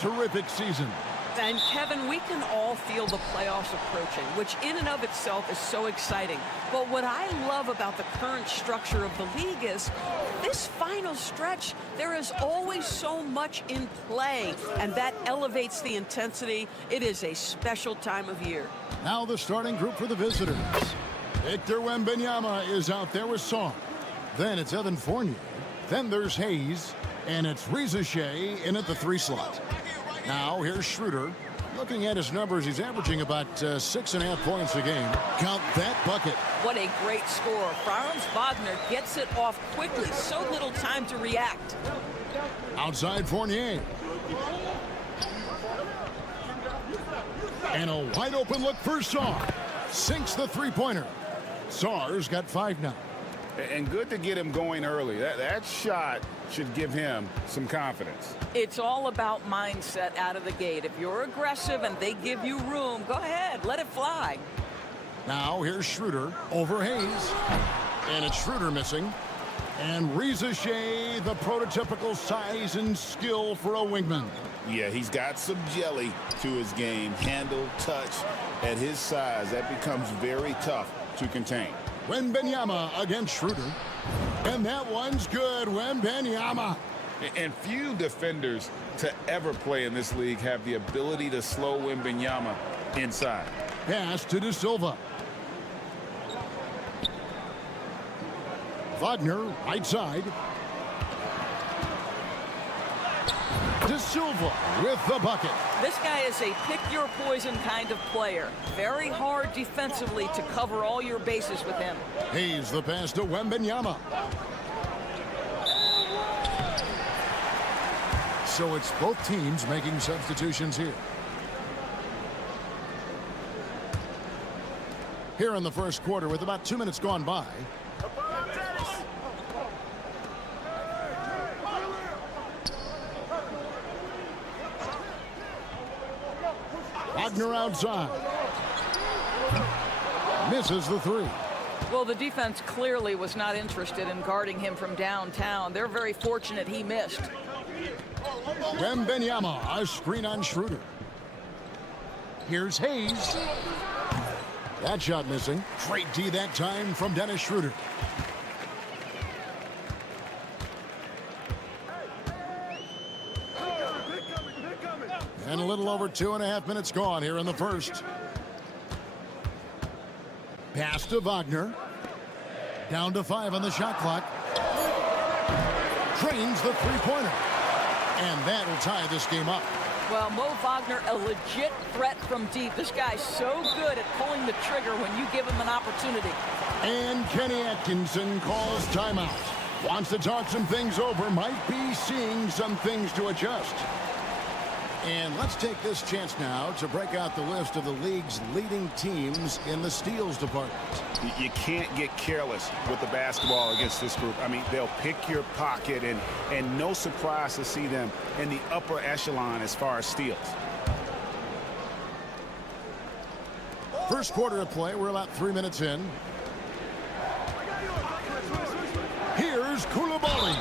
Terrific season. And Kevin, we can all feel the playoffs approaching, which in and of itself is so exciting. But what I love about the current structure of the league is this final stretch, there is always so much in play, and that elevates the intensity. It is a special time of year. Now the starting group for the visitors. Victor Wembanyama is out there with Song. Then it's Evan Fournier. Then there's Hayes. And it's Reza Shea in at the 3 slot. Now, here's Schroeder. Looking at his numbers, he's averaging about 6.5 points a game. Count that bucket. What a great score. Franz Wagner gets it off quickly. So little time to react. Outside Fournier. And a wide open look for Sarr. Sinks the three-pointer. Sarr's got 5 now. And good to get him going early. That shot should give him some confidence. It's all about mindset out of the gate. If you're aggressive and they give you room, go ahead, let it fly. Now here's Schroeder over Hayes. And it's Schroeder missing. And Reza Shea, the prototypical size and skill for a wingman. Yeah, he's got some jelly to his game. Handle, touch. At his size, that becomes very tough to contain. Wembanyama against Schroeder. And that one's good. Wembanyama. And few defenders to ever play in this league have the ability to slow Wembanyama inside. Pass to De Silva. Wagner, right side. De Silva with the bucket. This guy is a pick-your-poison kind of player. Very hard defensively to cover all your bases with him. Hayes the pass to Wembanyama. So it's both teams making substitutions here. Here in the first quarter with about 2 minutes gone by. Wagner outside. Misses the 3. Well, the defense clearly was not interested in guarding him from downtown. They're very fortunate he missed. Wembanyama, a screen on Schroeder. Here's Hayes. That shot missing. Great D that time from Dennis Schroeder. And a little over 2.5 minutes gone here in the first. Pass to Wagner. Down to 5 on the shot clock. Drains the three-pointer. And that'll tie this game up. Well, Mo Wagner, a legit threat from deep. This guy's so good at pulling the trigger when you give him an opportunity. And Kenny Atkinson calls timeout. Wants to talk some things over. Might be seeing some things to adjust. And let's take this chance now to break out the list of the league's leading teams in the steals department. You can't get careless with the basketball against this group. I mean, they'll pick your pocket, and no surprise to see them in the upper echelon as far as steals. First quarter of play, we're about 3 minutes in. Here's Coulibaly.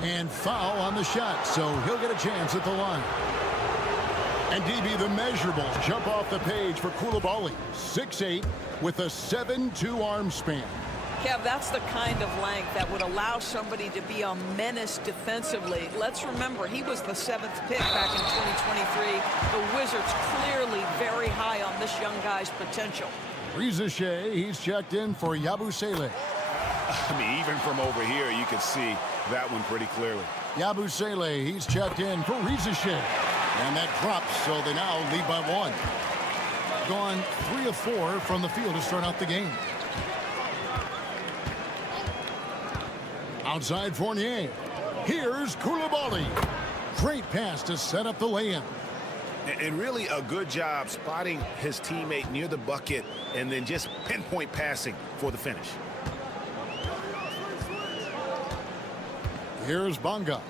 And foul on the shot, so he'll get a chance at the line. And DB, the measurables jump off the page for Coulibaly. 6'8", with a 7'2" arm span. Kev, that's the kind of length that would allow somebody to be a menace defensively. Let's remember, he was the 7th pick back in 2023. The Wizards clearly very high on this young guy's potential. Reza Shea, he's checked in for Yabusele. I mean, even from over here, you can see that one pretty clearly. Yabusele, he's checked in for Reza Shea. And that drops, so they now lead by 1. Gone 3 of 4 from the field to start out the game. Outside Fournier. Here's Coulibaly. Great pass to set up the lay-in. And really a good job spotting his teammate near the bucket and then just pinpoint passing for the finish. Here's Bonga.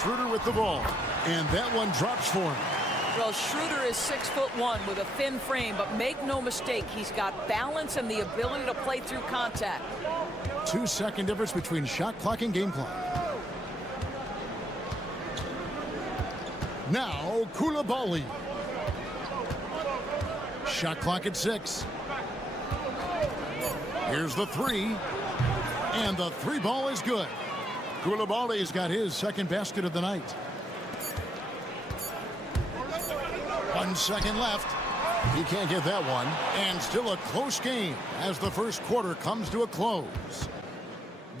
Schroeder with the ball. And that one drops for him. Well, Schroeder is 6'1" with a thin frame, but make no mistake, he's got balance and the ability to play through contact. 2-second difference between shot clock and game clock. Now, Koulibaly. Shot clock at 6. Here's the three. And the three ball is good. Koulibaly's got his second basket of the night. 1 second left. He can't get that one. And still a close game as the first quarter comes to a close.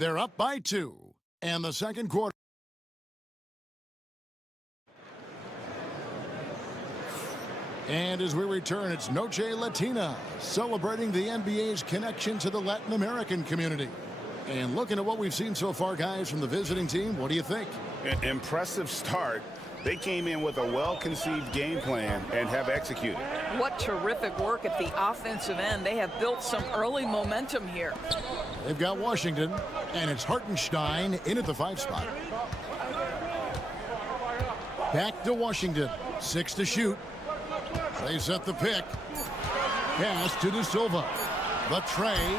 They're up by 2. And the second quarter. And as we return, it's Noche Latina, celebrating the NBA's connection to the Latin American community. And looking at what we've seen so far, guys, from the visiting team, what do you think? Impressive start. They came in with a well-conceived game plan and have executed. What terrific work at the offensive end. They have built some early momentum here. They've got Washington, and it's Hartenstein in at the 5 spot. Back to Washington. 6 to shoot. They set the pick. Pass to De Silva. The tray.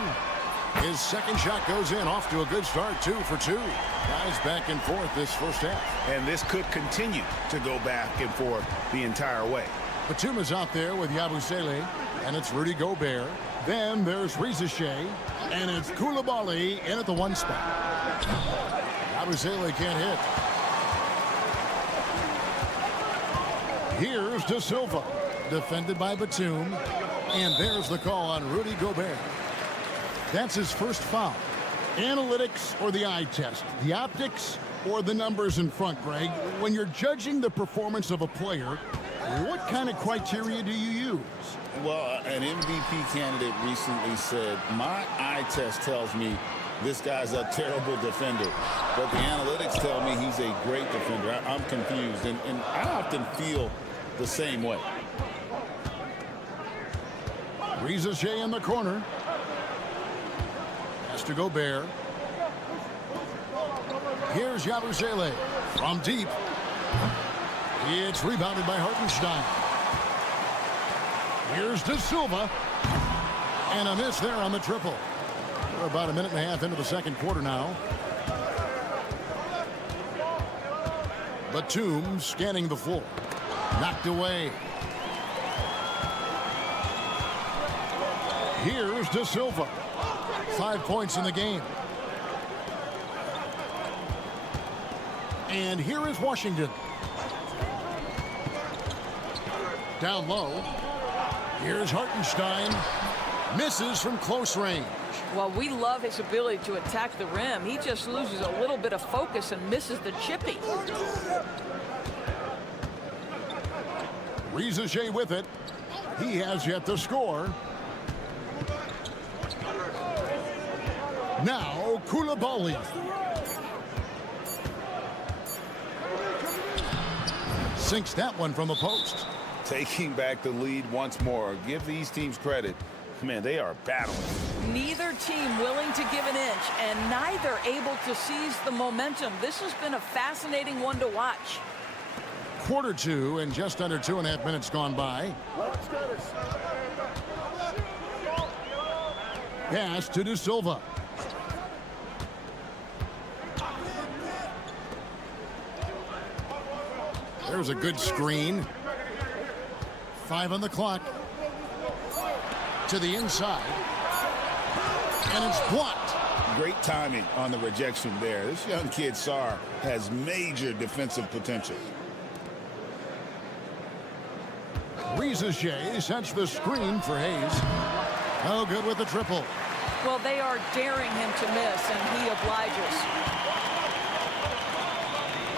His second shot goes in, off to a good start, 2 for 2. Guys back and forth this first half. And this could continue to go back and forth the entire way. Batum is out there with Yabusele, and it's Rudy Gobert. Then there's Rizachet, and it's Koulibaly in at the 1 spot. Yabusele can't hit. Here's De Silva, defended by Batum, and there's the call on Rudy Gobert. That's his first foul. Analytics or the eye test? The optics or the numbers in front, Greg? When you're judging the performance of a player, what kind of criteria do you use? Well, an MVP candidate recently said, my eye test tells me this guy's a terrible defender, but the analytics tell me he's a great defender. I'm confused, and I often feel the same way. Rizachet in the corner. To Gobert. Here's Yabusele from deep. It's rebounded by Hartenstein. Here's De Silva. And a miss there on the triple. We're about a minute and a half into the second quarter now. Batum scanning the floor. Knocked away. Here's De Silva. 5 points in the game. And here is Washington. Down low. Here's Hartenstein. Misses from close range. Well, we love his ability to attack the rim. He just loses a little bit of focus and misses the chippy. Rizachet with it. He has yet to score. Now, Koulibaly. Sinks that one from the post. Taking back the lead once more. Give these teams credit. Man, they are battling. Neither team willing to give an inch, and neither able to seize the momentum. This has been a fascinating one to watch. Quarter 2 and just under 2.5 minutes gone by. Pass to De Silva. There's a good screen. 5 on the clock. To the inside. And it's blocked. Great timing on the rejection there. This young kid, Sarr, has major defensive potential. Rizachet sets the screen for Hayes. No good with the triple. Well, they are daring him to miss, and he obliges.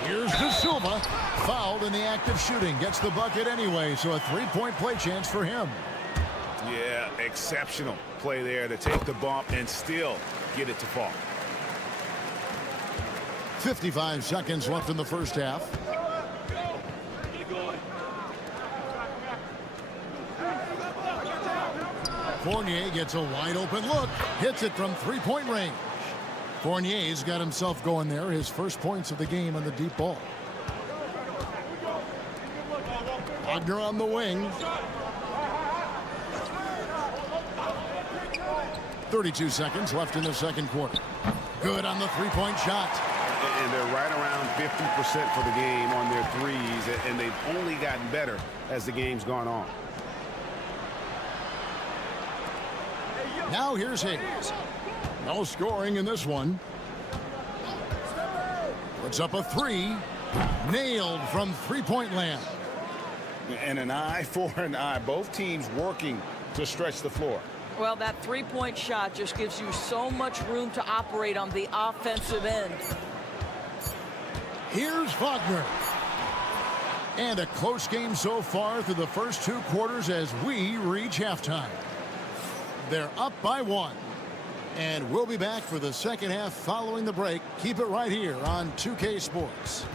Here's De Silva. Fouled in the act of shooting. Gets the bucket anyway, so a 3-point play chance for him. Yeah, exceptional play there to take the bump and still get it to fall. 55 seconds left in the first half. Fournier gets a wide open look. Hits it from 3-point range. Fournier's got himself going there. His first points of the game on the deep ball. Wagner on the wing. 32 seconds left in the second quarter. Good on the three-point shot. And they're right around 50% for the game on their threes, and they've only gotten better as the game's gone on. Now here's Hayes. No scoring in this one. Puts up a three. Nailed from three-point land. And an eye for an eye. Both teams working to stretch the floor. Well, that three-point shot just gives you so much room to operate on the offensive end. Here's Wagner. And a close game so far through the first two quarters as we reach halftime. They're up by one. And we'll be back for the second half following the break. Keep it right here on 2K Sports.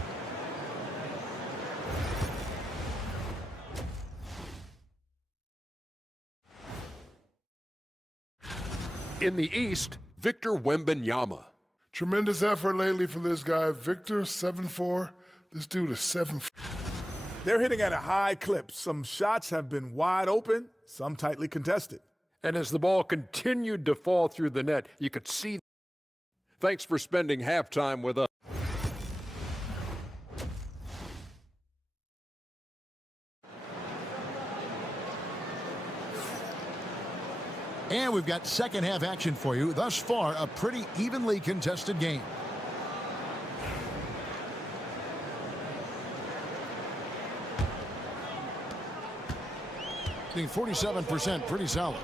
In the East, Victor Wembanyama. Tremendous effort lately for this guy. Victor, 7'4". This dude is 7'4". They're hitting at a high clip. Some shots have been wide open, some tightly contested. And as the ball continued to fall through the net, you could see. Thanks for spending halftime with us. And we've got second half action for you. Thus far, a pretty evenly contested game. Being 47%, pretty solid.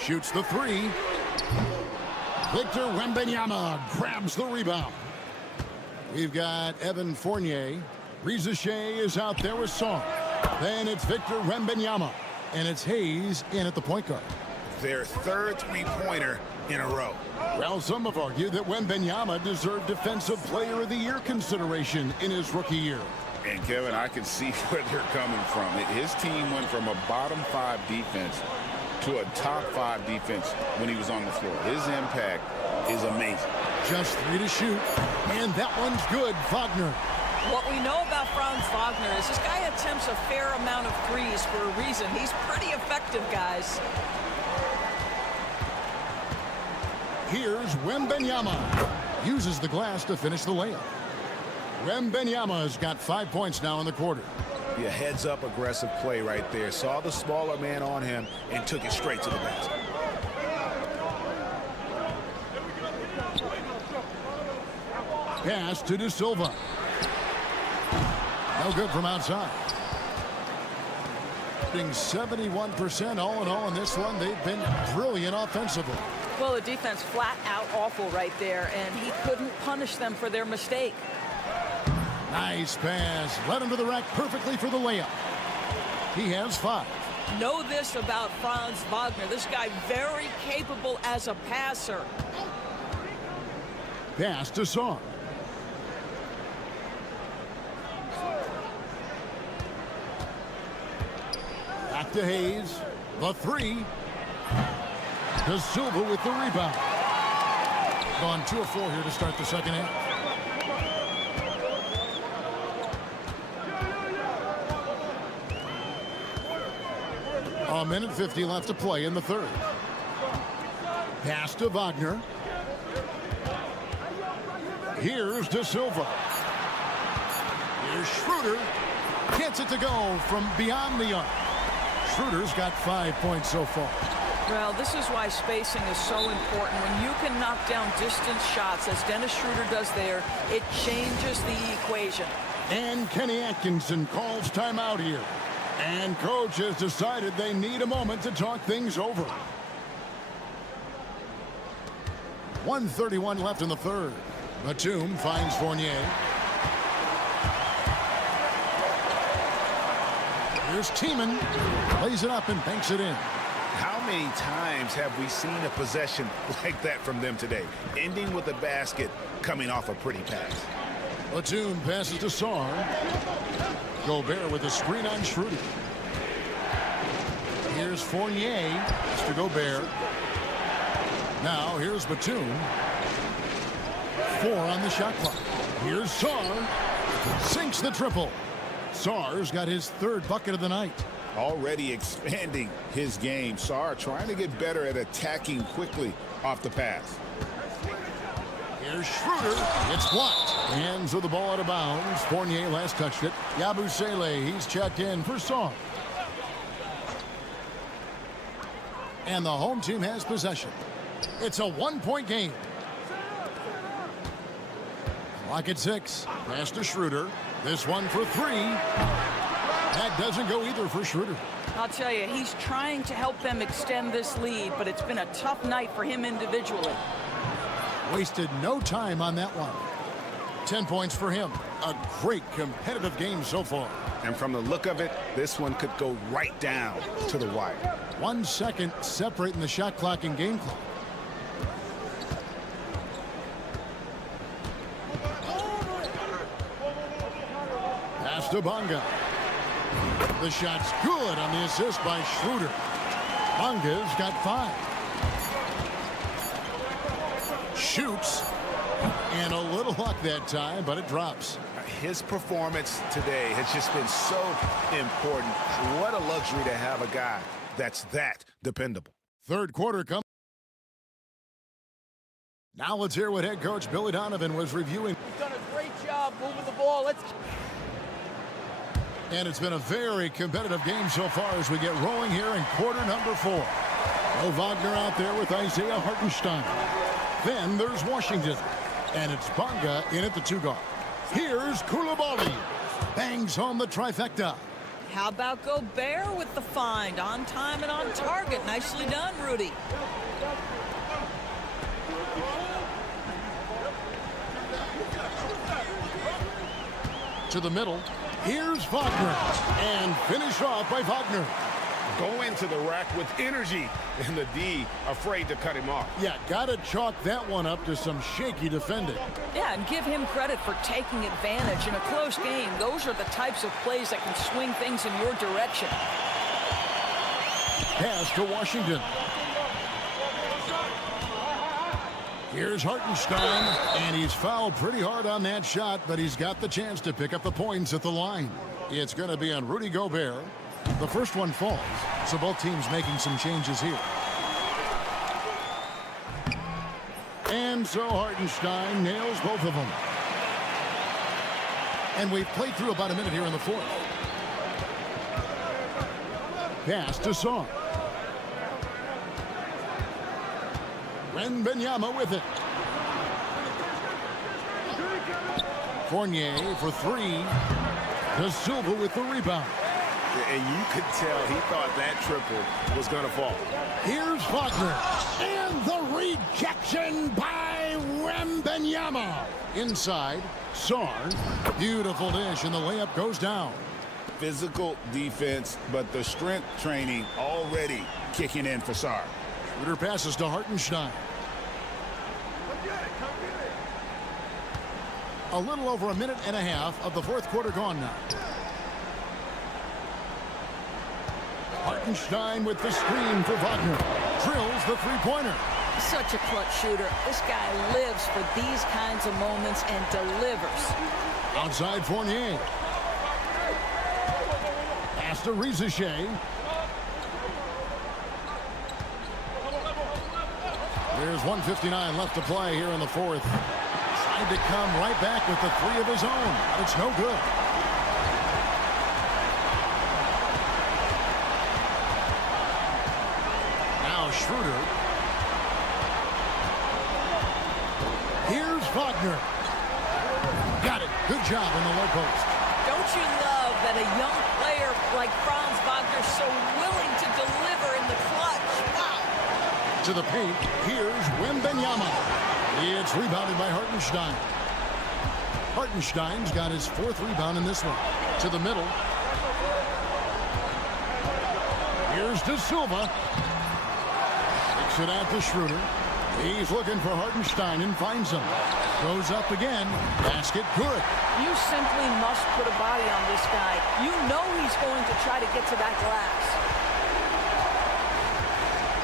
Shoots the three. Victor Wembanyama grabs the rebound. We've got Evan Fournier. Rizachet is out there with Song. Then it's Victor Wembanyama. And it's Hayes in at the point guard. Their third three-pointer in a row. Well, some have argued that Wembanyama deserved Defensive Player of the Year consideration in his rookie year. And Kevin, I can see where they're coming from. His team went from a bottom five defense to a top five defense when he was on the floor. His impact is amazing. Just three to shoot. And that one's good, Wagner. What we know about Franz Wagner is this guy attempts a fair amount of threes for a reason. He's pretty effective, guys. Here's Wembanyama. Uses the glass to finish the layup. Wembanyama's got 5 points now in the quarter. Yeah, heads-up aggressive play right there. Saw the smaller man on him and took it straight to the basket. Pass to De Silva. No good from outside. Being 71% all in all in this one. They've been brilliant offensively. Well, the defense flat out awful right there, and he couldn't punish them for their mistake. Nice pass. Led him to the rack perfectly for the layup. He has 5. Know this about Franz Wagner. This guy very capable as a passer. Pass to Song. Back to Hayes. The three. De Silva with the rebound. Gone 2 of 4 here to start the second half. A minute 50 left to play in the third. Pass to Wagner. Here's De Silva. Here's Schroeder. Gets it to go from beyond the arc. Schroeder's got 5 points so far. Well, this is why spacing is so important. When you can knock down distance shots, as Dennis Schroeder does there, it changes the equation. And Kenny Atkinson calls timeout here. And coach has decided they need a moment to talk things over. 1:31 left in the third. Batum finds Fournier. Here's Tiemann. Plays it up and banks it in. How many times have we seen a possession like that from them today? Ending with a basket, coming off a pretty pass. Batum passes to Sarr. Gobert with a screen on Schroeder. Here's Fournier. Mr. Gobert. Now here's Batum. 4 on the shot clock. Here's Sarr. Sinks the triple. Sarr's got his 3rd bucket of the night. Already expanding his game. Sarr trying to get better at attacking quickly off the pass. Here's Schroeder. It's blocked. Hands with the ball out of bounds. Fournier last touched it. Yabusele, he's checked in for Sarr. And the home team has possession. It's a 1-point game. Clock at 6. Pass to Schroeder. This one for 3. That doesn't go either for Schroeder. I'll tell you, he's trying to help them extend this lead, but it's been a tough night for him individually. Wasted no time on that one. 10 points for him. A great competitive game so far. And from the look of it, this one could go right down to the wire. 1 second separating the shot clock and game clock. Pass to Bonga. The shot's good on the assist by Schroeder. Bonga's got 5. Shoots. And a little luck that time, but it drops. His performance today has just been so important. What a luxury to have a guy that's that dependable. 3rd quarter comes. Now let's hear what head coach Billy Donovan was reviewing. He's done a great job moving the ball. And it's been a very competitive game so far as we get rolling here in quarter number 4. No Wagner out there with Isaiah Hartenstein. Then there's Washington. And it's Bonga in at the 2 guard. Here's Koulibaly. Bangs home the trifecta. How about Gobert with the find? On time and on target. Nicely done, Rudy. To the middle. Here's Wagner. And finished off by Wagner. Go into the rack with energy, and the D afraid to cut him off. Yeah, gotta chalk that one up to some shaky defending. Yeah, and give him credit for taking advantage in a close game. Those are the types of plays that can swing things in your direction. Pass to Washington. Here's Hartenstein, and he's fouled pretty hard on that shot, but he's got the chance to pick up the points at the line. It's going to be on Rudy Gobert. The first one falls, so both teams making some changes here. And so Hartenstein nails both of them. And we've played through about a minute here in the 4th. Pass to Sarr. Wembanyama with it. Fournier for 3. De Silva with the rebound. And you could tell he thought that triple was going to fall. Here's Wagner. And the rejection by Wembanyama. Inside, Sarr. Beautiful dish, and the layup goes down. Physical defense, but the strength training already kicking in for Sarr. Schroeder passes to Hartenstein. A little over a minute and a half of the 4th quarter gone now. Hartenstein with the screen for Wagner. Drills the 3-pointer. Such a clutch shooter. This guy lives for these kinds of moments and delivers. Outside Fournier. Pass to Rizachet. There's 1:59 left to play here in the 4th. Tried to come right back with the 3 of his own. But it's no good. Now Schroeder. Here's Wagner. Got it. Good job in the low post. Don't you love that a young player like Franz Wagner is so willing to deliver in the clutch? Wow. To the paint. Here's Wembanyama. It's rebounded by Hartenstein. Hartenstein's got his 4th rebound in this one. To the middle. Here's De Silva. Kicks it out to Schroeder. He's looking for Hartenstein and finds him. Goes up again. Basket good. You simply must put a body on this guy. You know he's going to try to get to that glass.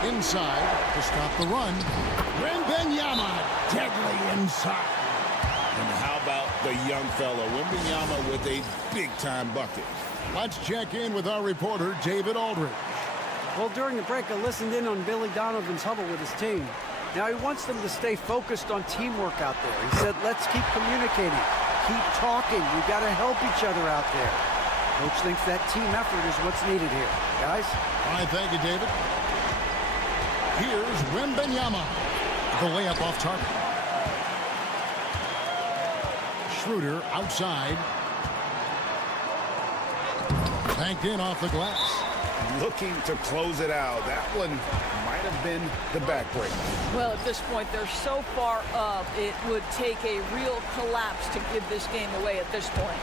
Inside to stop the run. Wembanyama deadly inside. And how about the young fella, Wembanyama, with a big-time bucket. Let's check in with our reporter, David Aldridge. Well, during the break, I listened in on Billy Donovan's huddle with his team. Now, he wants them to stay focused on teamwork out there. He said, let's keep communicating, keep talking. We've got to help each other out there. Coach thinks that team effort is what's needed here. Guys? All right, thank you, David. Here's Wembanyama. The layup off target. Schroeder outside. Banked in off the glass. Looking to close it out. That one might have been the backbreak. Well, at this point, they're so far up, it would take a real collapse to give this game away at this point.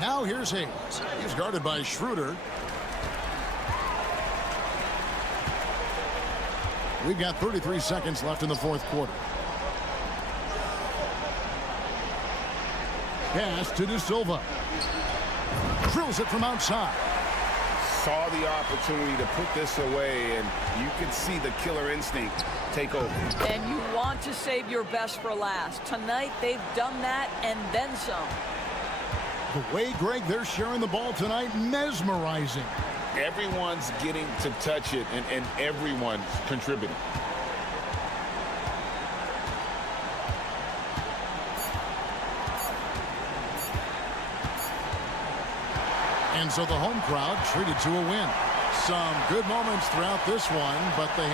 Now here's Hayes. He's guarded by Schroeder. We've got 33 seconds left in the fourth quarter. Pass to De Silva. Drills it from outside. Saw the opportunity to put this away, and you could see the killer instinct take over. And you want to save your best for last. Tonight, they've done that and then some. The way, Greg, they're sharing the ball tonight, mesmerizing. Everyone's getting to touch it, and everyone's contributing. And so the home crowd treated to a win. Some good moments throughout this one, but they...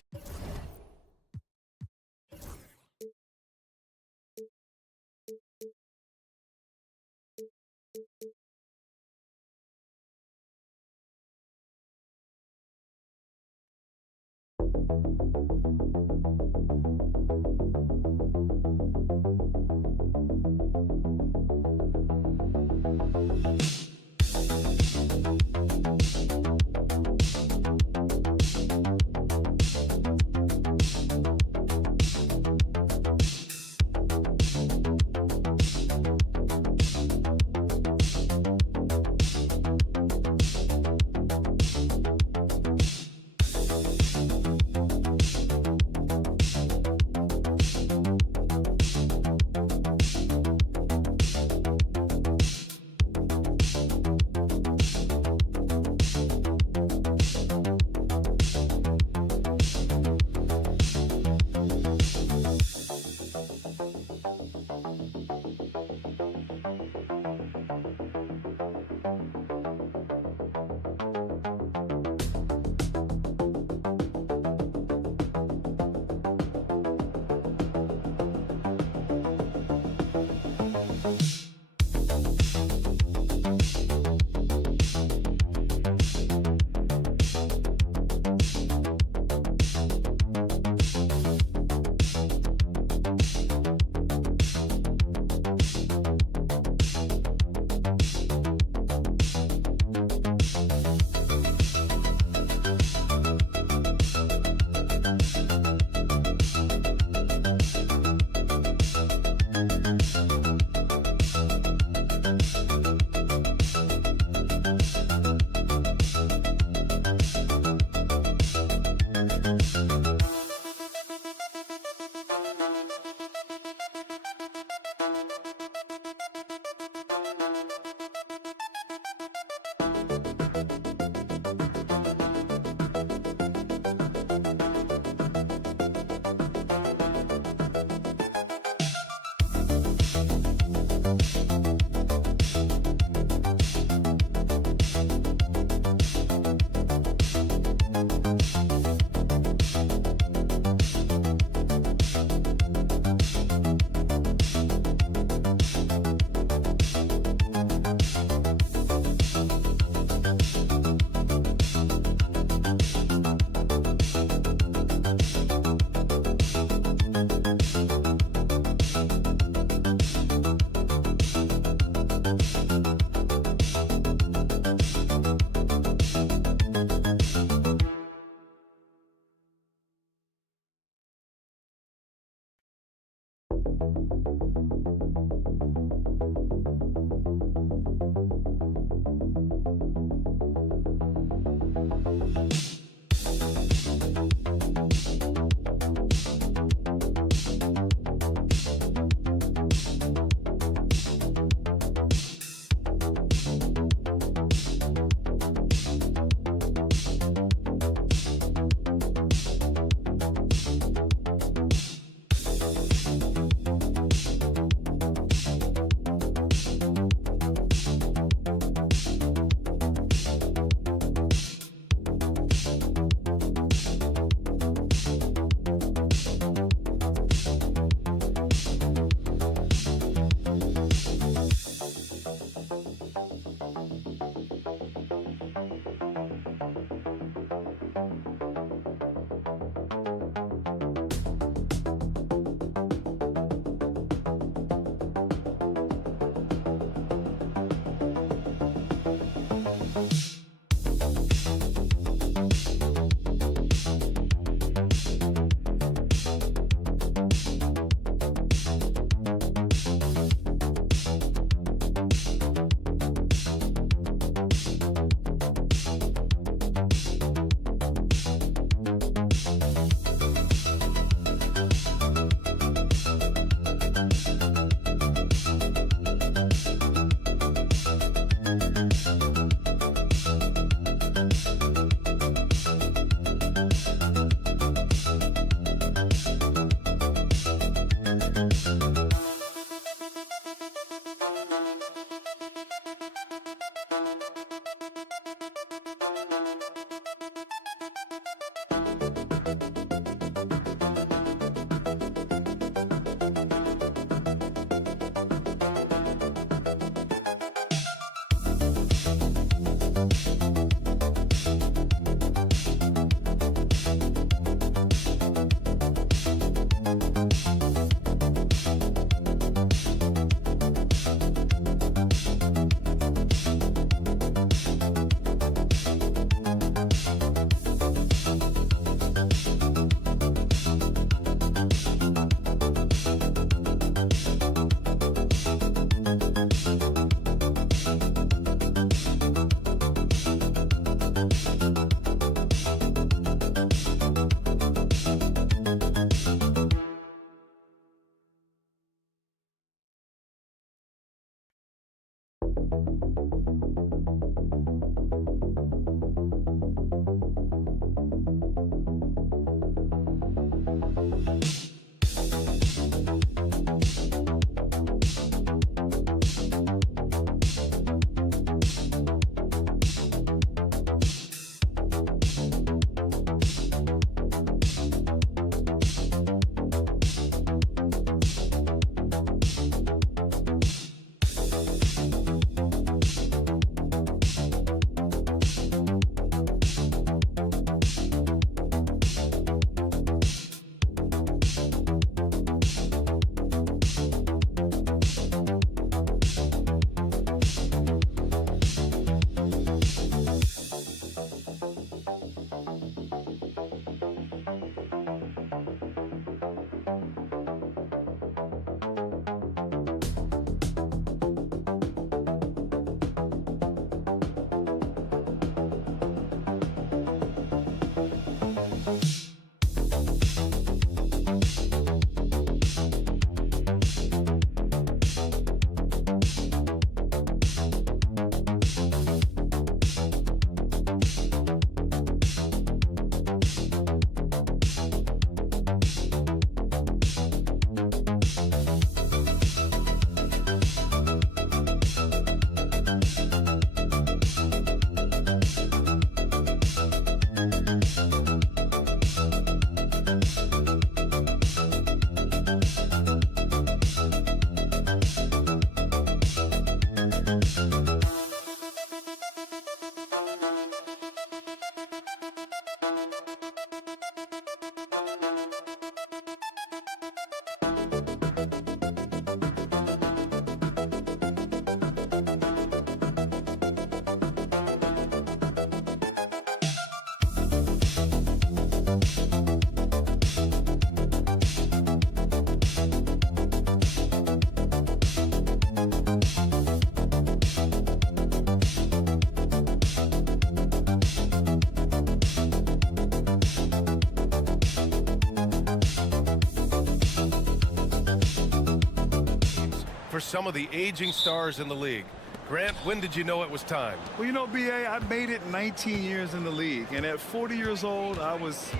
for some of the aging stars in the league. Grant, when did you know it was time? Well, you know, B.A., I made it 19 years in the league, and at 40 years old, I was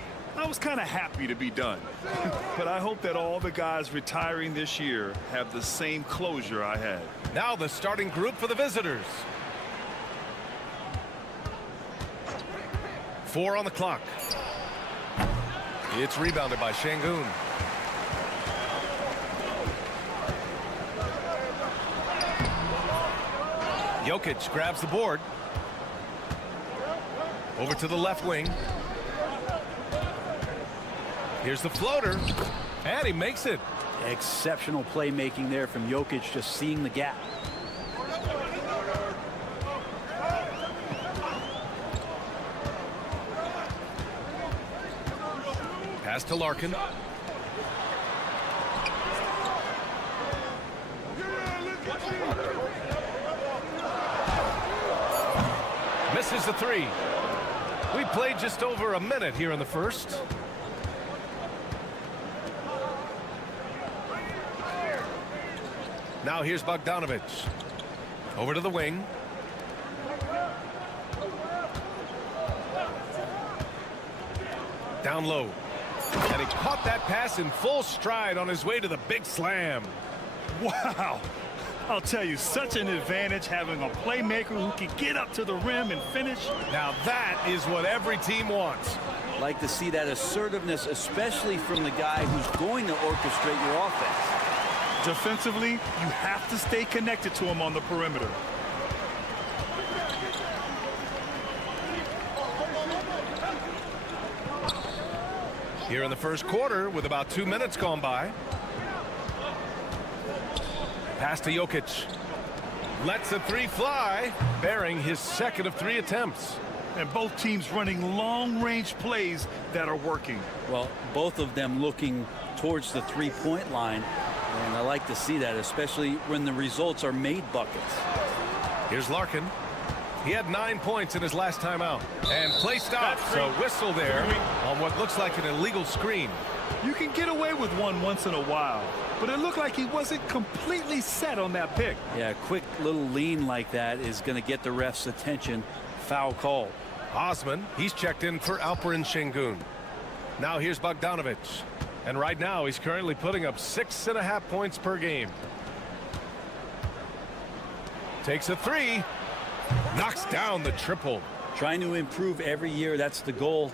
kind of happy to be done. But I hope that all the guys retiring this year have the same closure I had. Now the starting group for the visitors. 4 on the clock. It's rebounded by Şengün. Jokic grabs the board. Over to the left wing. Here's the floater. And he makes it. Exceptional playmaking there from Jokic, just seeing the gap. Pass to Larkin. Misses the three. We played just over a minute here in the first. Now here's Bogdanovic. Over to the wing. Down low. And he caught that pass in full stride on his way to the big slam. Wow. I'll tell you, such an advantage having a playmaker who can get up to the rim and finish. Now that is what every team wants. Like to see that assertiveness, especially from the guy who's going to orchestrate your offense. Defensively, you have to stay connected to him on the perimeter. Here in the first quarter with about 2 minutes gone by. Pass to Jokic. Lets a three fly, bearing his second of 3 attempts. And both teams running long-range plays that are working. Well, both of them looking towards the three-point line. And I like to see that, especially when the results are made buckets. Here's Larkin. He had 9 points in his last time out. And play stopped. So whistle there on what looks like an illegal screen. You can get away with one once in a while, but it looked like he wasn't completely set on that pick. Yeah, a quick little lean like that is going to get the ref's attention. Foul call. Osman, he's checked in for Alperen Şengün. Now here's Bogdanovic. And right now he's currently putting up 6.5 points per game. Takes a three. Knocks down the triple. Trying to improve every year. That's the goal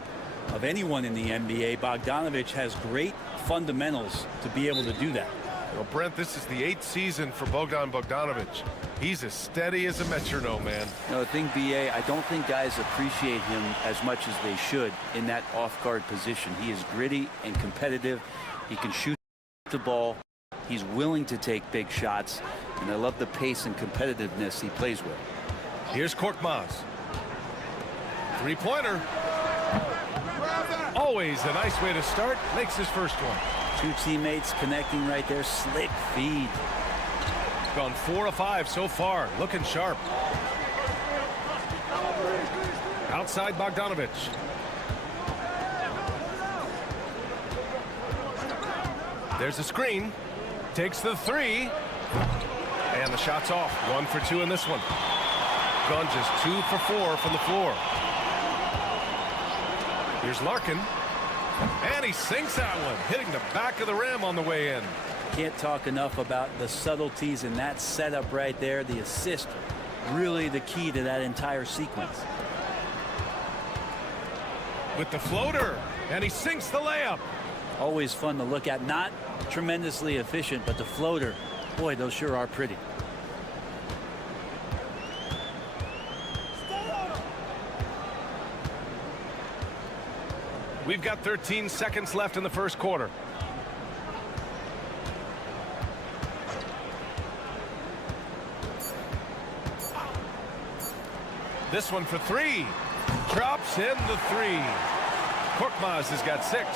of anyone in the NBA. Bogdanovic has great fundamentals to be able to do that. Well, Brent, this is the 8th season for Bogdan Bogdanovic. He's as steady as a metronome, man. You know, the thing, B.A., I don't think guys appreciate him as much as they should in that off-guard position. He is gritty and competitive. He can shoot the ball. He's willing to take big shots. And I love the pace and competitiveness he plays with. Here's Korkmaz. Three-pointer. Always a nice way to start. Makes his first one. 2 teammates connecting right there. Slick feed. Gone 4 of 5 so far. Looking sharp. Outside Bogdanovic. There's a screen. Takes the three. And the shot's off. 1 for 2 in this one. Gone just 2 for 4 from the floor. Here's Larkin. And he sinks that one, hitting the back of the rim on the way in. Can't talk enough about the subtleties in that setup right there. The assist, really the key to that entire sequence. With the floater, and he sinks the layup. Always fun to look at. Not tremendously efficient, but the floater, boy, those sure are pretty. We've got 13 seconds left in the first quarter. This one for 3. Drops in the 3. Korkmaz has got 6.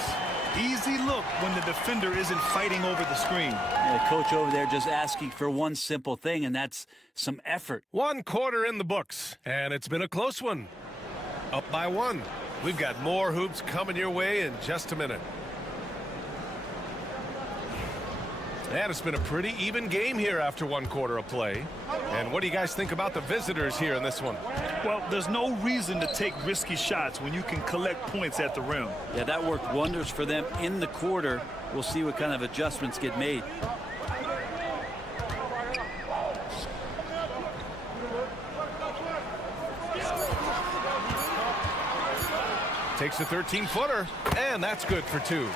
Easy look when the defender isn't fighting over the screen. And the coach over there just asking for one simple thing, and that's some effort. 1 quarter in the books, and it's been a close one. Up by 1. We've got more hoops coming your way in just a minute. And it's been a pretty even game here after 1 quarter of play. And what do you guys think about the visitors here in this one? Well, there's no reason to take risky shots when you can collect points at the rim. Yeah, that worked wonders for them in the quarter. We'll see what kind of adjustments get made. Takes a 13-footer, and that's good for 2.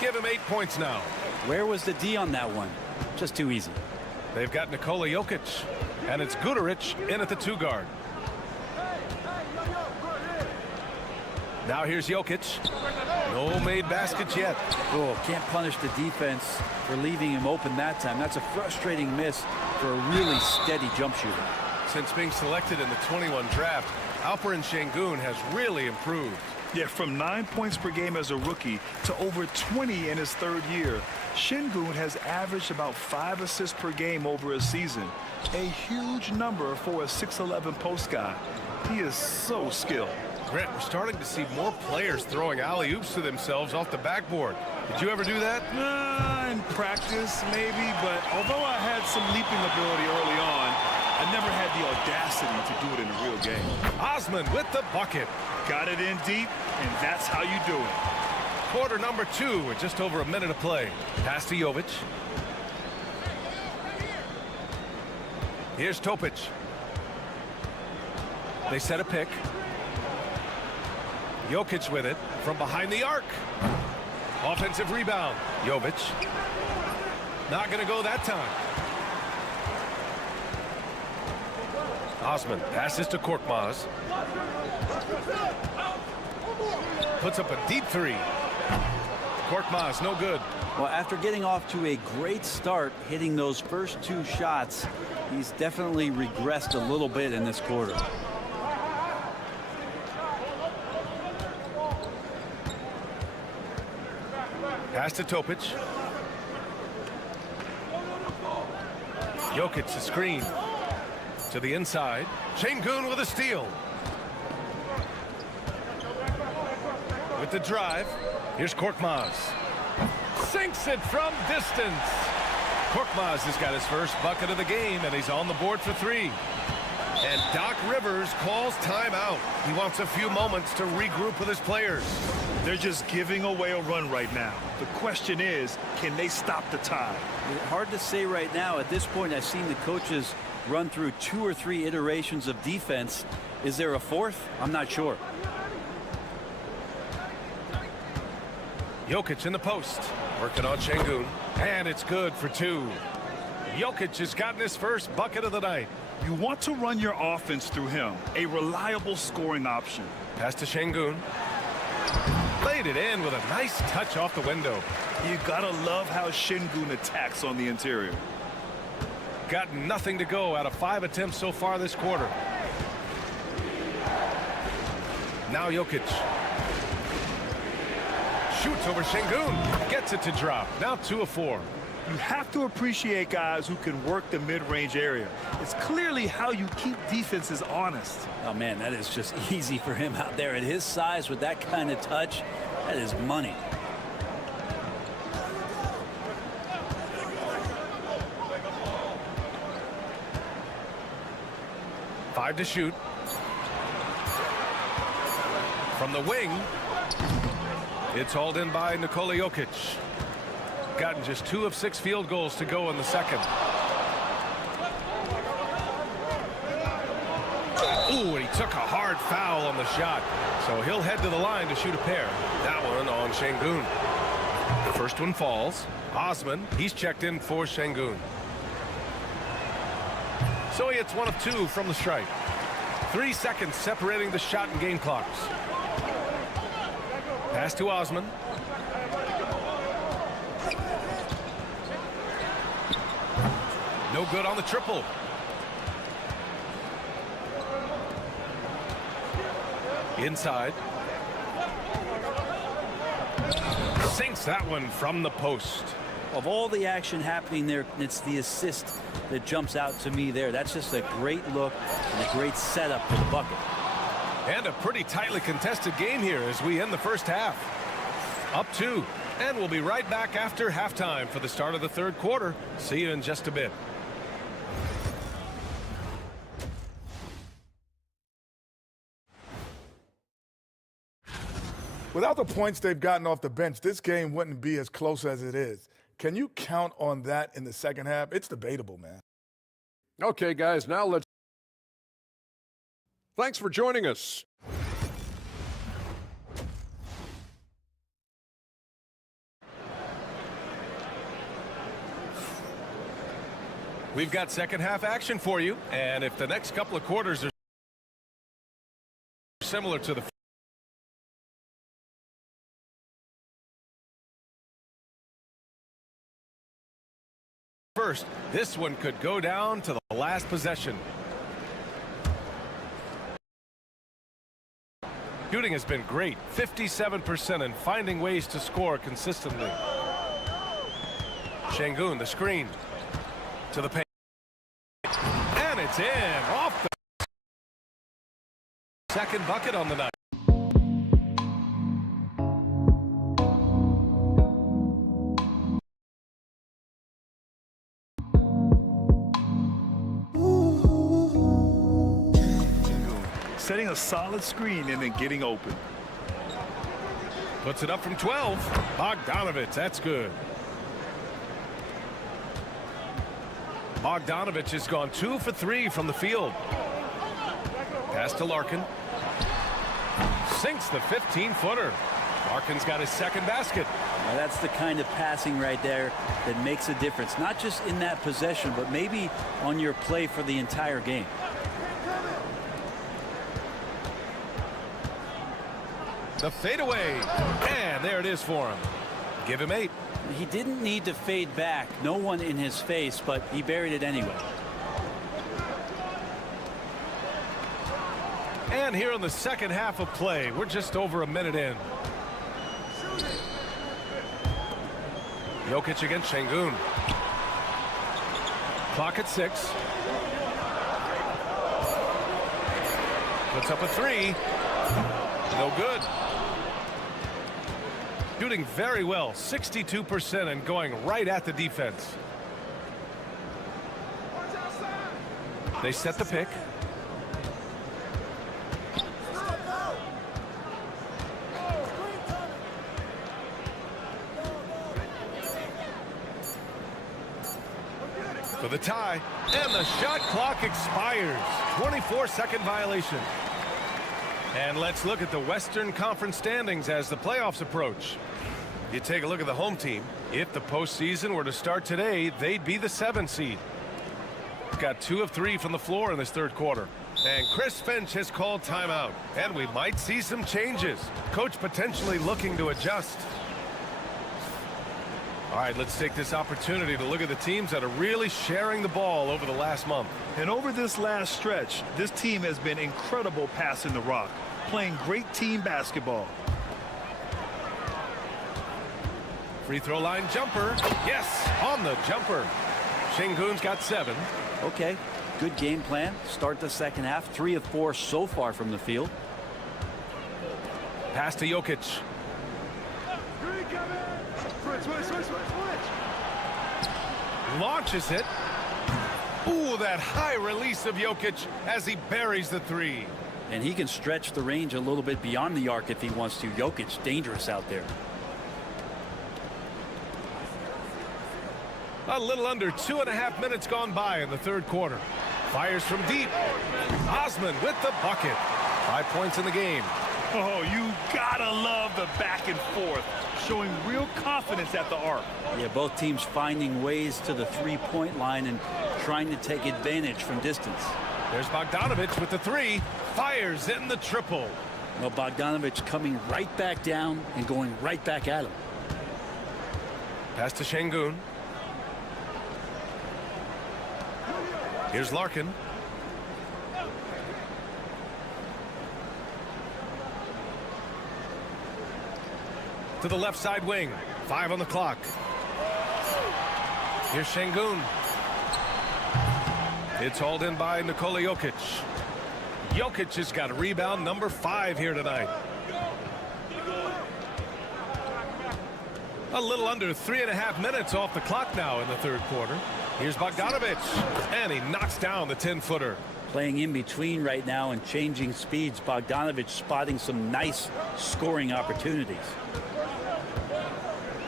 Give him 8 points now. Where was the D on that one? Just too easy. They've got Nikola Jokic, and it's Guduric in at the 2 guard. Now here's Jokic. No made baskets yet. Oh, can't punish the defense for leaving him open that time. That's a frustrating miss for a really steady jump shooter. Since being selected in the 21 draft, Alperen Şengün has really improved. Yeah, from 9 points per game as a rookie to over 20 in his 3rd year, Şengün has averaged about 5 assists per game over a season. A huge number for a 6'11" post guy. He is so skilled. Grant, we're starting to see more players throwing alley-oops to themselves off the backboard. Did you ever do that? In practice, maybe, but although I had some leaping ability early on, I never had the audacity to do it in a real game. Osman with the bucket. Got it in deep, and that's how you do it. Quarter number 2 with just over a minute of play. Pass to Jovic. Here's Topic. They set a pick. Jokic with it from behind the arc. Offensive rebound. Jovic. Not going to go that time. Osman passes to Korkmaz. Puts up a deep 3. Korkmaz, no good. Well, after getting off to a great start, hitting those first 2 shots, he's definitely regressed a little bit in this quarter. Pass to Topic. Jokic, the screen. To the inside. Şengün with a steal. With the drive. Here's Korkmaz. Sinks it from distance. Korkmaz has got his first bucket of the game, and he's on the board for 3. And Doc Rivers calls timeout. He wants a few moments to regroup with his players. They're just giving away a run right now. The question is, can they stop the tide? Hard to say right now. At this point, I've seen the coaches run through 2 or 3 iterations of defense. Is there a 4th? I'm not sure. Jokic in the post. Working on Şengün. And it's good for 2. Jokic has gotten his first bucket of the night. You want to run your offense through him. A reliable scoring option. Pass to Şengün. Laid it in with a nice touch off the window. You gotta love how Şengün attacks on the interior. Got nothing to go out of 5 attempts so far this quarter. Now Jokic. Shoots over Şengün. Gets it to drop. Now 2 of 4. You have to appreciate guys who can work the mid-range area. It's clearly how you keep defenses honest. Oh, man, that is just easy for him out there at his size with that kind of touch. That is money. Five to shoot. From the wing. It's hauled in by Nikola Jokic. Gotten just 2 of 6 field goals to go in the second. Ooh, and he took a hard foul on the shot. So he'll head to the line to shoot a pair. That one on Şengün. The first one falls. Osman, he's checked in for Şengün. So he hits 1 of 2 from the stripe. 3 seconds separating the shot and game clocks. Pass to Osman. No good on the triple. Inside. Sinks that one from the post. Of all the action happening there, it's the assist that jumps out to me there. That's just a great look and a great setup for the bucket. And a pretty tightly contested game here as we end the first half. Up 2. And we'll be right back after halftime for the start of the third quarter. See you in just a bit. Without the points they've gotten off the bench, this game wouldn't be as close as it is. Can you count on that in the second half? It's debatable, man. Okay, guys, now let's... Thanks for joining us. We've got second half action for you, and if the next couple of quarters are similar to the first, this one could go down to the last possession. Shooting has been great, 57%, and finding ways to score consistently. Şengün, the screen to the paint, and it's in off the second bucket on the night. Setting a solid screen and then getting open. Puts it up from 12. Bogdanović, that's good. Bogdanović has gone 2 for 3 from the field. Pass to Larkin. Sinks the 15-footer. Larkin's got his second basket. Now that's the kind of passing right there that makes a difference, not just in that possession, but maybe on your play for the entire game. The fadeaway, and there it is for him. Give him 8. He didn't need to fade back. No one in his face, but he buried it anyway. And here in the second half of play, we're just over a minute in. Jokic against Şengün. Clock at 6. Puts up a 3. No good. Shooting very well, 62%, and going right at the defense. They set the pick. For the tie, and the shot clock expires. 24-second violation. And let's look at the Western Conference standings as the playoffs approach. You take a look at the home team. If the postseason were to start today, they'd be the 7th seed. Got 2 of 3 from the floor in this third quarter. And Chris Finch has called timeout. And we might see some changes. Coach potentially looking to adjust. All right, let's take this opportunity to look at the teams that are really sharing the ball over the last month. And over this last stretch, this team has been incredible passing the rock, playing great team basketball. Free throw line jumper. Yes, on the jumper. Şengün's got 7. Okay, good game plan. Start the second half. 3 of 4 so far from the field. Pass to Jokic. Launches it. Ooh, that high release of Jokic as he buries the 3. And he can stretch the range a little bit beyond the arc if he wants to. Jokic, dangerous out there. A little under 2.5 minutes gone by in the third quarter. Fires from deep. Osman with the bucket. 5 points in the game. Oh, you gotta love the back and forth, showing real confidence at the arc. Yeah, both teams finding ways to the three-point line and trying to take advantage from distance. There's Bogdanović with the 3. Fires in the triple. Well, Bogdanović coming right back down and going right back at him. Pass to Şengün. Here's Larkin. To the left side wing. 5 on the clock. Here's Şengün. It's hauled in by Nikola Jokic. Jokic has got a rebound number 5 here tonight. A little under 3.5 minutes off the clock now in the third quarter. Here's Bogdanovic, and he knocks down the 10-footer. Playing in between right now and changing speeds. Bogdanovic spotting some nice scoring opportunities.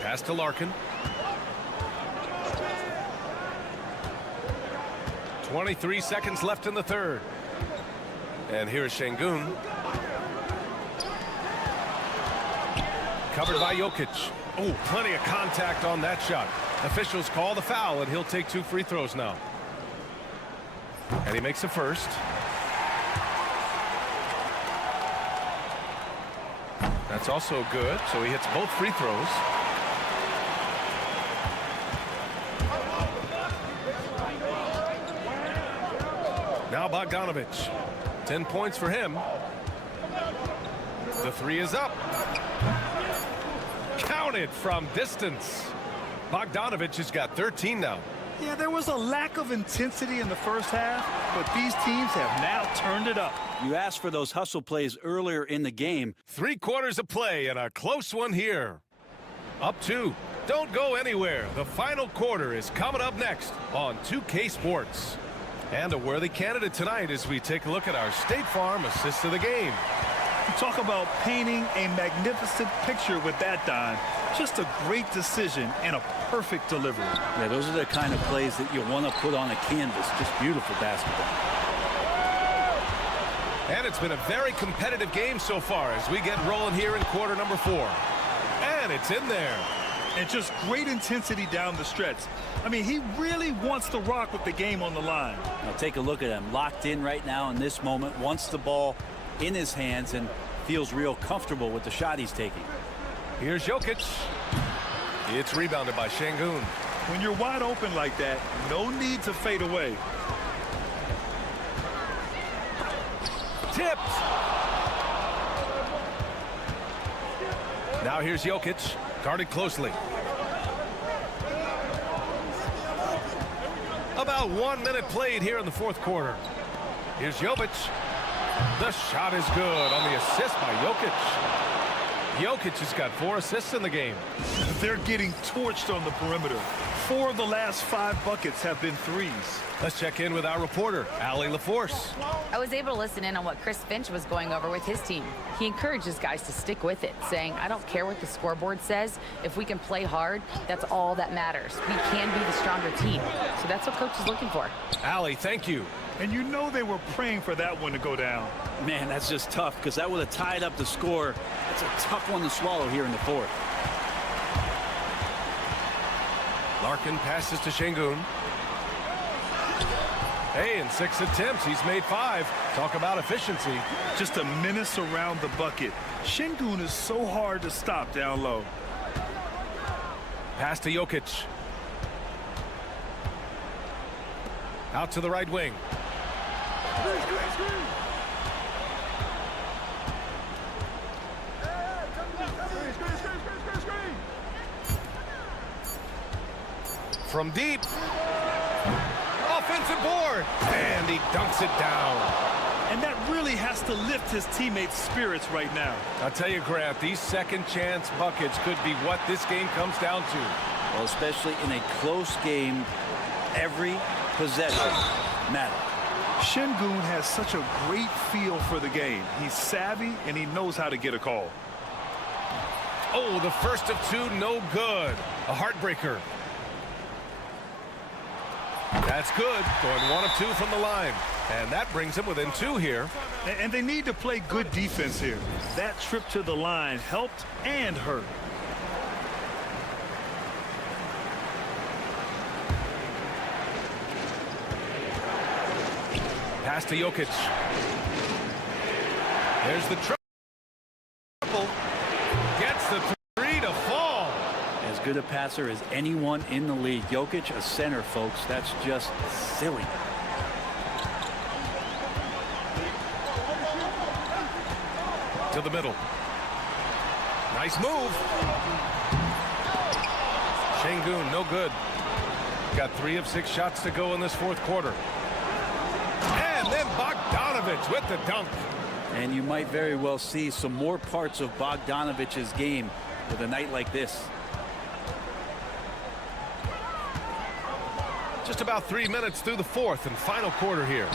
Pass to Larkin. 23 seconds left in the third. And here's Şengün. Covered by Jokic. Oh, plenty of contact on that shot. Officials call the foul, and he'll take 2 free throws now. And he makes a first. That's also good, so he hits both free throws. Now Bogdanovic. 10 points for him. The three is up. Counted from distance. Bogdanovic has got 13 now. Yeah, there was a lack of intensity in the first half, but these teams have now turned it up. You asked for those hustle plays earlier in the game. 3 quarters of play and a close one here. Up 2. Don't go anywhere. The final quarter is coming up next on 2K Sports. And a worthy candidate tonight as we take a look at our State Farm assist of the game. Talk about painting a magnificent picture with that, Don. Just a great decision and a perfect delivery. Yeah, those are the kind of plays that you want to put on a canvas. Just beautiful basketball. And it's been a very competitive game so far as we get rolling here in quarter number 4. And it's in there. And just great intensity down the stretch. I mean, he really wants to rock with the game on the line. Now take a look at him. Locked in right now in this moment. Wants the ball in his hands and feels real comfortable with the shot he's taking. Here's Jokic. It's rebounded by Şengün. When you're wide open like that, no need to fade away. Tipped. Now here's Jokic. Guarded closely. About 1 minute played here in the fourth quarter. Here's Jovic. The shot is good on the assist by Jokic. Jokic has got 4 assists in the game. They're getting torched on the perimeter. 4 of the last 5 buckets have been threes. Let's check in with our reporter, Allie LaForce. I was able to listen in on what Chris Finch was going over with his team. He encourages guys to stick with it, saying, I don't care what the scoreboard says. If we can play hard, that's all that matters. We can be the stronger team. So that's what Coach is looking for. Allie, thank you. And you know they were praying for that one to go down. Man, that's just tough because that would have tied up the score. That's a tough one to swallow here in the fourth. Larkin passes to Şengün. Hey, in 6 attempts, he's made 5. Talk about efficiency. Just a menace around the bucket. Şengün is so hard to stop down low. Pass to Jokic. Out to the right wing. From deep. Offensive board. And he dunks it down. And that really has to lift his teammates' spirits right now. I'll tell you, Grant, these second chance buckets could be what this game comes down to. Well, especially in a close game, every possession matters. Şengün has such a great feel for the game. He's savvy and he knows how to get a call. Oh, the first of 2, no good. A heartbreaker. That's good. Going 1 of 2 from the line. And that brings him within 2 here. And they need to play good defense here. That trip to the line helped and hurt. Pass to Jokic. There's the triple. Gets the 3 to fall. As good a passer as anyone in the league. Jokic, a center, folks. That's just silly. To the middle. Nice move. Şengün, no good. Got 3 of 6 shots to go in this fourth quarter. And then Bogdanovic with the dunk. And you might very well see some more parts of Bogdanovic's game with a night like this. Just about 3 minutes through the fourth and final quarter here.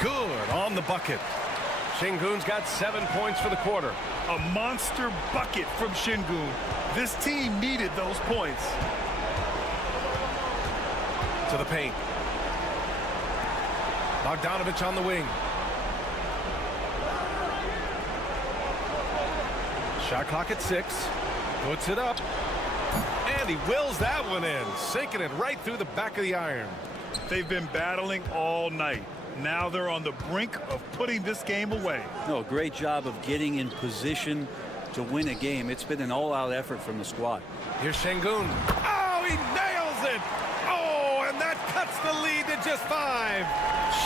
Good on the bucket. Şengün's got 7 points for the quarter. A monster bucket from Şengün. This team needed those points. To the paint. Bogdanović on the wing. Shot clock at 6. Puts it up. And he wills that one in. Sinking it right through the back of the iron. They've been battling all night. Now they're on the brink of putting this game away. No, great job of getting in position to win a game. It's been an all-out effort from the squad. Here's Şengün. Oh, he nails it. Oh, and that cuts the lead to just 5.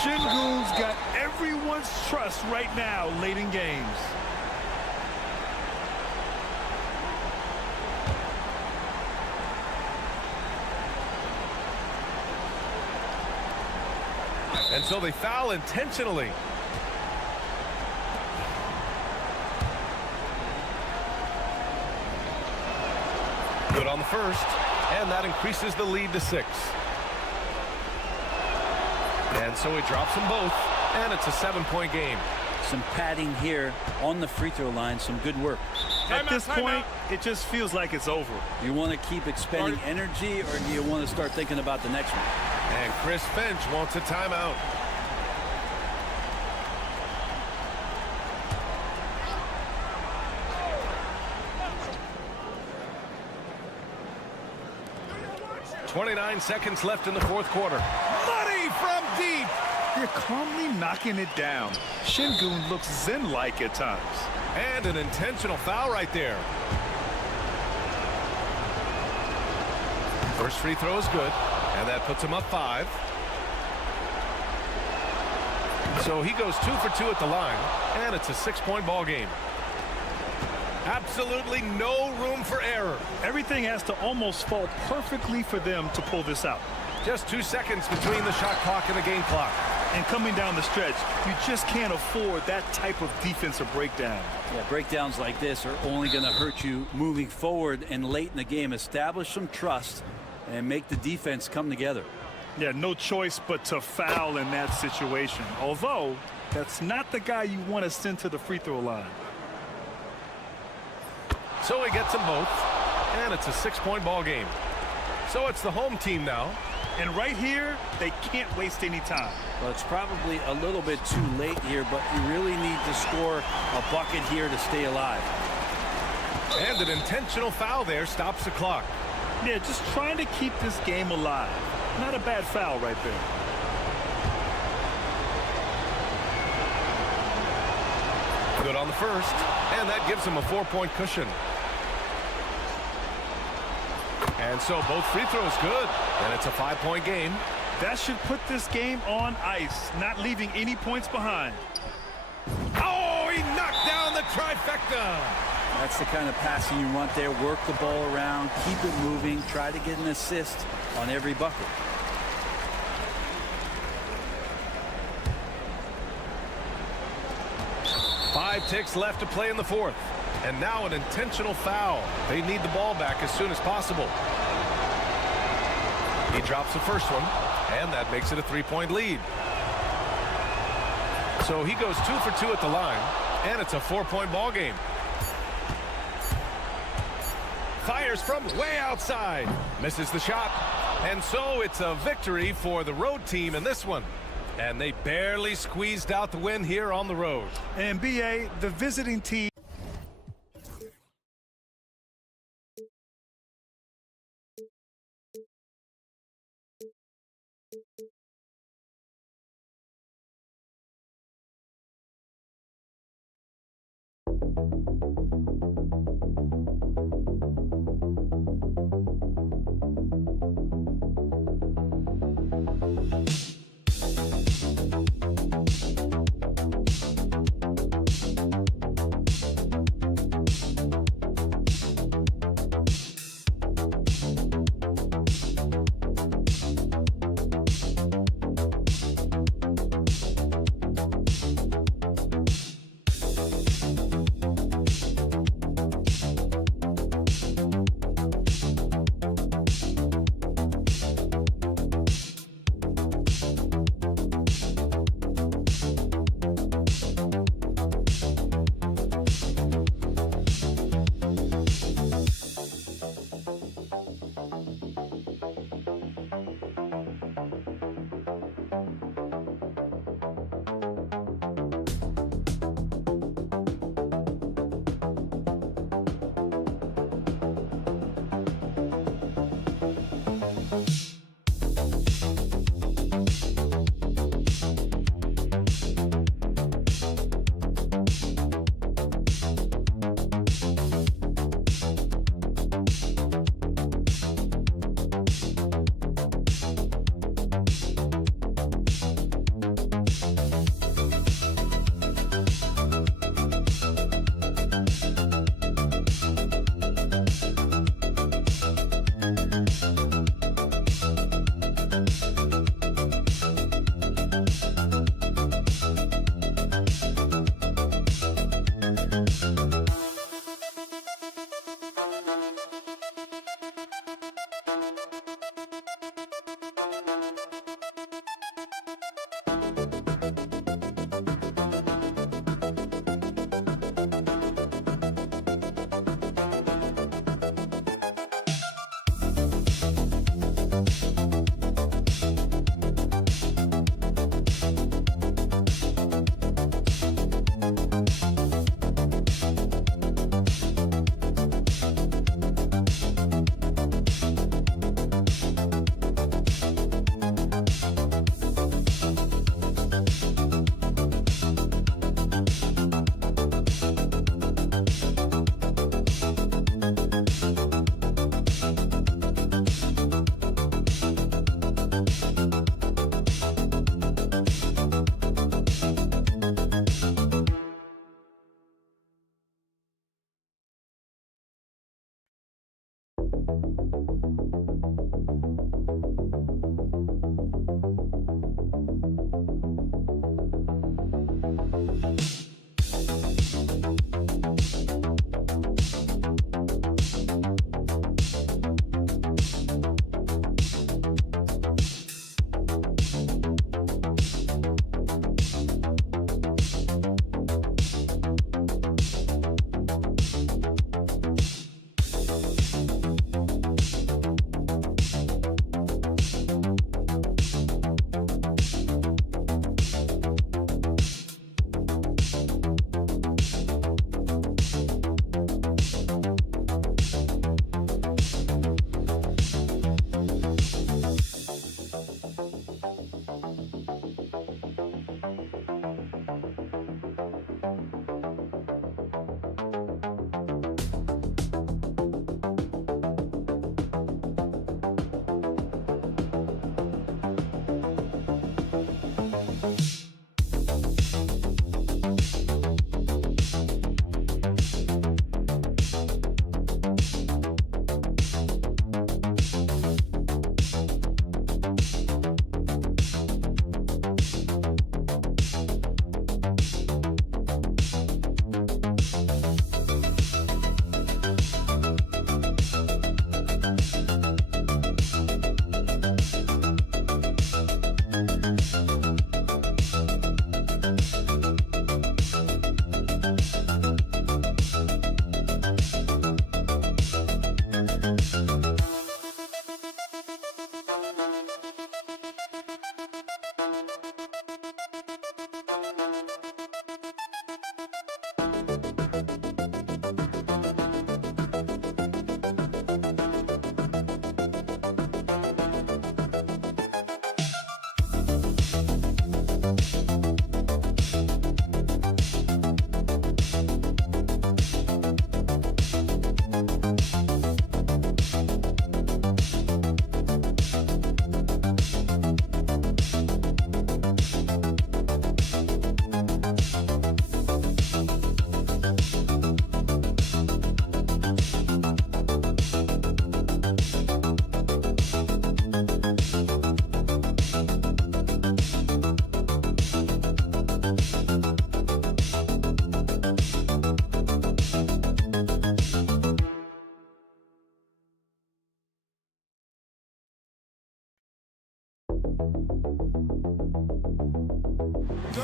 Şengün's got everyone's trust right now late in games. And so they foul intentionally. Good on the first, and that increases the lead to 6. And so he drops them both, and it's a 7-point game. Some padding here on the free throw line. Some good work. At this point, it just feels like it's over. You want to keep expending energy, or do you want to start thinking about the next one? And Chris Finch wants a timeout. .29 seconds left in the fourth quarter. Money from deep. They're calmly knocking it down. Şengün looks zen-like at times. And an intentional foul right there. First free throw is good, and that puts him up 5. So he goes 2 for 2 at the line, and it's a 6-point ball game. Absolutely no room for error. Everything has to almost fall perfectly for them to pull this out. Just 2 seconds between the shot clock and the game clock. And coming down the stretch, you just can't afford that type of defensive breakdown. Yeah, breakdowns like this are only going to hurt you moving forward and late in the game. Establish some trust and make the defense come together. Yeah, no choice but to foul in that situation. Although, that's not the guy you want to send to the free throw line. So he gets them both, and it's a 6-point ball game. So it's the home team now. And right here, they can't waste any time. Well, it's probably a little bit too late here, but you really need to score a bucket here to stay alive. And an intentional foul there stops the clock. Yeah, just trying to keep this game alive. Not a bad foul right there. Good on the first, and that gives him a 4-point cushion. And so both free throws good, and it's a 5-point game. That should put this game on ice, not leaving any points behind. Oh, he knocked down the trifecta. That's the kind of passing you want there. Work the ball around, keep it moving, try to get an assist on every bucket. Five ticks left to play in the fourth. And now an intentional foul. They need the ball back as soon as possible. He drops the first one, and that makes it a 3-point lead. So he goes 2 for 2 at the line, and it's a 4-point ball game. Fires from way outside. Misses the shot. And so it's a victory for the road team in this one. And they barely squeezed out the win here on the road. And BA, the visiting team.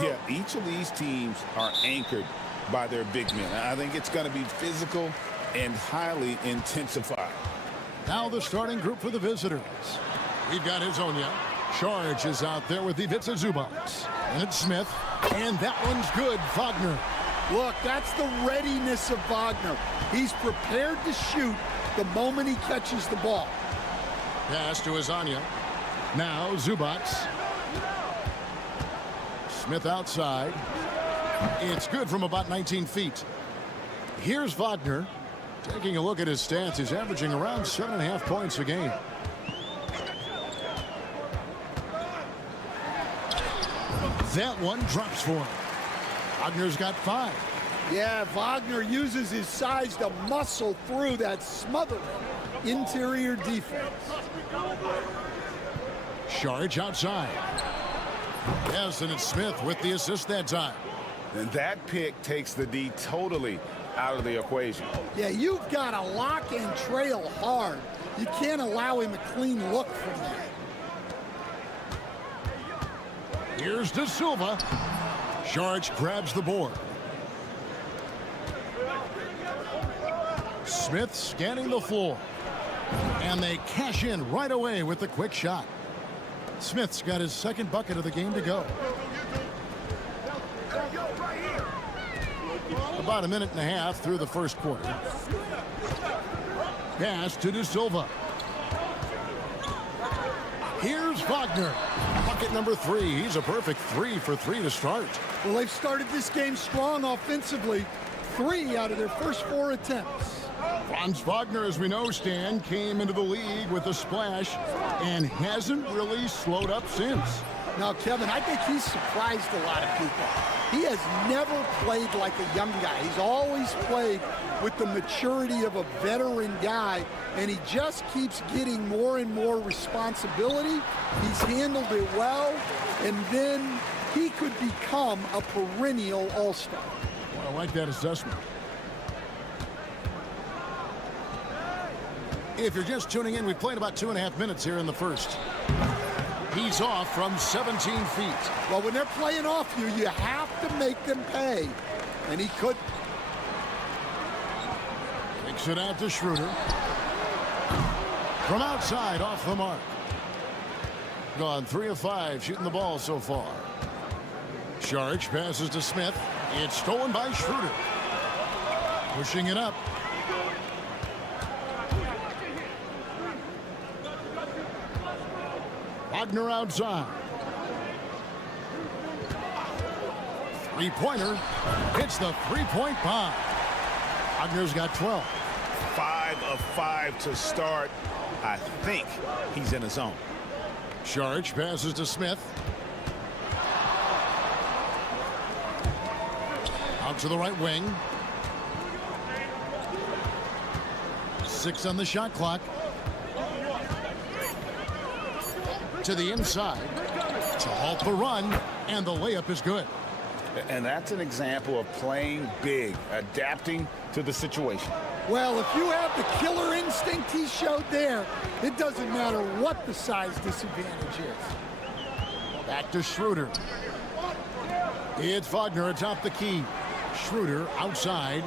Yeah, each of these teams are anchored by their big men. I think it's going to be physical and highly intensified. Now the starting group for the visitors. We've got Hezonja. Charge is out there with Ivica Zubac. And it's Smith. And that one's good. Wagner. Look, that's the readiness of Wagner. He's prepared to shoot the moment he catches the ball. Pass to Hezonja. Now Zubac. Smith outside. It's good from about 19 feet. Here's Wagner. Taking a look at his stats, he's averaging around 7.5 points a game. That one drops for him. Wagner's got 5. Yeah, Wagner uses his size to muscle through that smothering interior defense. Charge outside. Yes, and it's Smith with the assist that time. And that pick takes the D totally out of the equation. Yeah, you've got to lock and trail hard. You can't allow him a clean look from that. Here's De Silva. Charge grabs the board. Smith scanning the floor. And they cash in right away with the quick shot. Smith's got his second bucket of the game to go. About a minute and a half through the first quarter. Pass to De Silva. Here's Wagner. Bucket number 3. He's a perfect 3 for 3 to start. Well, they've started this game strong offensively. 3 out of their first 4 attempts. Franz Wagner, as we know, Stan, came into the league with a splash and hasn't really slowed up since. Now, Kevin, I think he's surprised a lot of people. He has never played like a young guy. He's always played with the maturity of a veteran guy, and he just keeps getting more and more responsibility. He's handled it well, and then he could become a perennial all-star. Well, I like that assessment. If you're just tuning in, we've played about 2.5 minutes here in the first. He's off from 17 feet. Well, when they're playing off you, you have to make them pay. And he could. Kicks it out to Schroeder. From outside, off the mark. Gone 3 of 5 shooting the ball so far. Saric passes to Smith. It's stolen by Schroeder. Pushing it up. Wagner outside. Three-pointer. Hits the three-point bomb. Wagner's got 12. 5 of 5 to start. I think he's in his zone. Saric passes to Smith. Out to the right wing. 6 on the shot clock. To the inside to halt the run, and the layup is good. And that's an example of playing big, adapting to the situation. Well, if you have the killer instinct he showed there, it doesn't matter what the size disadvantage is. Back to Schroeder. It's Wagner atop the key. Schroeder outside.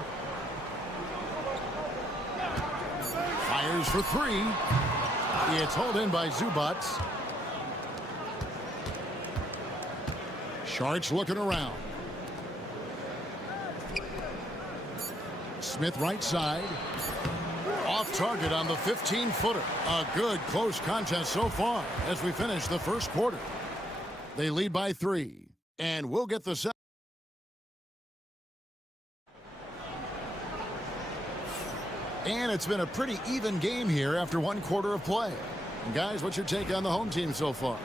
Fires for 3. It's hauled in by Zubac. Saric looking around. Smith right side. Off target on the 15-footer. A good close contest so far as we finish the first quarter. They lead by 3. And we'll get the set. And it's been a pretty even game here after 1 quarter of play. And guys, what's your take on the home team so far?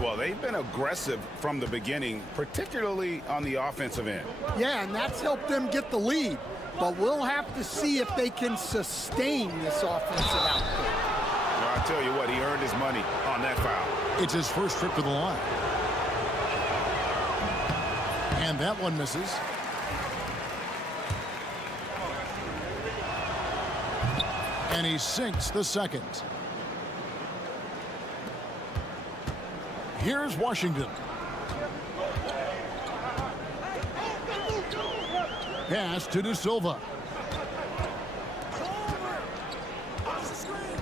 Well, they've been aggressive from the beginning, particularly on the offensive end. Yeah, and that's helped them get the lead. But we'll have to see if they can sustain this offensive output. Well, I'll tell you what, he earned his money on that foul. It's his first trip to the line. And that one misses. And he sinks the second. Here's Washington. Pass to De Silva.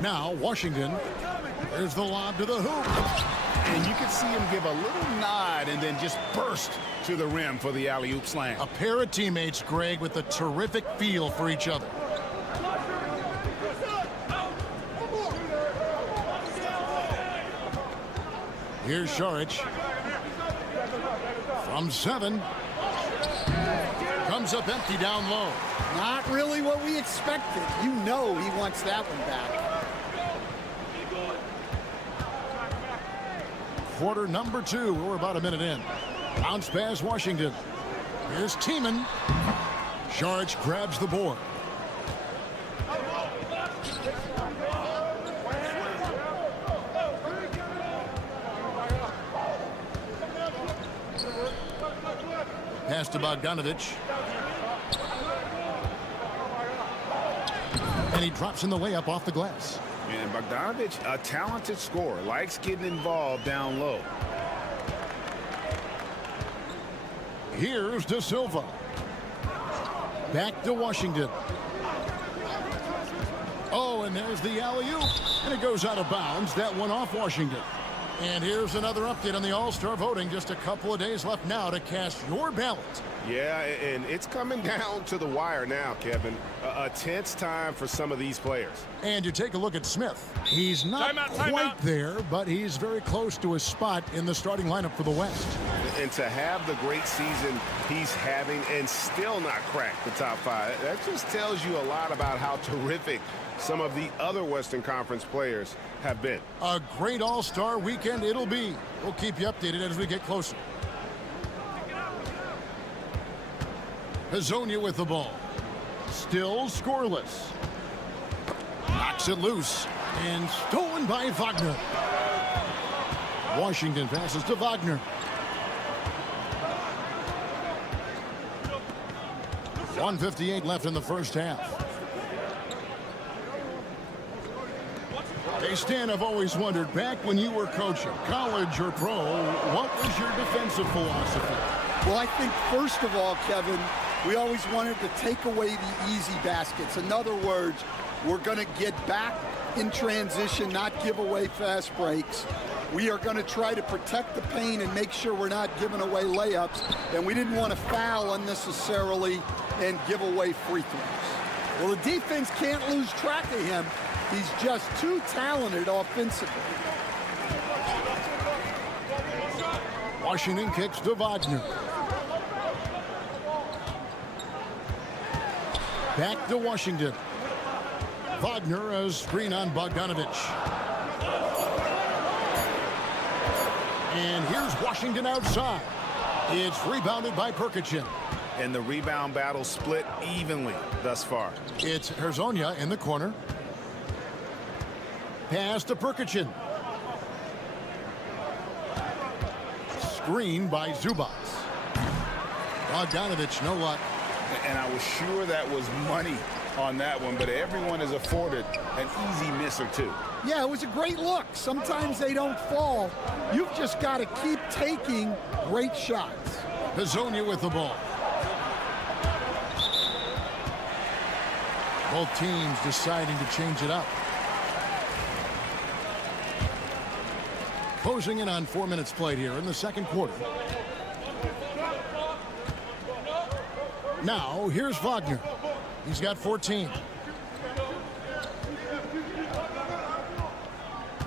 Now Washington. There's the lob to the hoop. And you can see him give a little nod and then just burst to the rim for the alley-oop slam. A pair of teammates, Greg, with a terrific feel for each other. Here's Saric. From 7. Comes up empty down low. Not really what we expected. You know he wants that one back. Quarter number 2. We're about a minute in. Bounce pass Washington. Here's Tiemann. Saric grabs the board. Pass to Bogdanovich. And he drops in the layup off the glass. And Bogdanovich, a talented scorer, likes getting involved down low. Here's De Silva. Back to Washington. Oh, and there's the alley-oop. And it goes out of bounds. That one off Washington. And here's another update on the All-Star voting. Just a couple of days left now to cast your ballot. Yeah, and it's coming down to the wire now, Kevin. A tense time for some of these players. And you take a look at Smith. He's not quite there, but he's very close to his spot in the starting lineup for the West. And to have the great season he's having and still not crack the top 5, that just tells you a lot about how terrific some of the other Western Conference players have been. A great all-star weekend it'll be. We'll keep you updated as we get closer. Hazonia with the ball. Still scoreless. Knocks it loose. And stolen by Wagner. Washington passes to Wagner. .158 left in the first half. Hey, Stan, I've always wondered, back when you were coaching, college or pro, what was your defensive philosophy? Well, I think, first of all, Kevin, we always wanted to take away the easy baskets. In other words, we're going to get back in transition, not give away fast breaks. We are going to try to protect the paint and make sure we're not giving away layups. And we didn't want to foul unnecessarily and give away free throws. Well, the defense can't lose track of him. He's just too talented offensively. Washington kicks to Wagner. Back to Washington. Wagner, a screen on Bogdanovich. And here's Washington outside. It's rebounded by Perkichin. And the rebound battle split evenly thus far. It's Hazonia in the corner. Pass to Perkichin. Screen by Zubats. Bogdanovich, no luck. And I was sure that was money on that one, but everyone is afforded an easy miss or two. Yeah, it was a great look. Sometimes they don't fall. You've just got to keep taking great shots. Hazonia with the ball. Both teams deciding to change it up. Closing in on 4 minutes played here in the second quarter. Now, here's Wagner. He's got 14.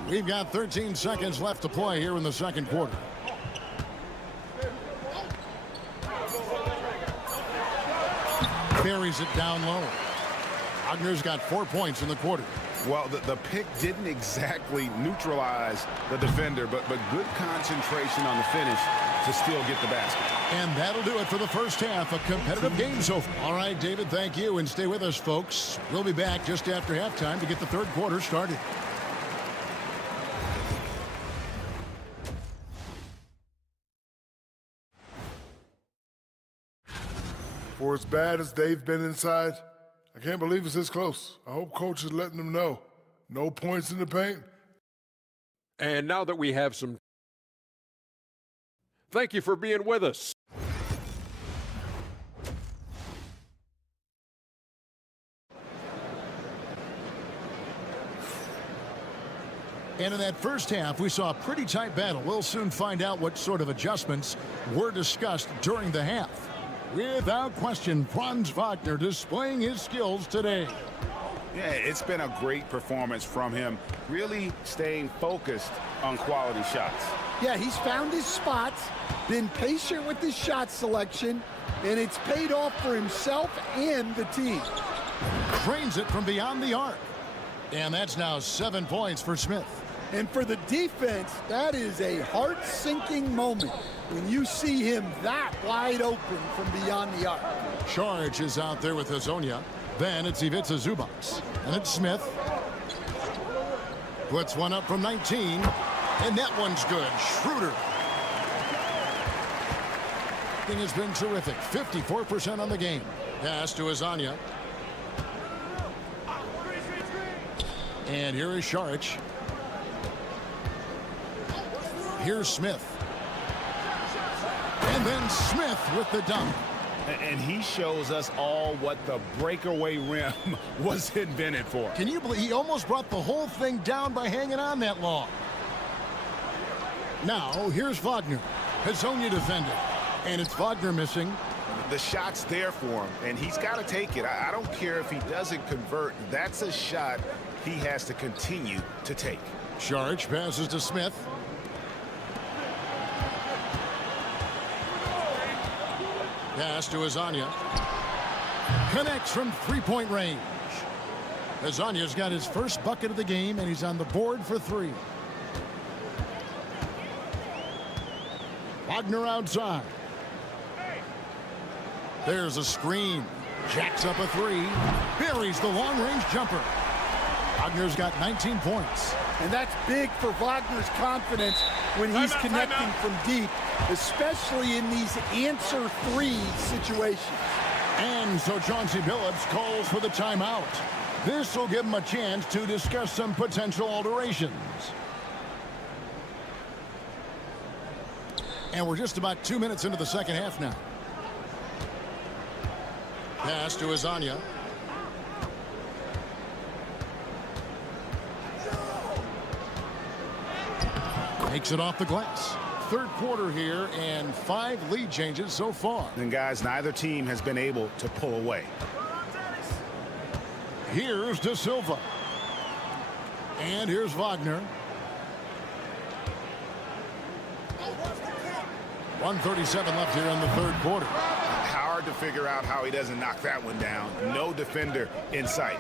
We've got 13 seconds left to play here in the second quarter. Buries it down low. Wagner's got 4 points in the quarter. Well, the pick didn't exactly neutralize the defender, but good concentration on the finish to still get the basket. And that'll do it for the first half. A competitive game so far. All right, David, thank you. And stay with us, folks. We'll be back just after halftime to get the third quarter started. For as bad as they've been inside, I can't believe it's this close. I hope coach is letting them know. No points in the paint. And now that we have some... Thank you for being with us. And in that first half, we saw a pretty tight battle. We'll soon find out what sort of adjustments were discussed during the half. Without question, Franz Wagner displaying his skills today. Yeah, it's been a great performance from him, really staying focused on quality shots. Yeah, he's found his spots, been patient with his shot selection, and it's paid off for himself and the team. Drains it from beyond the arc. And that's now 7 points for Smith. And for the defense, that is a heart-sinking moment when you see him that wide open from beyond the arc. Charge is out there with Hazonia. Then it's Ivica Zubats. And it's Smith. Puts one up from 19. And that one's good. Schroeder. Thing has been terrific. 54% on the game. Pass to Hazonia. And here is Šarić. Here's Smith. And then Smith with the dunk. And he shows us all what the breakaway rim was invented for. Can you believe he almost brought the whole thing down by hanging on that long? Now, here's Wagner. Hazonia defended. And it's Wagner missing. The shot's there for him, and he's got to take it. I don't care if he doesn't convert. That's a shot he has to continue to take. Šarić passes to Smith. Pass to Hazonia. Connects from three-point range. Hazanya's got his first bucket of the game, and he's on the board for 3. Wagner outside. There's a screen. Jacks up a 3. Buries the long-range jumper. Wagner's got 19 points. And that's big for Wagner's confidence when he's connecting from deep, especially in these answer 3 situations. And so Chauncey Billups calls for the timeout. This will give him a chance to discuss some potential alterations. And we're just about 2 minutes into the second half now. Pass to Hazanya. Takes it off the glass. Third quarter here, and 5 lead changes so far. And guys, neither team has been able to pull away. Here's De Silva. And here's Wagner. 1:37 left here in the third quarter. Hard to figure out how he doesn't knock that one down. No defender in sight.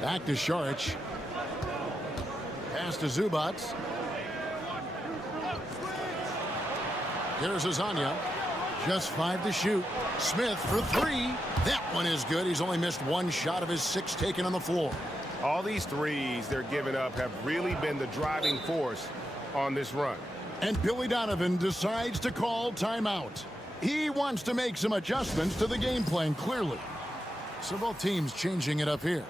Back to Šarić. Pass to Zubac. Here's Hazanya. Just 5 to shoot. Smith for 3. That one is good. He's only missed 1 shot of his 6 taken on the floor. All these threes they're giving up have really been the driving force on this run. And Billy Donovan decides to call timeout. He wants to make some adjustments to the game plan, clearly. So both teams changing it up here.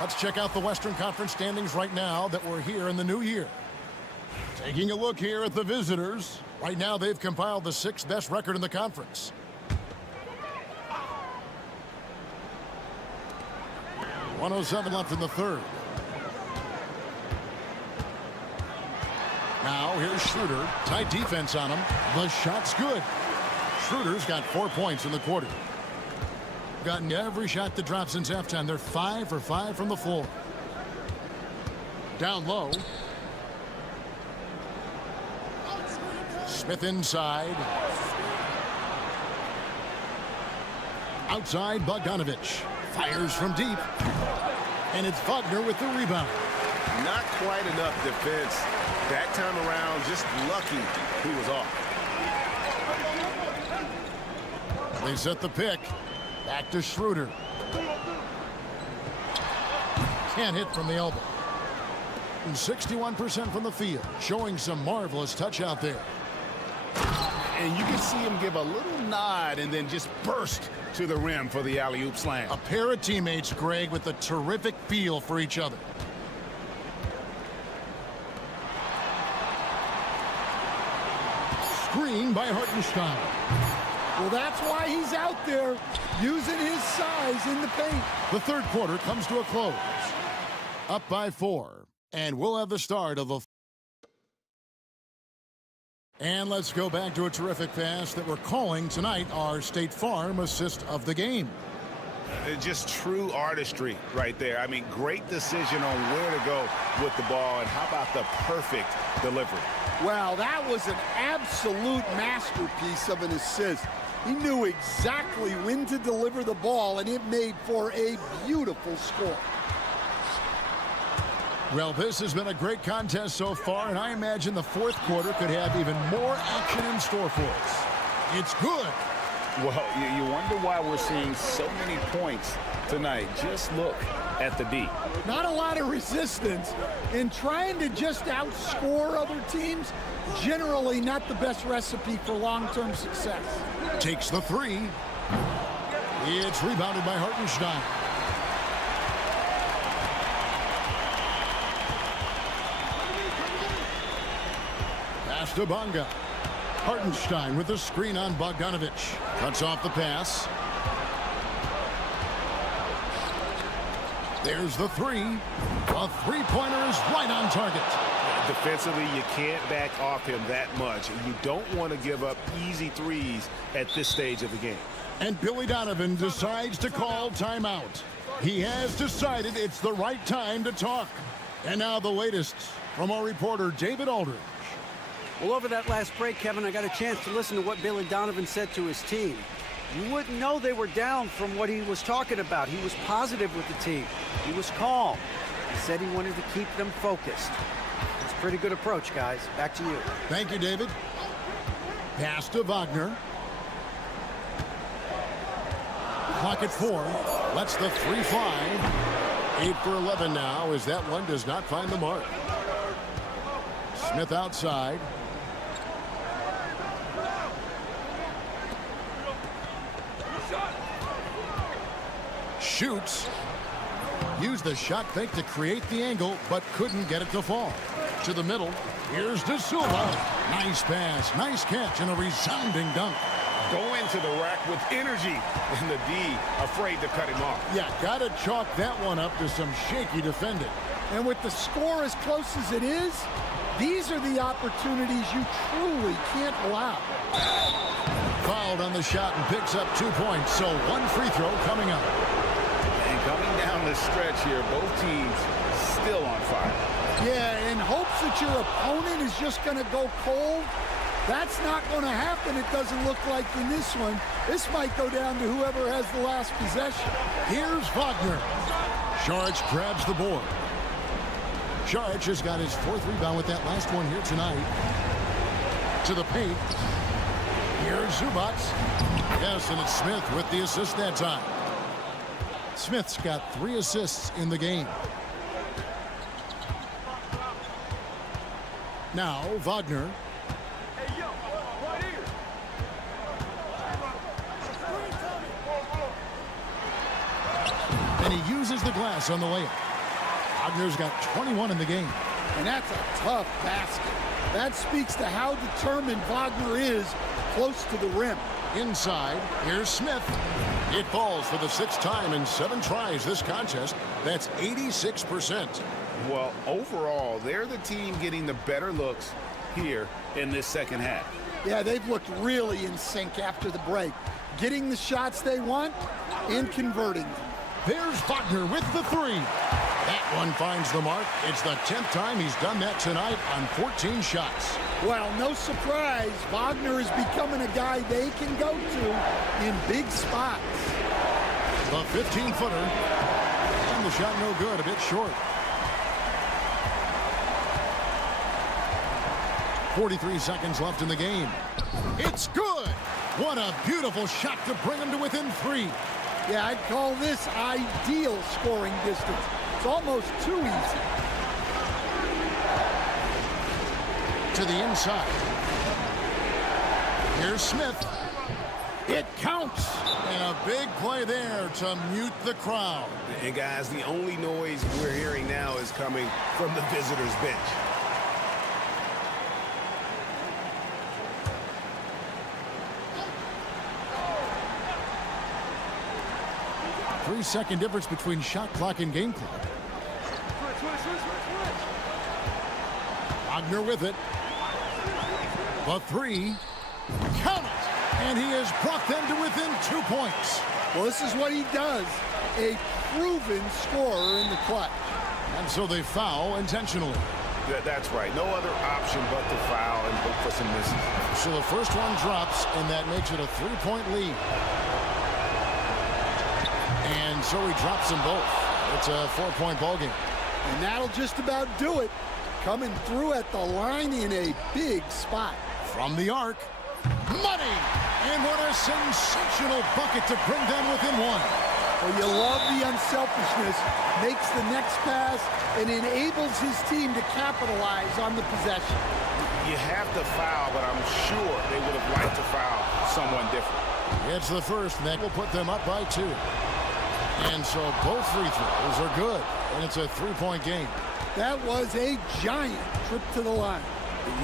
Let's check out the Western Conference standings right now that we're here in the new year. Taking a look here at the visitors. Right now they've compiled the 6th best record in the conference. .107 left in the third. Now here's Schroeder. Tight defense on him. The shot's good. Schroeder's got 4 points in the quarter. Gotten every shot that dropped since halftime. They're 5 for 5 from the floor. Down low. Smith inside. Outside, Bogdanović. Fires from deep. And it's Wagner with the rebound. Not quite enough defense. That time around, just lucky he was off. They set the pick. Back to Schroeder. Can't hit from the elbow. And 61% from the field, showing some marvelous touch out there. And you can see him give a little nod and then just burst to the rim for the alley-oop slam. A pair of teammates, Greg, with a terrific feel for each other. Screen by Hartenstein. Well, that's why he's out there using his size in the paint. The third quarter comes to a close. Up by 4. And we'll have the start of the... And let's go back to a terrific pass that we're calling tonight our State Farm assist of the game. Just true artistry right there. I mean, great decision on where to go with the ball, and how about the perfect delivery? Wow, that was an absolute masterpiece of an assist. He knew exactly when to deliver the ball, and it made for a beautiful score. Well, this has been a great contest so far, and I imagine the fourth quarter could have even more action in store for us. It's good. Well, you wonder why we're seeing so many points tonight. Just look at the D. Not a lot of resistance, and trying to just outscore other teams, generally not the best recipe for long-term success. Takes the 3. It's rebounded by Hartenstein. Pass to Bonga. Hartenstein with the screen on Bogdanović. Cuts off the pass. There's the 3. A three-pointer is right on target. Defensively, you can't back off him that much. You don't want to give up easy threes at this stage of the game. And Billy Donovan decides to call timeout. He has decided it's the right time to talk. And now the latest from our reporter, David Aldridge. Well, over that last break, Kevin, I got a chance to listen to what Billy Donovan said to his team. You wouldn't know they were down from what he was talking about. He was positive with the team. He was calm. He said he wanted to keep them focused. It's a pretty good approach, guys. Back to you. Thank you, David. Pass to Wagner. Clock at 4. Lets the 3 fly. 8 for 11 now as that one does not find the mark. Smith outside. Shoots. Used the shot fake to create the angle, but couldn't get it to fall. To the middle. Here's De Silva. Nice pass, nice catch, and a resounding dunk. Go into the rack with energy, and the D afraid to cut him off. Yeah, got to chalk that one up to some shaky defending. And with the score as close as it is, these are the opportunities you truly can't allow. Fouled on the shot and picks up 2 points, so one free throw coming up. And coming down the stretch here, both teams still on fire. Yeah, in hopes that your opponent is just going to go cold. That's not going to happen, it doesn't look like in this one. This might go down to whoever has the last possession. Here's Wagner. Saric grabs the board. Saric has got his 4th rebound with that last one here tonight. To the paint. Here's Zubac. Yes, and it's Smith with the assist that time. Smith's got 3 assists in the game. Now, Wagner. And he uses the glass on the layup. Wagner's got 21 in the game. And that's a tough basket. That speaks to how determined Wagner is close to the rim. Inside, here's Smith. It falls for the 6th time in 7 tries this contest. That's 86%. Well, overall, they're the team getting the better looks here in this second half. Yeah, they've looked really in sync after the break. Getting the shots they want and converting them. There's Wagner with the 3. That one finds the mark. It's the 10th time he's done that tonight on 14 shots. Well, no surprise, Wagner is becoming a guy they can go to in big spots. The 15-footer. And the shot no good, a bit short. 43 seconds left in the game. It's good. What a beautiful shot to bring him to within 3. Yeah, I'd call this ideal scoring distance. It's almost too easy. To the inside. Here's Smith. It counts. And a big play there to mute the crowd. And guys, the only noise we're hearing now is coming from the visitors' bench. 3-second difference between shot clock and game clock. Wagner with it. The 3. Count it! And he has brought them to within 2 points. Well, this is what he does. A proven scorer in the clutch. And so they foul intentionally. Yeah, that's right. No other option but to foul and hope for some misses. So the first one drops, and that makes it a 3-point lead. And so he drops them both. It's a 4-point ball game. And that'll just about do it. Coming through at the line in a big spot. From the arc. Money! And what a sensational bucket to bring them within 1. Well, you love the unselfishness. Makes the next pass and enables his team to capitalize on the possession. You have to foul, but I'm sure they would have liked to foul someone different. It's the first, and that will put them up by 2. And so both free throws are good, and it's a 3-point game. That was a giant trip to the line.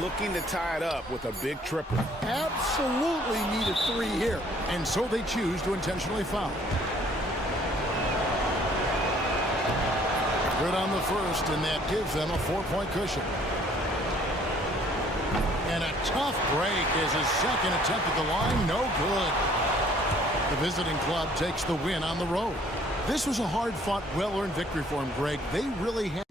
Looking to tie it up with a big triple. Absolutely need a 3 here. And so they choose to intentionally foul. Good on the first, and that gives them a 4-point cushion. And a tough break is his second attempt at the line. No good. The visiting club takes the win on the road. This was a hard-fought, well-earned victory for him, Greg. They really had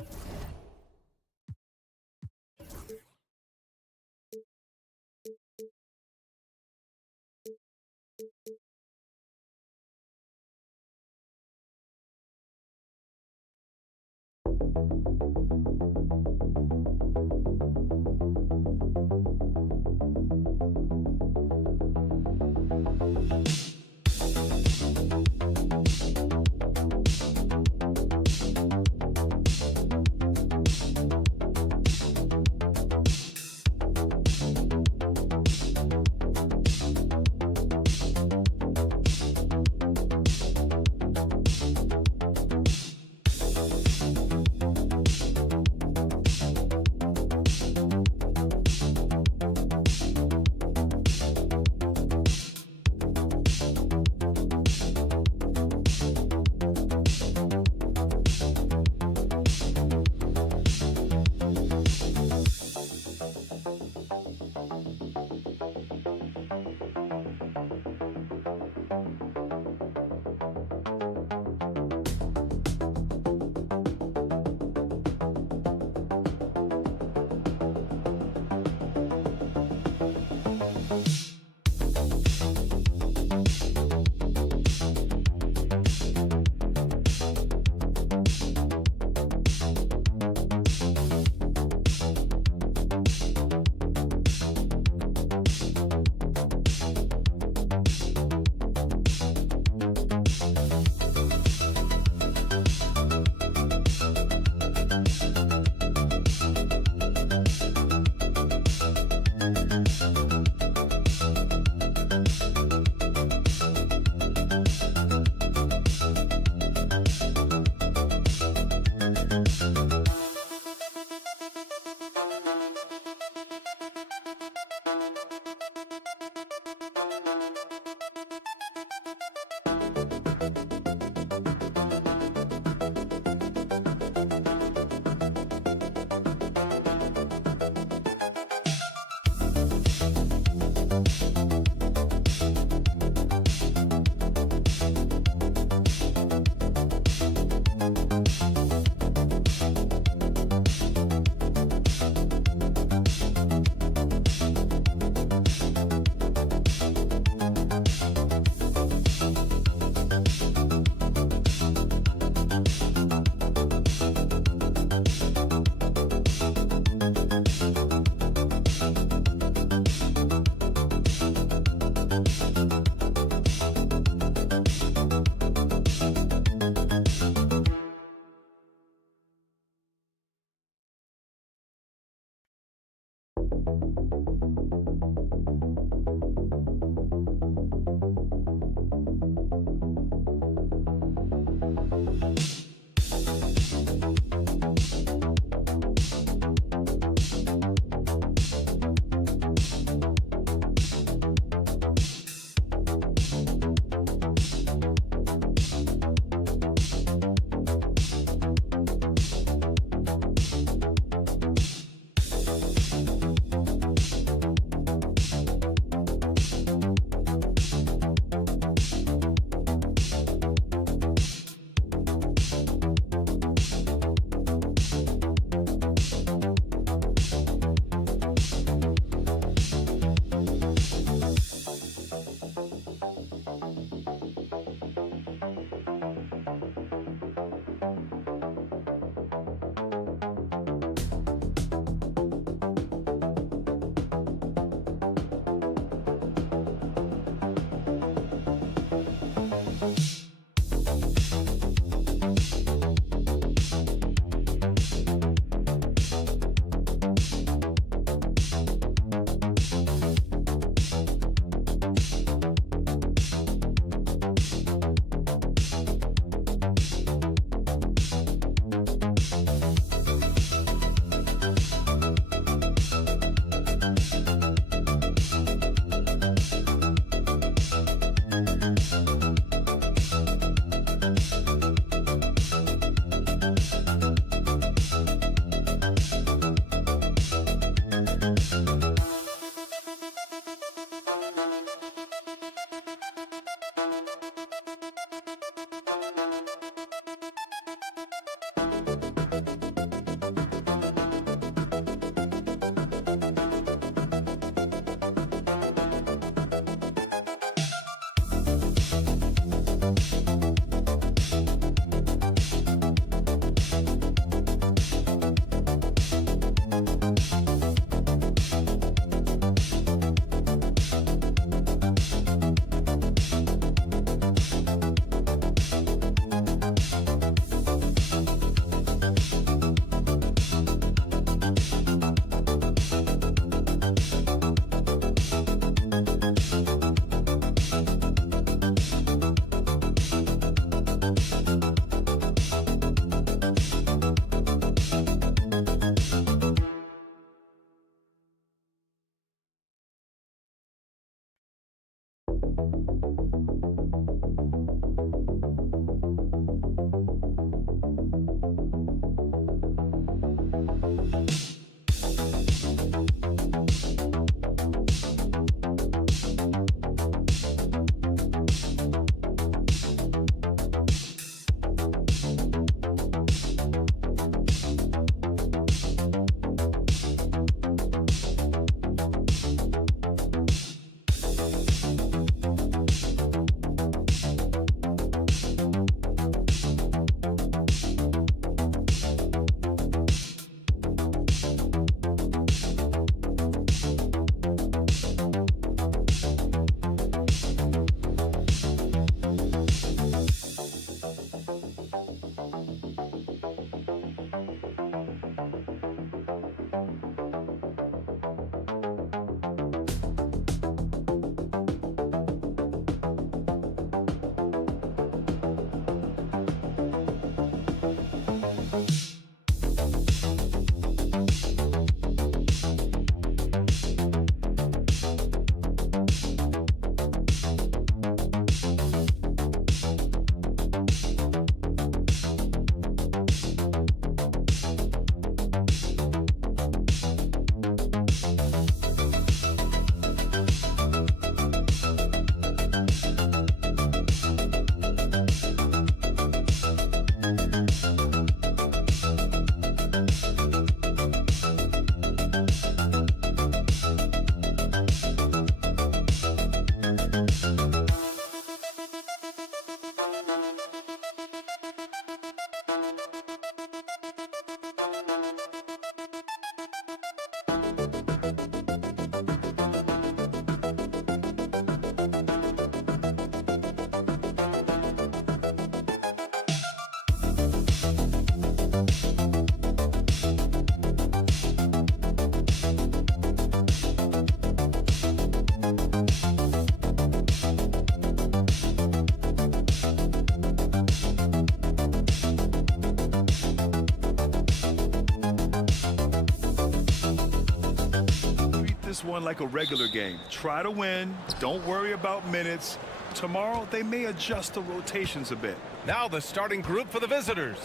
One like a regular game. Try to win. Don't worry about minutes. Tomorrow, they may adjust the rotations a bit. Now the starting group for the visitors.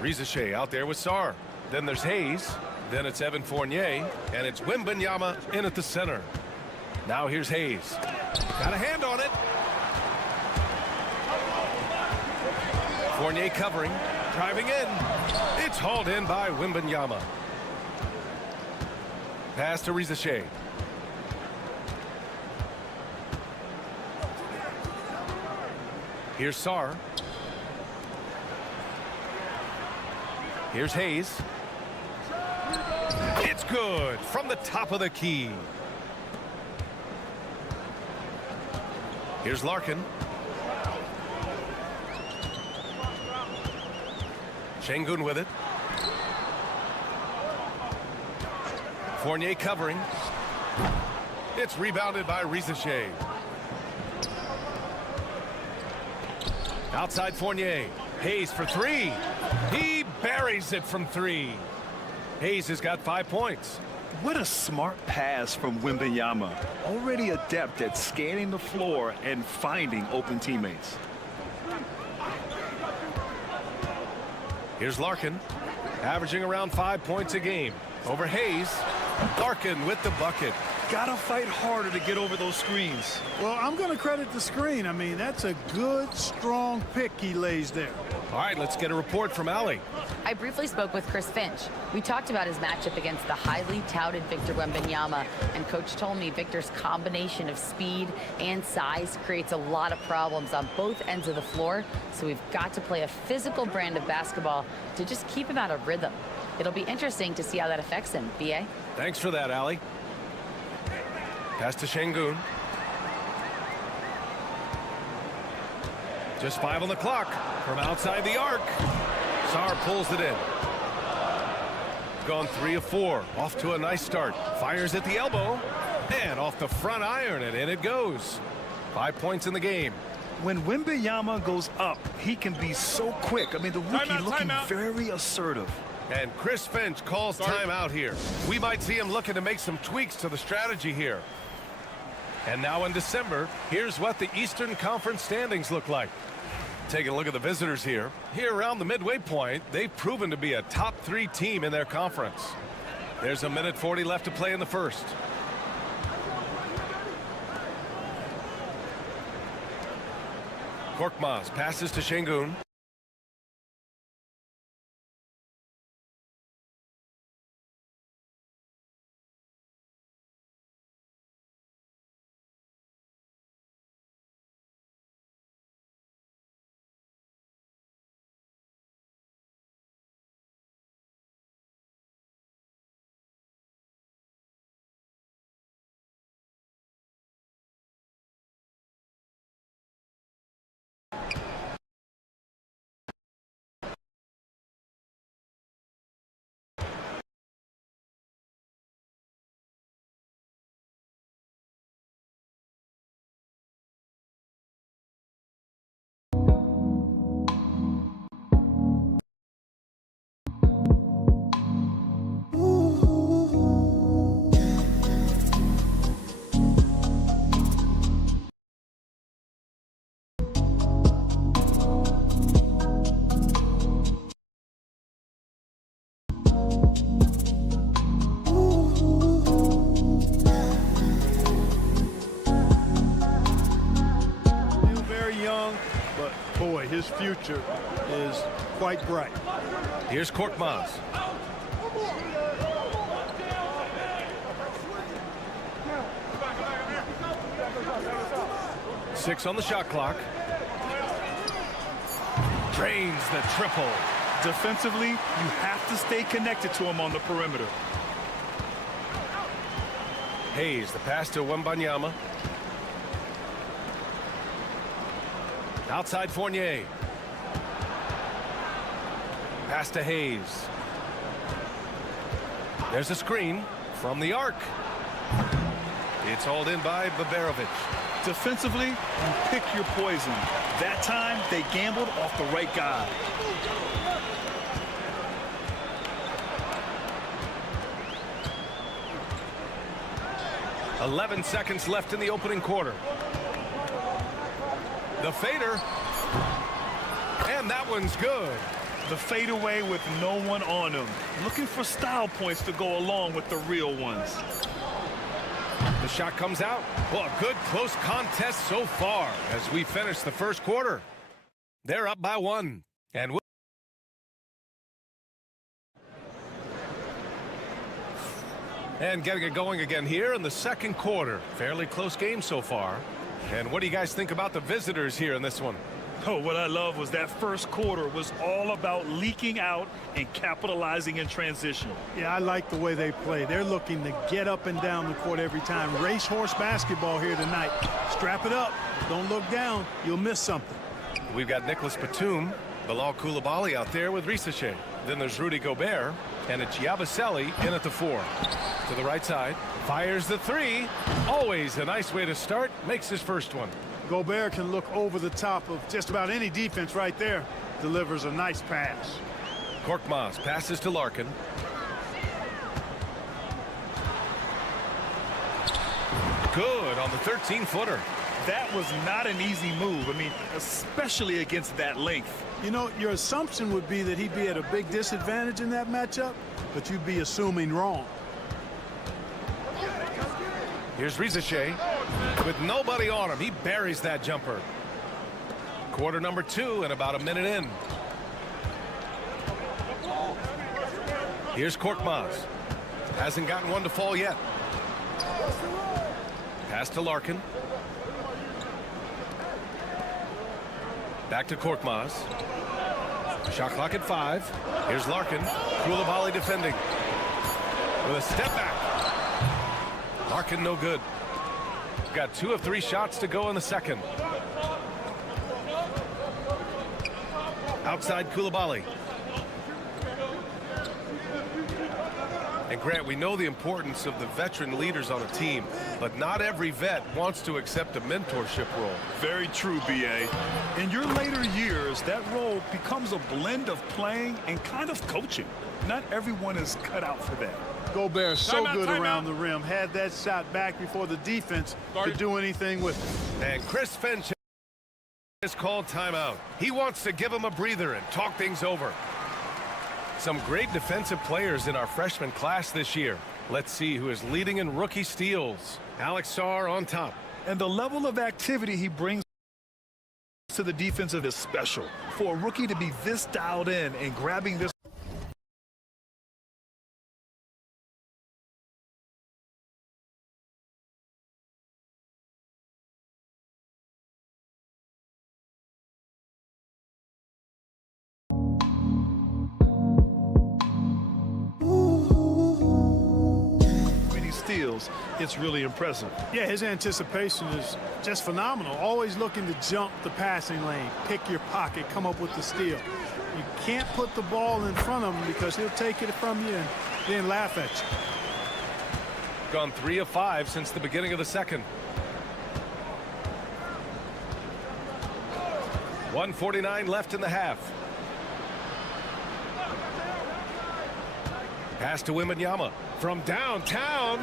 Rizachet out there with Sarr. Then there's Hayes. Then it's Evan Fournier. And it's Wembanyama in at the center. Now here's Hayes. Got a hand on it. Fournier covering. Driving in. It's hauled in by Wembanyama. Pass to Rizachet. Here's Sarr. Here's Hayes. It's good from the top of the key. Here's Larkin. Şengün with it. Fournier covering. It's rebounded by Rizachet. Outside Fournier. Hayes for three. He buries it from three. Hayes has got 5 points. What a smart pass from Wembanyama. Already adept at scanning the floor and finding open teammates. Here's Larkin, averaging around 5 points a game. Over Hayes. Larkin with the bucket. Gotta fight harder to get over those screens. Well, I'm going to credit the screen. I mean, that's a good, strong pick he lays there. All right, let's get a report from Allie. I briefly spoke with Chris Finch. We talked about his matchup against the highly touted Victor Wembanyama, and Coach told me Victor's combination of speed and size creates a lot of problems on both ends of the floor, so we've got to play a physical brand of basketball to just keep him out of rhythm. It'll be interesting to see how that affects him. B.A.? Thanks for that, Allie. Pass to Şengün. Just 5 on the clock from outside the arc. Sarr pulls it in. Gone 3 of 4. Off to a nice start. Fires at the elbow. And off the front iron, and in it goes. 5 points in the game. When Wembanyama goes up, he can be so quick. I mean, the rookie looking very assertive. And Chris Finch calls timeout here. We might see him looking to make some tweaks to the strategy here. And now in December, here's what the Eastern Conference standings look like. Taking a look at the visitors here. Here around the midway point, they've proven to be a top 3 team in their conference. There's a minute 40 left to play in the first. Korkmaz passes to Şengün. Boy, his future is quite bright. Here's Korkmaz. Six on the shot clock. Drains the triple. Defensively, you have to stay connected to him on the perimeter. Hayes, the pass to Wembanyama. Outside Fournier. Pass to Hayes. There's a screen from the arc. It's hauled in by Baberovic. Defensively, you pick your poison. That time, they gambled off the right guy. .11 seconds left in the opening quarter. The fader. And that one's good. The fadeaway with no one on him. Looking for style points to go along with the real ones. The shot comes out. Well, a good close contest so far as we finish the first quarter. They're up by 1. And getting it going again here in the second quarter. Fairly close game so far. And what do you guys think about the visitors here in this one? Oh, what I love was that first quarter was all about leaking out and capitalizing in transition. Yeah, I like the way they play. They're looking to get up and down the court every time. Racehorse basketball here tonight. Strap it up. Don't look down. You'll miss something. We've got Nicholas Batum, Bilal Coulibaly out there with Risache. Then there's Rudy Gobert, and it's Yabusele in at the 4. To the right side, fires the 3. Always a nice way to start. Makes his first one. Gobert can look over the top of just about any defense right there. Delivers a nice pass. Korkmaz passes to Larkin. Good on the 13-footer. That was not an easy move. I mean, especially against that length. You know, your assumption would be that he'd be at a big disadvantage in that matchup, but you'd be assuming wrong. Here's Risache. With nobody on him, he buries that jumper. Quarter number 2 and about a minute in. Here's Korkmaz. Hasn't gotten one to fall yet. Pass to Larkin. Back to Korkmaz. Shot clock at 5. Here's Larkin. Coulibaly defending. With a step back. Larkin no good. Got 2 of 3 shots to go in the second. Outside Coulibaly. And Grant, we know the importance of the veteran leaders on a team, but not every vet wants to accept a mentorship role. Very true, B.A. In your later years, that role becomes a blend of playing and kind of coaching. Not everyone is cut out for that. Gobert so good around timeout. the rim. Had that shot back before the defense could do anything with it. And Chris Finch has called timeout. He wants to give him a breather and talk things over. Some great defensive players in our freshman class this year. Let's see who is leading in rookie steals. Alex Sarr on top. And the level of activity he brings to the defensive is special. For a rookie to be this dialed in and grabbing this. Steals, it's really impressive. Yeah, his anticipation is just phenomenal. Always looking to jump the passing lane, pick your pocket, come up with the steal. You can't put the ball in front of him because he'll take it from you and then laugh at you. Gone 3 of 5 since the beginning of the second. 1:49 left in the half. Pass to Wembanyama from downtown.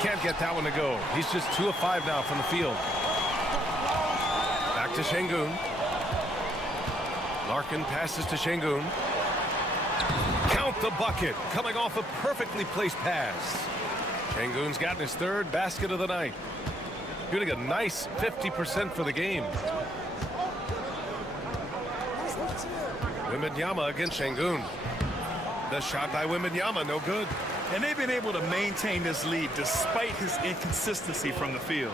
Can't get that one to go. He's just 2 of 5 now from the field. Back to Şengün. Larkin passes to Şengün. Count the bucket. Coming off a perfectly placed pass. Şengün's gotten his 3rd basket of the night. Shooting a nice 50% for the game. Wembanyama against Şengün. The shot by Wembanyama, no good. And they've been able to maintain this lead despite his inconsistency from the field.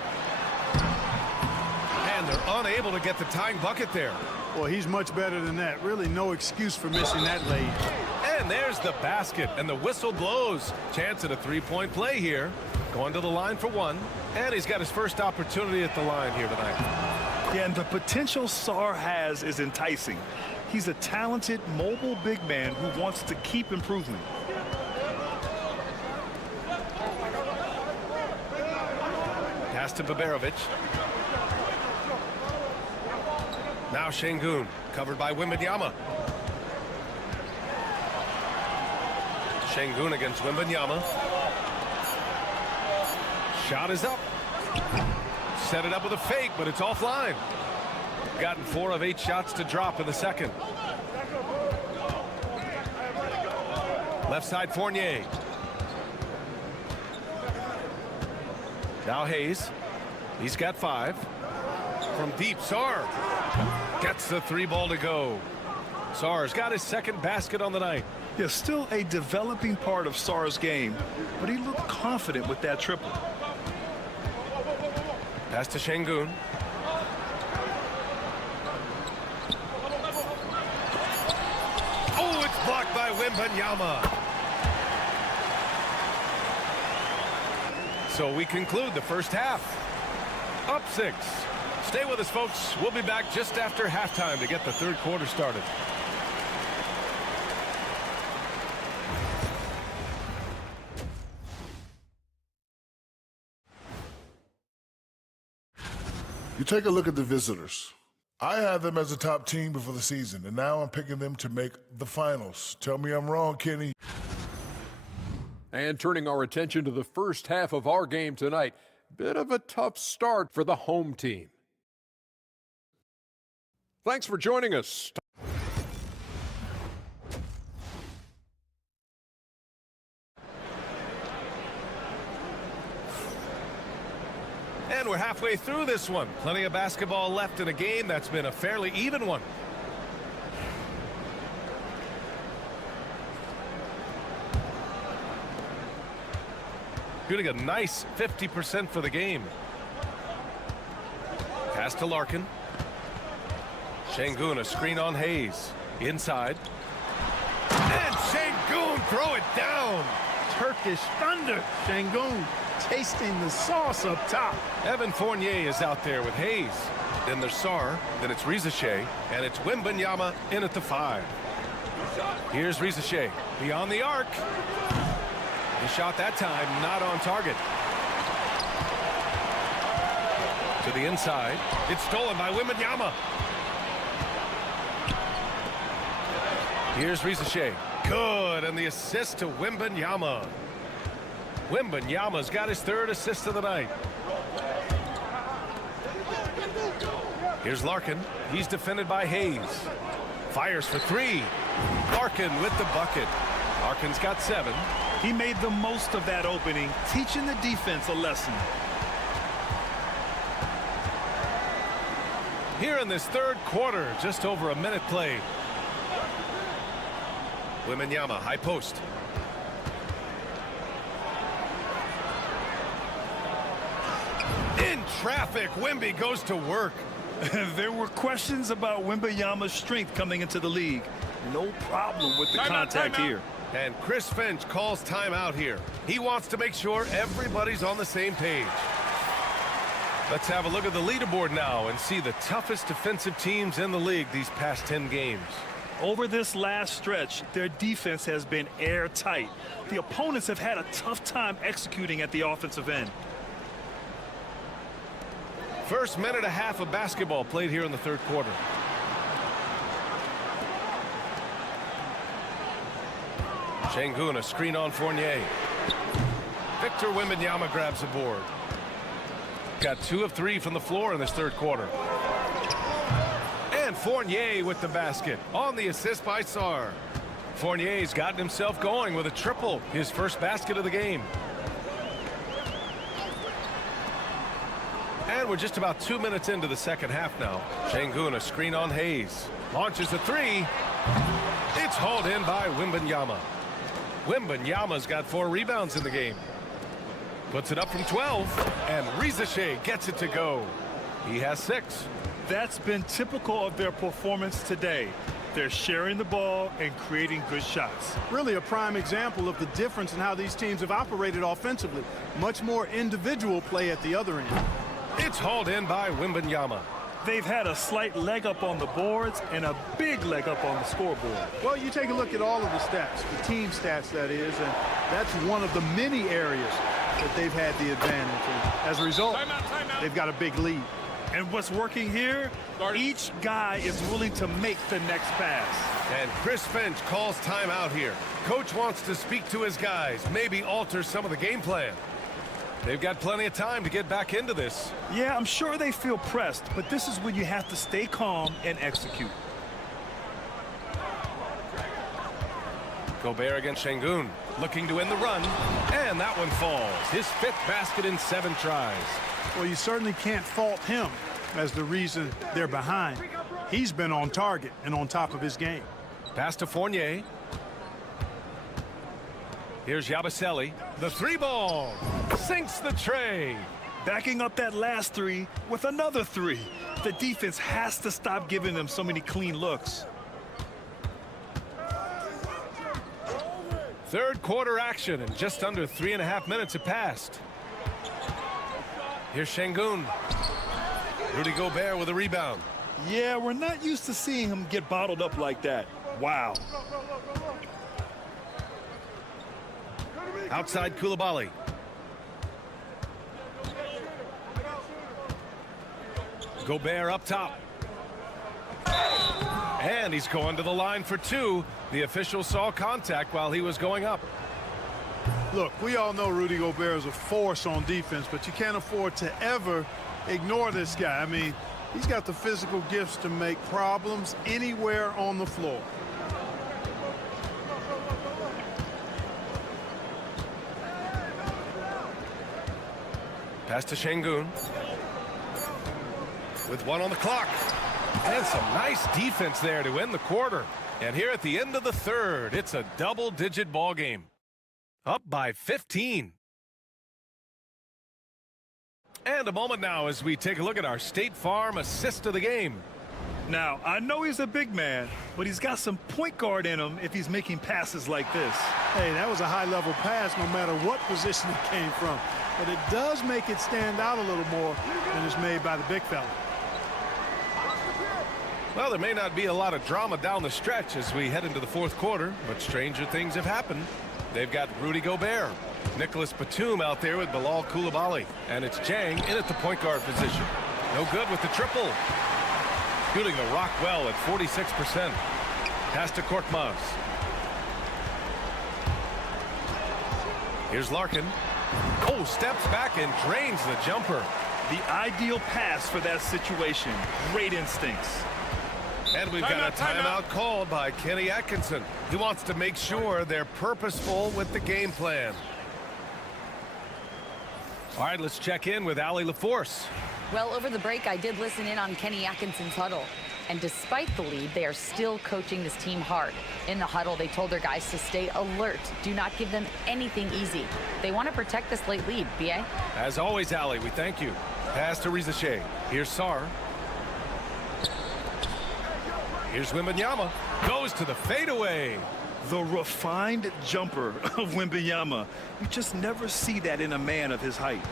And they're unable to get the tying bucket there. Well, he's much better than that. Really no excuse for missing that lead. And there's the basket, and the whistle blows. Chance at a 3-point play here. Going to the line for 1. And he's got his first opportunity at the line here tonight. Yeah, and the potential Sarr has is enticing. He's a talented, mobile big man who wants to keep improving. Pass to Baberovic. Now Şengün, covered by Wembanyama. Şengün against Wembanyama. Shot is up. Set it up with a fake, but it's offline. Gotten 4 of 8 shots to drop in the second. Left side Fournier. Now Hayes. He's got 5. From deep, Sarr gets the 3 ball to go. Sarr's got his 2nd basket on the night. Yeah, still a developing part of Sarr's game, but he looked confident with that triple. Pass to Şengün. Oh, it's blocked by Wembanyama. So we conclude the first half. Up 6. Stay with us, folks. We'll be back just after halftime to get the 3rd quarter started. You take a look at the visitors. I had them as a top team before the season, and now I'm picking them to make the finals. Tell me I'm wrong, Kenny. And turning our attention to the first half of our game tonight, bit of a tough start for the home team. Thanks for joining us. And we're halfway through this one. Plenty of basketball left in a game that's been a fairly even one. Shooting a nice 50% for the game. Pass to Larkin. Şengün, a screen on Hayes. Inside. And Şengün throw it down. Turkish thunder. Şengün tasting the sauce up top. Evan Fournier is out there with Hayes. Then there's Sarr. Then it's Rizachet. And it's Wembanyama in at the 5. Here's Rizachet. Beyond the arc. The shot that time not on target. To the inside. It's stolen by Wembanyama. Here's Rizachet. Good, and the assist to Wembanyama. Wembanyama's got his 3rd assist of the night. Here's Larkin. He's defended by Hayes. Fires for 3. Larkin with the bucket. Larkin's got 7. He made the most of that opening, teaching the defense a lesson. Here in this 3rd quarter, just over a minute played. Wembanyama, high post. In traffic, Wemby goes to work. There were questions about Wembanyama's strength coming into the league. No problem with the contact here. And Chris Finch calls timeout here. He wants to make sure everybody's on the same page. Let's have a look at the leaderboard now and see the toughest defensive teams in the league these past 10 games. Over this last stretch, their defense has been airtight. The opponents have had a tough time executing at the offensive end. First minute and a half of basketball played here in the 3rd quarter. Şengün, a screen on Fournier. Victor Wembanyama grabs the board. Got 2 of 3 from the floor in this 3rd quarter. And Fournier with the basket on the assist by Sarr. Fournier's gotten himself going with a triple, his 1st basket of the game. And we're just about 2 minutes into the 2nd half now. Şengün, a screen on Hayes. Launches a 3. It's hauled in by Wembanyama. Wembanyama's got 4 rebounds in the game. Puts it up from 12, and Rizachet gets it to go. He has 6. That's been typical of their performance today. They're sharing the ball and creating good shots. Really a prime example of the difference in how these teams have operated offensively. Much more individual play at the other end. It's hauled in by Wembanyama. They've had a slight leg up on the boards and a big leg up on the scoreboard. Well, you take a look at all of the stats, the team stats that is, and that's one of the many areas that they've had the advantage. And as a result, they've got a big lead. And what's working here, each guy is willing to make the next pass. And Chris Finch calls timeout here. Coach wants to speak to his guys, maybe alter some of the game plan. They've got plenty of time to get back into this. Yeah, I'm sure they feel pressed, but this is when you have to stay calm and execute. Gobert against Şengün, looking to win the run, and that one falls. His 5th basket in 7 tries. Well, you certainly can't fault him as the reason they're behind. He's been on target and on top of his game. Pass to Fournier. Here's Yabusele. The 3-ball. Sinks the tray. Backing up that last 3 with another 3. The defense has to stop giving them so many clean looks. 3rd quarter action, and just under 3.5 minutes have passed. Here's Şengün. Rudy Gobert with a rebound. Yeah, we're not used to seeing him get bottled up like that. Wow. Outside Coulibaly. Gobert up top. And he's going to the line for 2. The official saw contact while he was going up. Look, we all know Rudy Gobert is a force on defense, but you can't afford to ever ignore this guy. I mean, he's got the physical gifts to make problems anywhere on the floor. Pass to Şengün. With 1 on the clock. And some nice defense there to end the quarter. And here at the end of the 3rd, it's a double-digit ball game. Up by 15. And a moment now as we take a look at our State Farm assist of the game. Now, I know he's a big man, but he's got some point guard in him if he's making passes like this. Hey, that was a high-level pass no matter what position it came from. But it does make it stand out a little more than it's made by the big fella. Well, there may not be a lot of drama down the stretch as we head into the 4th quarter, but stranger things have happened. They've got Rudy Gobert. Nicholas Batum out there with Bilal Coulibaly. And it's Jang in at the point guard position. No good with the triple. Shooting the rock well at 46%. Pass to Korkmaz. Here's Larkin. Oh, steps back and drains the jumper. The ideal pass for that situation. Great instincts. And we've got a timeout called by Kenny Atkinson. He wants to make sure they're purposeful with the game plan. All right, let's check in with Allie LaForce. Well, over the break, I did listen in on Kenny Atkinson's huddle. And despite the lead, they are still coaching this team hard. In the huddle, they told their guys to stay alert. Do not give them anything easy. They want to protect this late lead, B.A. As always, Allie, we thank you. Pass to Rizache. Here's Sar. Here's Wembanyama. Goes to the fadeaway. The refined jumper of Wembanyama. You just never see that in a man of his height.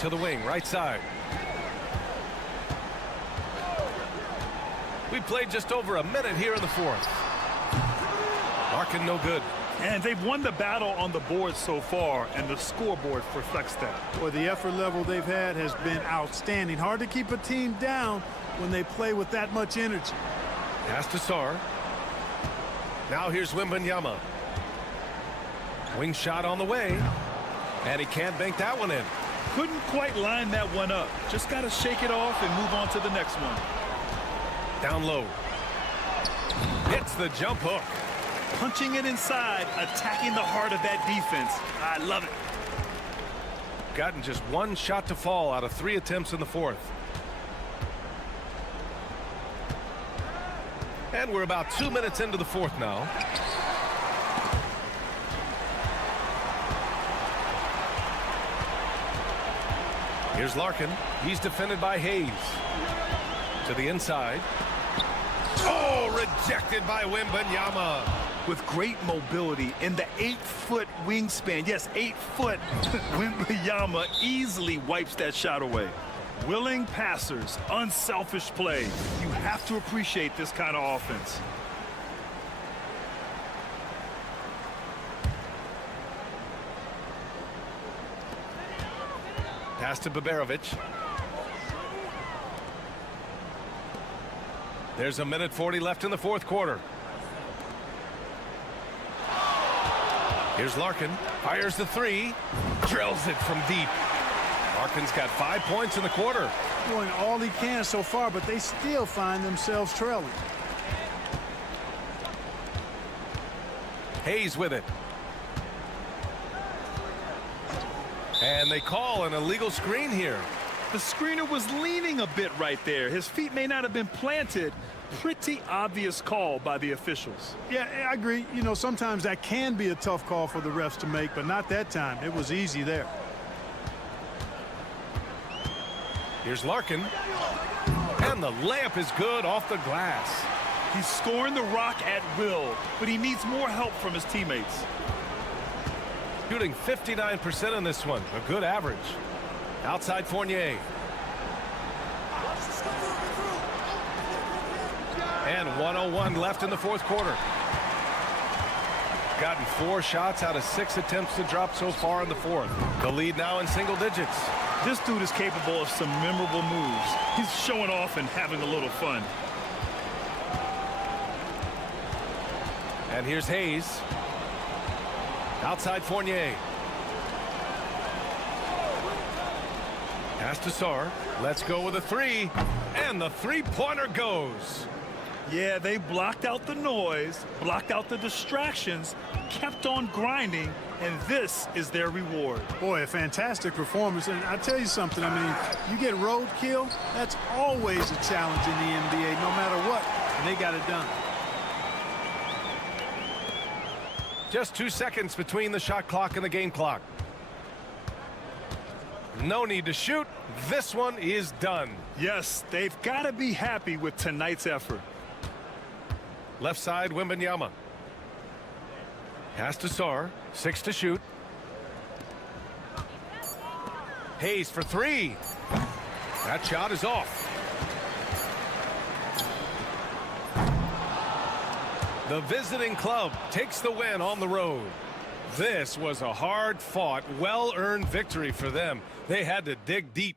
To the wing, right side. We played just over a minute here in the fourth. Larkin no good. And they've won the battle on the board so far, and the scoreboard reflects that. Well, the effort level they've had has been outstanding. Hard to keep a team down when they play with that much energy. Pass to Sar. Now here's Wembanyama. Wing shot on the way. And he can't bank that one in. Couldn't quite line that one up. Just got to shake it off and move on to the next one. Down low. Hits the jump hook. Punching it inside, attacking the heart of that defense. I love it. Gotten just one shot to fall out of 3 attempts in the fourth. And we're about 2 minutes into the fourth now. Here's Larkin. He's defended by Hayes. To the inside. Oh, rejected by Wembanyama. With great mobility in the 8-foot wingspan. Yes, 8 foot. Wembanyama easily wipes that shot away. Willing passers, unselfish play. You have to appreciate this kind of offense. Pass to Baberovic. There's a minute 40 left in the fourth quarter. Here's Larkin. Fires the three. Drills it from deep. Larkin's got 5 points in the quarter. Doing all he can so far, but they still find themselves trailing. Hayes with it. And they call an illegal screen here. The screener was leaning a bit right there. His feet may not have been planted. Pretty obvious call by the officials. Yeah, I agree. You know, sometimes that can be a tough call for the refs to make, but not that time. It was easy there. Here's Larkin. And the layup is good off the glass. He's scoring the rock at will, but he needs more help from his teammates. Shooting 59% in this one. A good average. Outside Fournier. And 1:01 left in the fourth quarter. Gotten 4 shots out of 6 attempts to drop so far in the fourth. The lead now in single digits. This dude is capable of some memorable moves. He's showing off and having a little fun. And here's Hayes. Outside Fournier. Pass to Sar. Let's go with a 3. And the 3-pointer goes. Yeah, they blocked out the noise, blocked out the distractions, kept on grinding, and this is their reward. Boy, a fantastic performance. And I tell you something, I mean, you get roadkill, that's always a challenge in the NBA, no matter what, and they got it done. Just 2 seconds between the shot clock and the game clock. No need to shoot. This one is done. Yes, they've got to be happy with tonight's effort. Left side, Wembanyama. Pass to Sar. 6 to shoot. Hayes for 3. That shot is off. The visiting club takes the win on the road. This was a hard-fought, well-earned victory for them. They had to dig deep.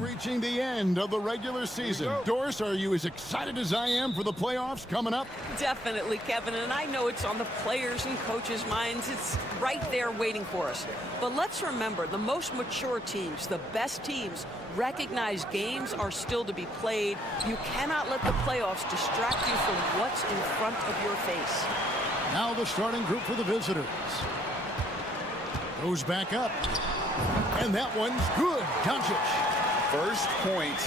Reaching the end of the regular season. Doris, are you as excited as I am for the playoffs coming up? Definitely, Kevin, and I know it's on the players and coaches' minds. It's right there waiting for us. But let's remember, the most mature teams, the best teams, recognize games are still to be played. You cannot let the playoffs distract you from what's in front of your face. Now the starting group for the visitors. Goes back up. And that one's good. Doncic. First point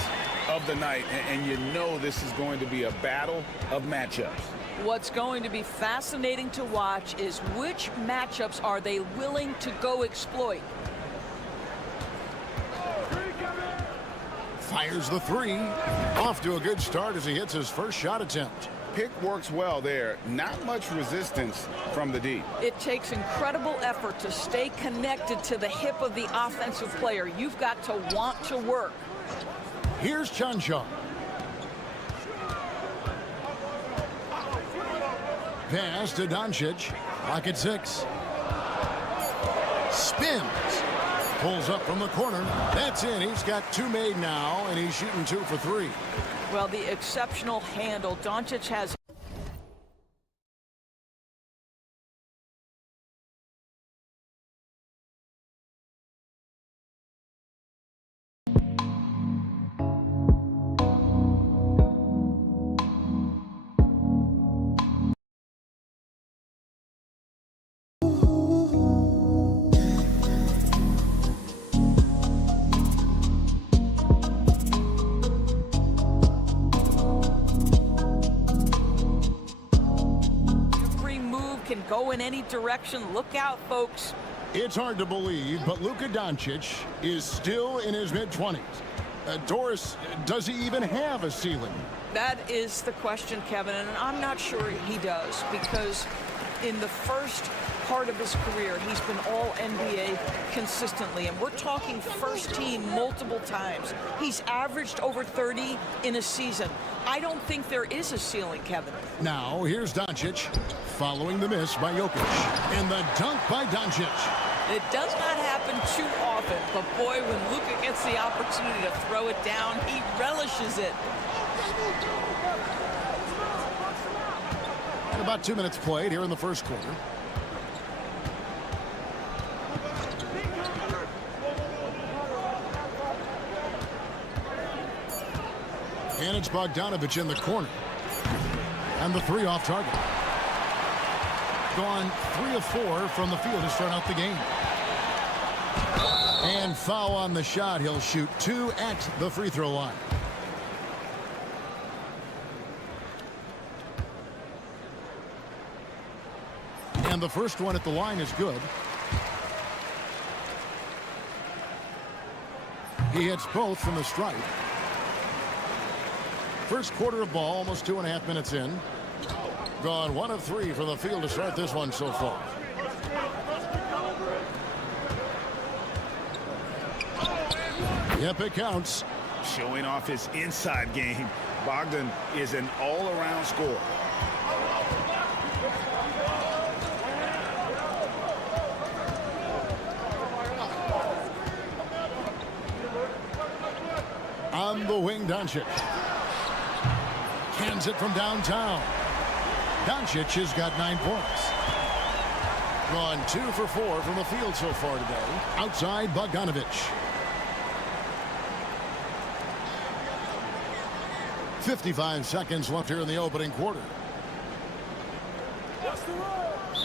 of the night, and you know this is going to be a battle of matchups. What's going to be fascinating to watch is which matchups are they willing to go exploit. Fires the three. Off to a good start as he hits his first shot attempt. Pick works well there. Not much resistance from the D. It takes incredible effort to stay connected to the hip of the offensive player. You've got to want to work. Here's Chanshaw. Pass to Doncic. Lock at 6. Spins. Pulls up from the corner. That's in. He's got 2 made now, and he's shooting 2 for 3. Well, the exceptional handle Doncic has. Go in any direction. Look out, folks. It's hard to believe, but Luka Doncic is still in his mid-20s. Doris, does he even have a ceiling? That is the question, Kevin, and I'm not sure he does, because in the first part of his career, he's been all NBA consistently, and we're talking first team multiple times. He's averaged over 30 in a season. I don't think there is a ceiling, Kevin. Now, here's Doncic, following the miss by Jokic, and the dunk by Doncic. It does not happen too often, but boy, when Luka gets the opportunity to throw it down, he relishes it. And about 2 minutes played here in the first quarter. And it's Bogdanovich in the corner. And the three off target. Gone 3 of 4 from the field to start out the game. And foul on the shot. He'll shoot 2 at the free throw line. And the first one at the line is good. He hits both from the stripe. First quarter of ball, almost 2.5 minutes in. Gone 1 of 3 from the field to start this one so far. Yep, it counts. Showing off his inside game. Bogdan is an all-around scorer. On the wing, Doncic. Cans it from downtown. Doncic has got 9 points. Gone 2 for 4 from the field so far today. Outside, Bogdanovich. 55 seconds left here in the opening quarter.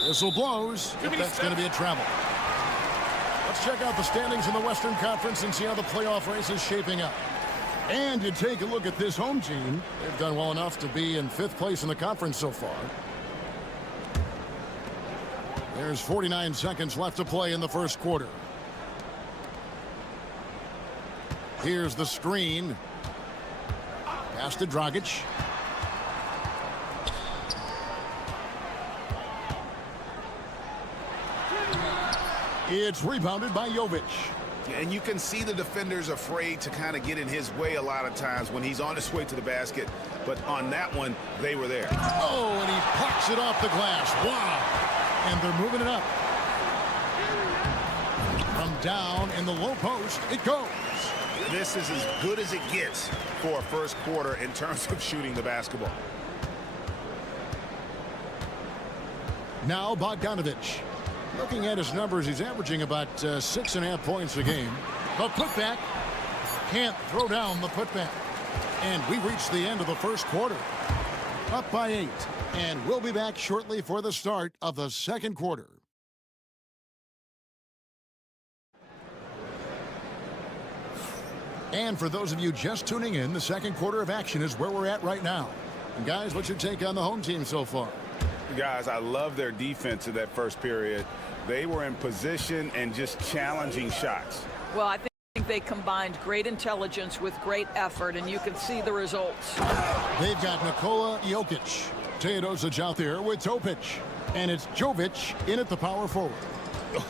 Whistle blows. If that's going to be a travel. Let's check out the standings in the Western Conference and see how the playoff race is shaping up. And you take a look at this home team. They've done well enough to be in 5th place in the conference so far. There's 49 seconds left to play in the first quarter. Here's the screen. Pass to Dragic. It's rebounded by Jovic. And you can see the defenders afraid to kind of get in his way a lot of times when he's on his way to the basket. But on that one, they were there. Oh, and he plucks it off the glass. Wow. And they're moving it up. From down in the low post, it goes. This is as good as it gets for a first quarter in terms of shooting the basketball. Now Bogdanovich. Looking at his numbers, he's averaging about 6.5 points a game. The putback. Can't throw down the putback. And we reached the end of the first quarter. Up by 8. And we'll be back shortly for the start of the second quarter. And for those of you just tuning in, the second quarter of action is where we're at right now. And guys, what's your take on the home team so far? Guys, I love their defense in that first period. They were in position and just challenging shots. Well, I think they combined great intelligence with great effort, and you can see the results. They've got Nikola Jokic. Teodosic out there with Topic. And it's Jovic in at the power forward.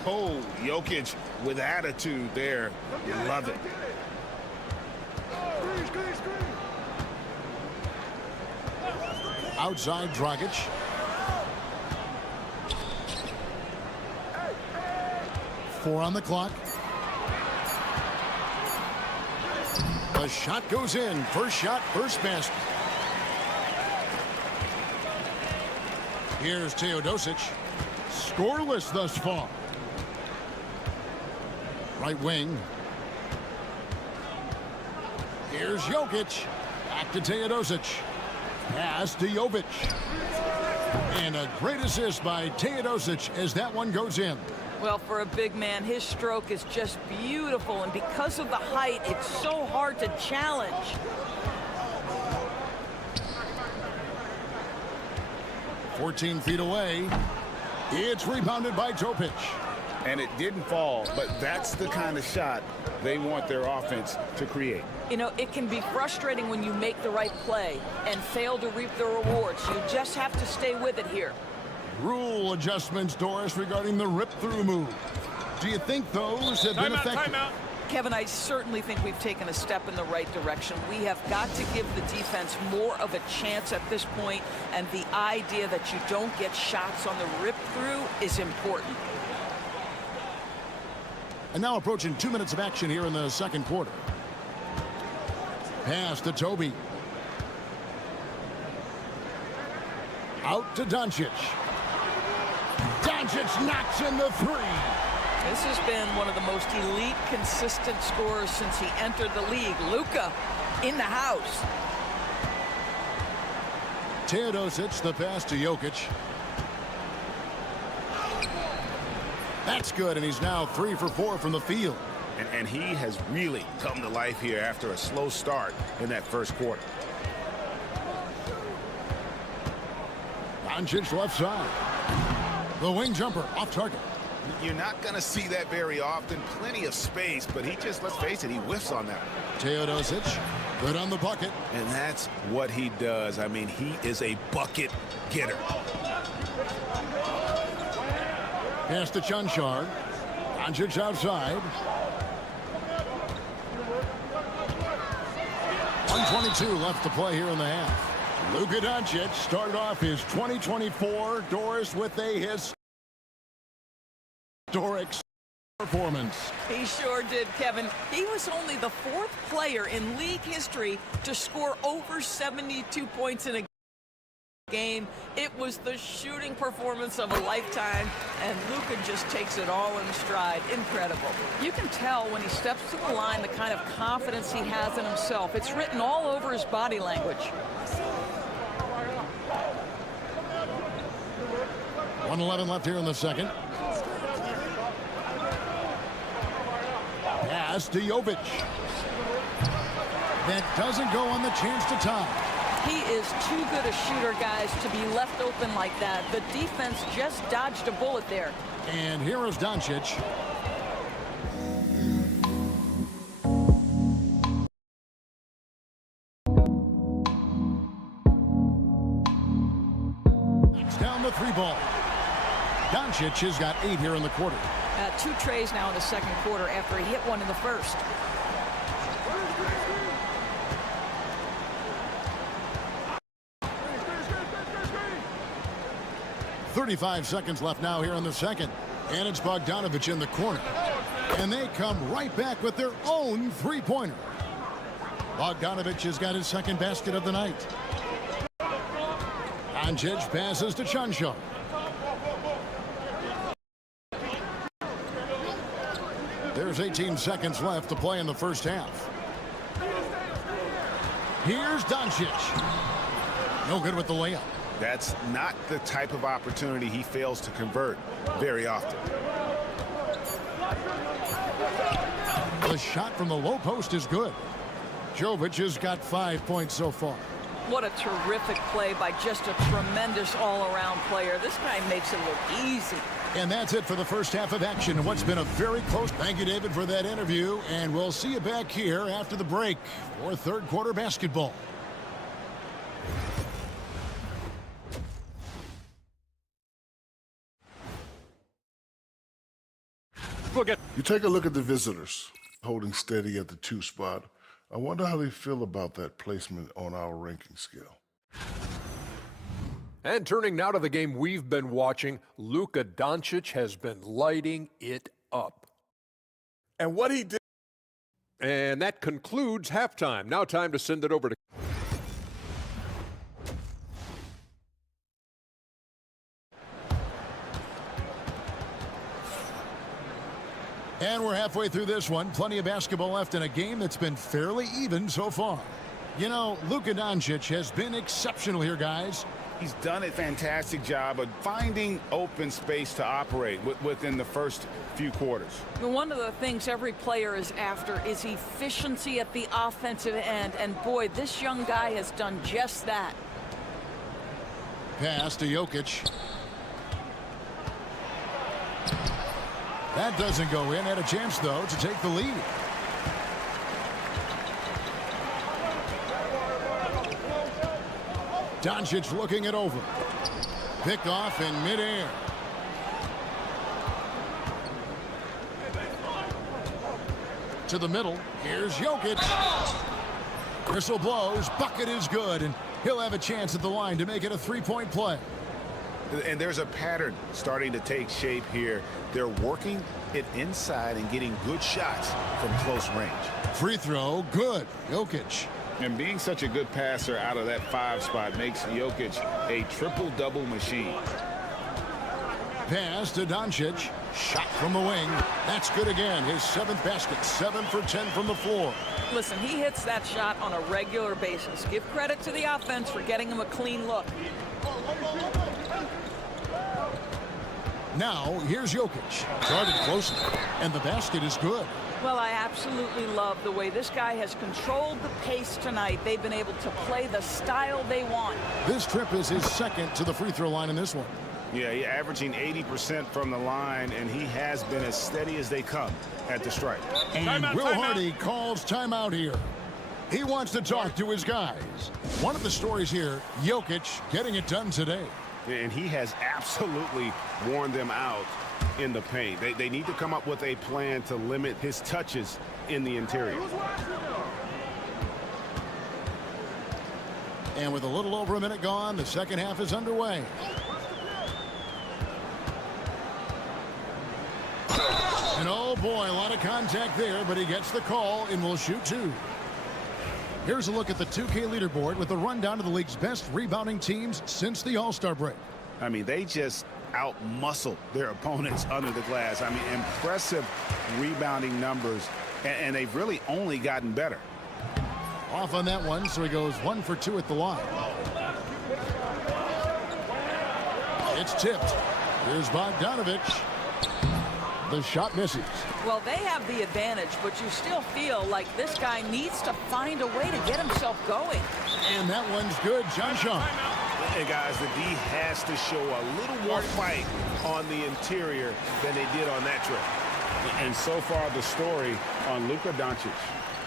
Oh, Jokic with attitude there. You love it. Outside, Dragic. Four on the clock. The shot goes in. First shot, first basket. Here's Teodosic. Scoreless thus far. Right wing. Here's Jokic. Back to Teodosic. Pass to Jovic. And a great assist by Teodosic as that one goes in. Well, for a big man, his stroke is just beautiful, and because of the height, it's so hard to challenge. "14 feet away. It's rebounded by Topic. And it didn't fall, but that's the kind of shot they want their offense to create. You know, it can be frustrating when you make the right play and fail to reap the rewards. You just have to stay with it here. Rule adjustments, Doris, regarding the rip-through move. Do you think those have been effective? Timeout. Kevin, I certainly think we've taken a step in the right direction. We have got to give the defense more of a chance at this point, and the idea that you don't get shots on the rip-through is important. And now approaching 2 minutes of action here in the second quarter. Pass to Toby. Out to Doncic. Doncic knocks in the three. This has been one of the most elite, consistent scorers since he entered the league. Luka in the house. Teodosic, the pass to Jokic. That's good, and he's now 3 for 4 from the field. And he has really come to life here after a slow start in that first quarter. Doncic left side. The wing jumper off target. You're not going to see that very often. Plenty of space, but he just, let's face it, he whiffs on that. Teodosic, good on the bucket. And that's what he does. I mean, he is a bucket getter. Pass to Chunchard. Doncic outside. 1:22 left to play here in the half. Luka Doncic started off his 2024 Doris with a historic performance. He sure did, Kevin. He was only the 4th player in league history to score over 72 points in a game. It was the shooting performance of a lifetime, and Luka just takes it all in stride. Incredible. You can tell when he steps to the line the kind of confidence he has in himself. It's written all over his body language. 1:11 left here in the second. Pass to Jovic. That doesn't go on the chance to tie. He is too good a shooter, guys, to be left open like that. The defense just dodged a bullet there. And here is Doncic. Knocks down the 3 ball. Doncic has got 8 here in the quarter. 2 trays now in the second quarter after he hit one in the first. .35 seconds left now here in the second. And it's Bogdanovic in the corner. And they come right back with their own 3-pointer. Bogdanovic has got his second basket of the night. Doncic passes to Chunchard. There's 18 seconds left to play in the first half. Here's Doncic. No good with the layup. That's not the type of opportunity he fails to convert very often. The shot from the low post is good. Jovic has got 5 points so far. What a terrific play by just a tremendous all-around player. This guy makes it look easy. And that's it for the first half of action in what's been a very close. Thank you, David, for that interview. And we'll see you back here after the break for third quarter basketball. You take a look at the visitors holding steady at the 2 spot. I wonder how they feel about that placement on our ranking scale. And turning now to the game we've been watching, Luka Doncic has been lighting it up. And what he did. And that concludes halftime. Now time to send it over to And we're halfway through this one. Plenty of basketball left in a game that's been fairly even so far. You know, Luka Doncic has been exceptional here, guys. He's done a fantastic job of finding open space to operate within the first few quarters. One of the things every player is after is efficiency at the offensive end. And boy, this young guy has done just that. Pass to Jokic. That doesn't go in. Had a chance, though, to take the lead. Doncic looking it over. Picked off in midair. To the middle. Here's Jokic. Whistle blows. Bucket is good, and he'll have a chance at the line to make it a three-point play. And there's a pattern starting to take shape here. They're working it inside and getting good shots from close range. Free throw, good. Jokic. And being such a good passer out of that 5 spot makes Jokic a triple-double machine. Pass to Doncic. Shot from the wing. That's good again. His 7th basket. 7 for 10 from the floor. Listen, he hits that shot on a regular basis. Give credit to the offense for getting him a clean look. Now, here's Jokic. Guarded closely, and the basket is good. Well, I absolutely love the way this guy has controlled the pace tonight. They've been able to play the style they want. This trip is his 2nd to the free throw line in this one. Yeah, he's averaging 80% from the line, and he has been as steady as they come at the stripe. And Will Hardy calls timeout here. He wants to talk to his guys. One of the stories here, Jokic getting it done today. And he has absolutely worn them out in the paint. They need to come up with a plan to limit his touches in the interior. And with a little over a minute gone, the second half is underway. And oh boy, a lot of contact there, but he gets the call and will shoot 2. Here's a look at the 2K leaderboard with a rundown of the league's best rebounding teams since the All-Star break. I mean, they just out-muscle their opponents under the glass. I mean, impressive rebounding numbers, and they've really only gotten better. Off on that one, so he goes 1 for 2 at the line. It's tipped. Here's Bogdanovich. The shot misses. Well, they have the advantage, but you still feel like this guy needs to find a way to get himself going. And that one's good. John. And guys, the D has to show a little more fight on the interior than they did on that trip. And so far, the story on Luka Doncic.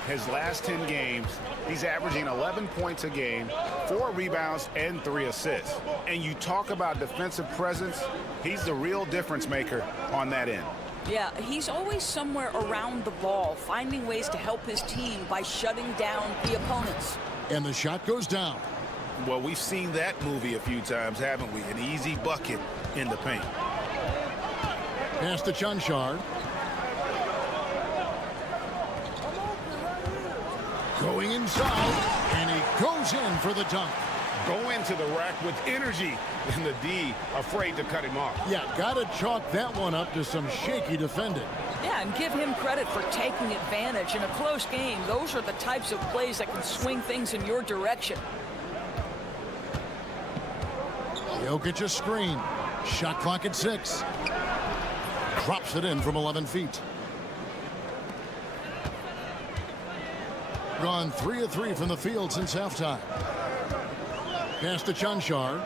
His last 10 games, he's averaging 11 points a game, 4 rebounds, and 3 assists. And you talk about defensive presence, he's the real difference maker on that end. Yeah, he's always somewhere around the ball, finding ways to help his team by shutting down the opponents. And the shot goes down. Well, we've seen that movie a few times, haven't we? An easy bucket in the paint. Pass to Chanchar. Going inside, and he goes in for the dunk. Go into the rack with energy, and the D afraid to cut him off. Yeah, gotta chalk that one up to some shaky defending. Yeah, and give him credit for taking advantage. In a close game, those are the types of plays that can swing things in your direction. Jokic a screen. Shot clock at 6. Drops it in from 11 feet. Gone 3 of 3 from the field since halftime. Pass to Chanchar.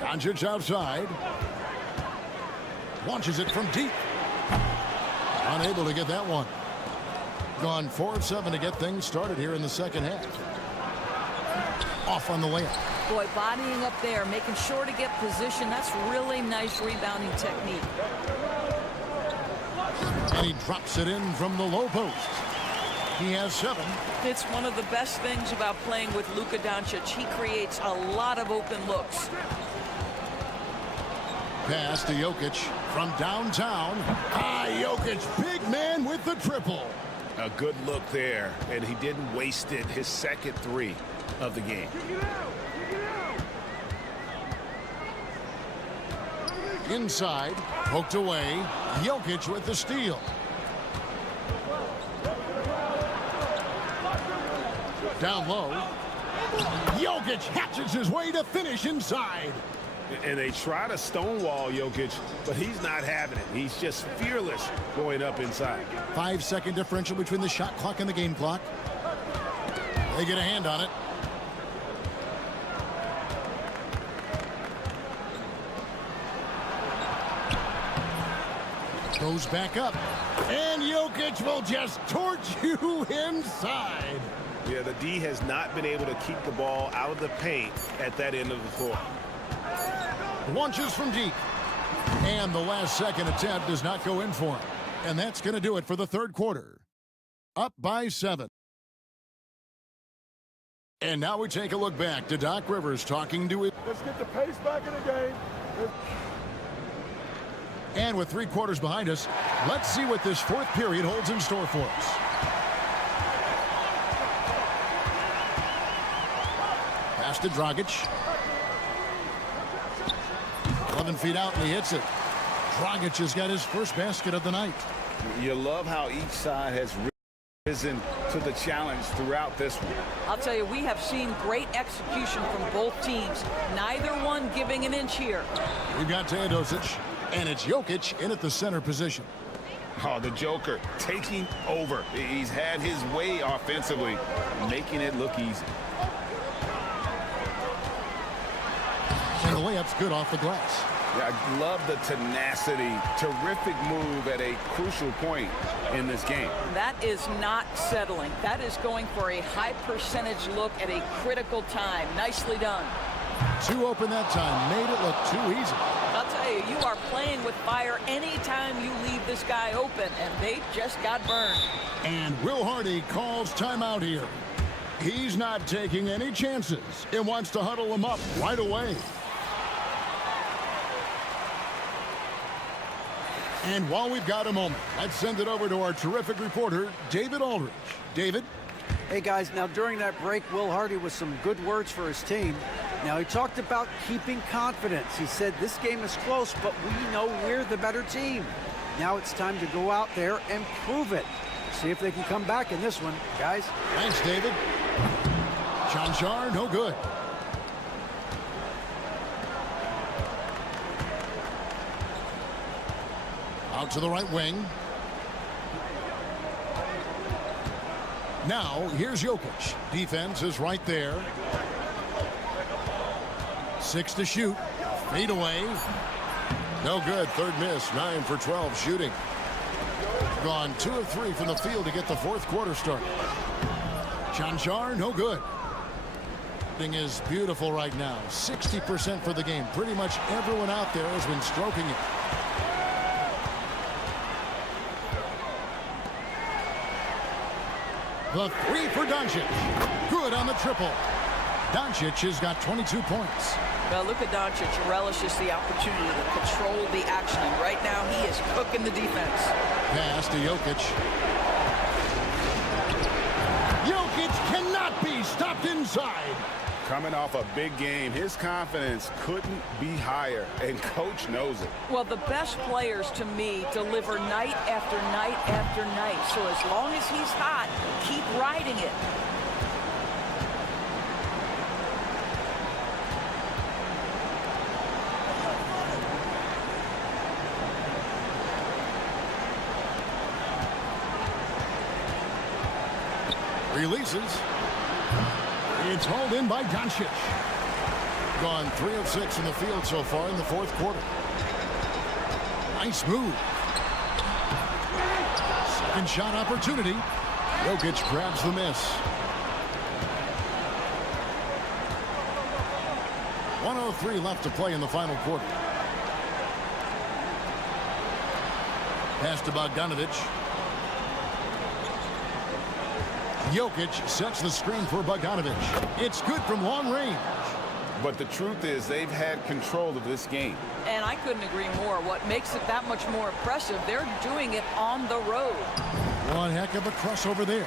Doncic outside. Launches it from deep. Unable to get that one. Gone 4 of 7 to get things started here in the second half. Off on the layup. Boy, bodying up there, making sure to get position. That's really nice rebounding technique. And he drops it in from the low post. He has 7. It's one of the best things about playing with Luka Doncic. He creates a lot of open looks. Pass to Jokic from downtown. Jokic, big man with the triple. A good look there, and he didn't waste it. His second 3 of the game. Inside, poked away. Jokic with the steal. Down low. Jokic hatches his way to finish inside. And they try to stonewall Jokic, but he's not having it. He's just fearless going up inside. 5-second differential between the shot clock and the game clock. They get a hand on it. Goes back up. And Jokic will just torch you inside. Yeah, the D has not been able to keep the ball out of the paint at that end of the floor. Launches from deep. And the last second attempt does not go in for him. And that's going to do it for the third quarter. Up by 7. And now we take a look back to Doc Rivers talking to it. Let's get the pace back in the game. And with 3 quarters behind us, let's see what this fourth period holds in store for us. Pass to Dragic. 11 feet out, and he hits it. Dragic has got his first basket of the night. You love how each side has risen to the challenge throughout this one. I'll tell you, we have seen great execution from both teams. Neither one giving an inch here. We've got Teodosic, and it's Jokic in at the center position. Oh, the Joker taking over. He's had his way offensively, making it look easy. And the layup's good off the glass. Yeah, I love the tenacity. Terrific move at a crucial point in this game. That is not settling. That is going for a high percentage look at a critical time. Nicely done. 2 open that time. Made it look too easy. I'll tell you, you are playing with fire anytime you leave this guy open, and they just got burned. And Will Hardy calls timeout here. He's not taking any chances and wants to huddle him up right away. And while we've got a moment, let's send it over to our terrific reporter, David Aldridge. David? Hey, guys, now during that break, Will Hardy with some good words for his team. Now, he talked about keeping confidence. He said this game is close, but we know we're the better team. Now it's time to go out there and prove it. See if they can come back in this one, guys. Thanks, David. Chanchar, no good. Out to the right wing. Now, here's Jokic. Defense is right there. 6 to shoot. Fade away. No good. Third miss. 9 for 12 shooting. Gone 2 of 3 from the field to get the fourth quarter started. Chanchar, no good. Thing is beautiful right now. 60% for the game. Pretty much everyone out there has been stroking it. The 3 for Doncic. Good on the triple. Doncic has got 22 points. Well, Luka Doncic relishes the opportunity to control the action. And right now, he is cooking the defense. Pass to Jokic. Jokic cannot be stopped inside. Coming off a big game, his confidence couldn't be higher, and coach knows it. Well, the best players, to me, deliver night after night after night. So as long as he's hot, keep riding it. Releases. It's hauled in by Doncic. Gone 3 of 6 in the field so far in the fourth quarter. Nice move. Second shot opportunity. Jokic grabs the miss. 1:03 left to play in the final quarter. Pass to Bogdanovic. Jokic sets the screen for Bogdanovic. It's good from long range. But the truth is they've had control of this game. And I couldn't agree more. What makes it that much more impressive, they're doing it on the road. One heck of a crossover there.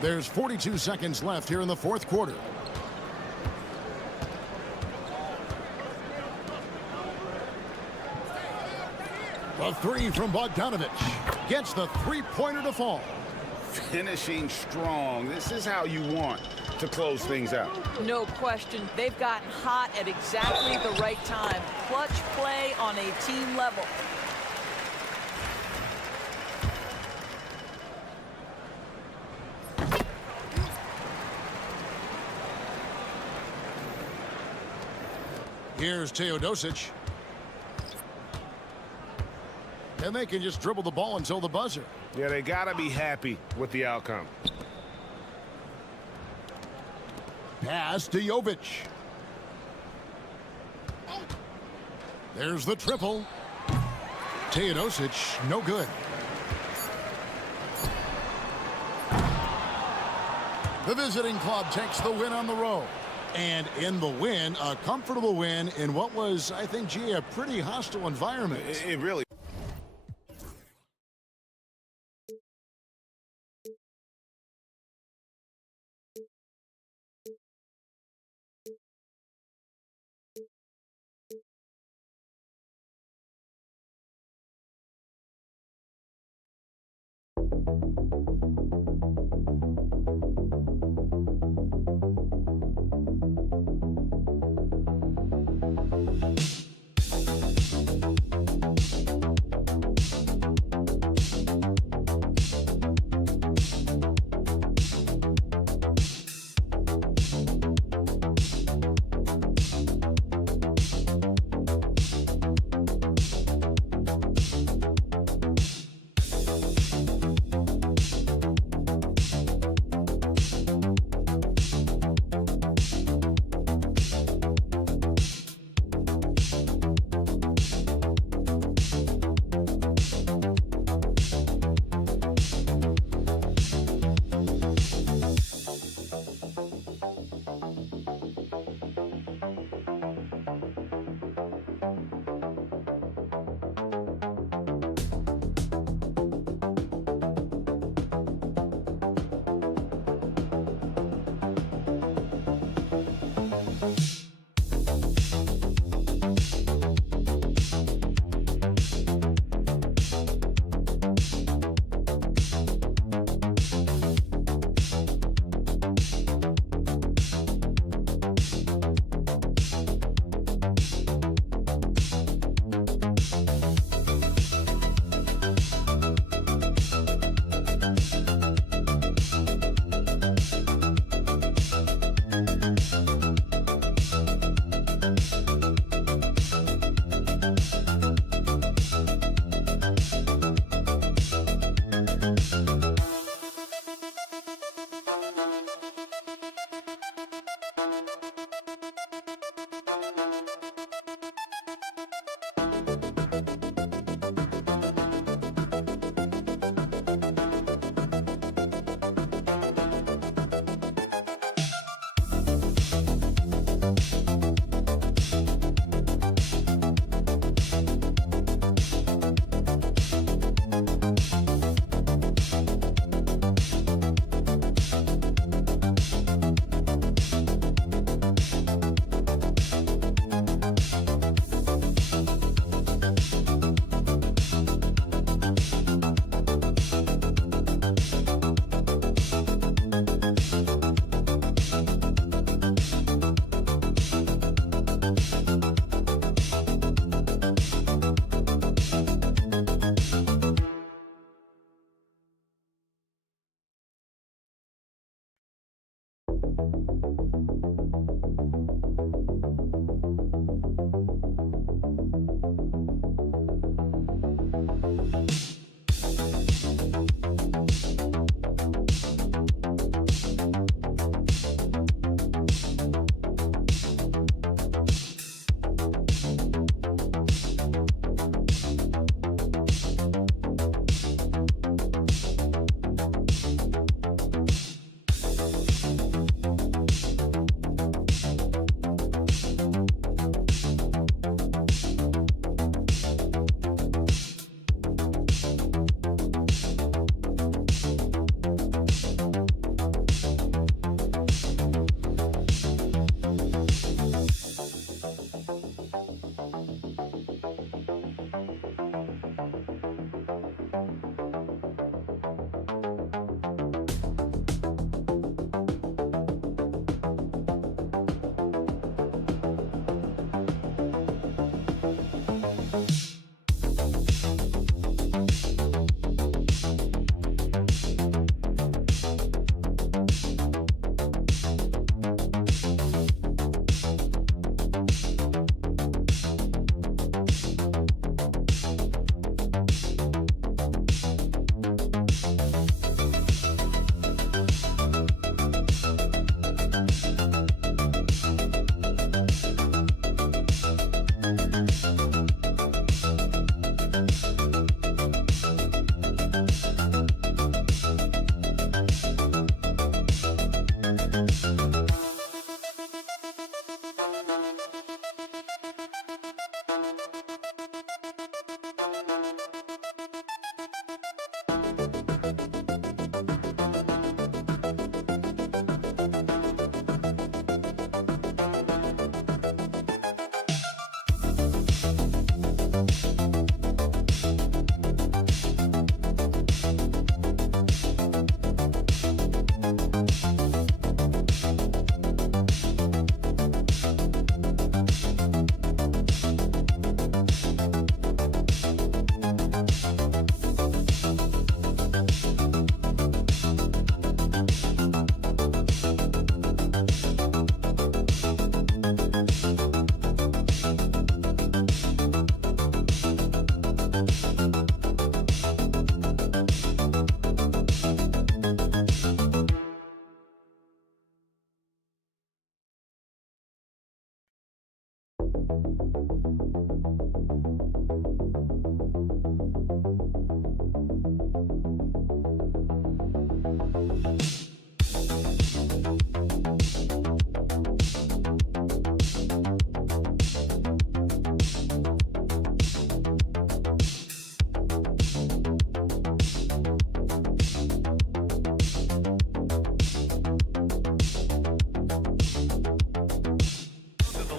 There's 42 seconds left here in the fourth quarter. The 3 from Bogdanovic. Gets the three-pointer to fall. Finishing strong. This is how you want to close things out. No question. They've gotten hot at exactly the right time. Clutch play on a team level. Here's Teodosic. And they can just dribble the ball until the buzzer. Yeah, they got to be happy with the outcome. Pass to Jovic. There's the triple. Teodosic, no good. The visiting club takes the win on the road. And in the win, a comfortable win in what was, I think, gee, a pretty hostile environment. It really.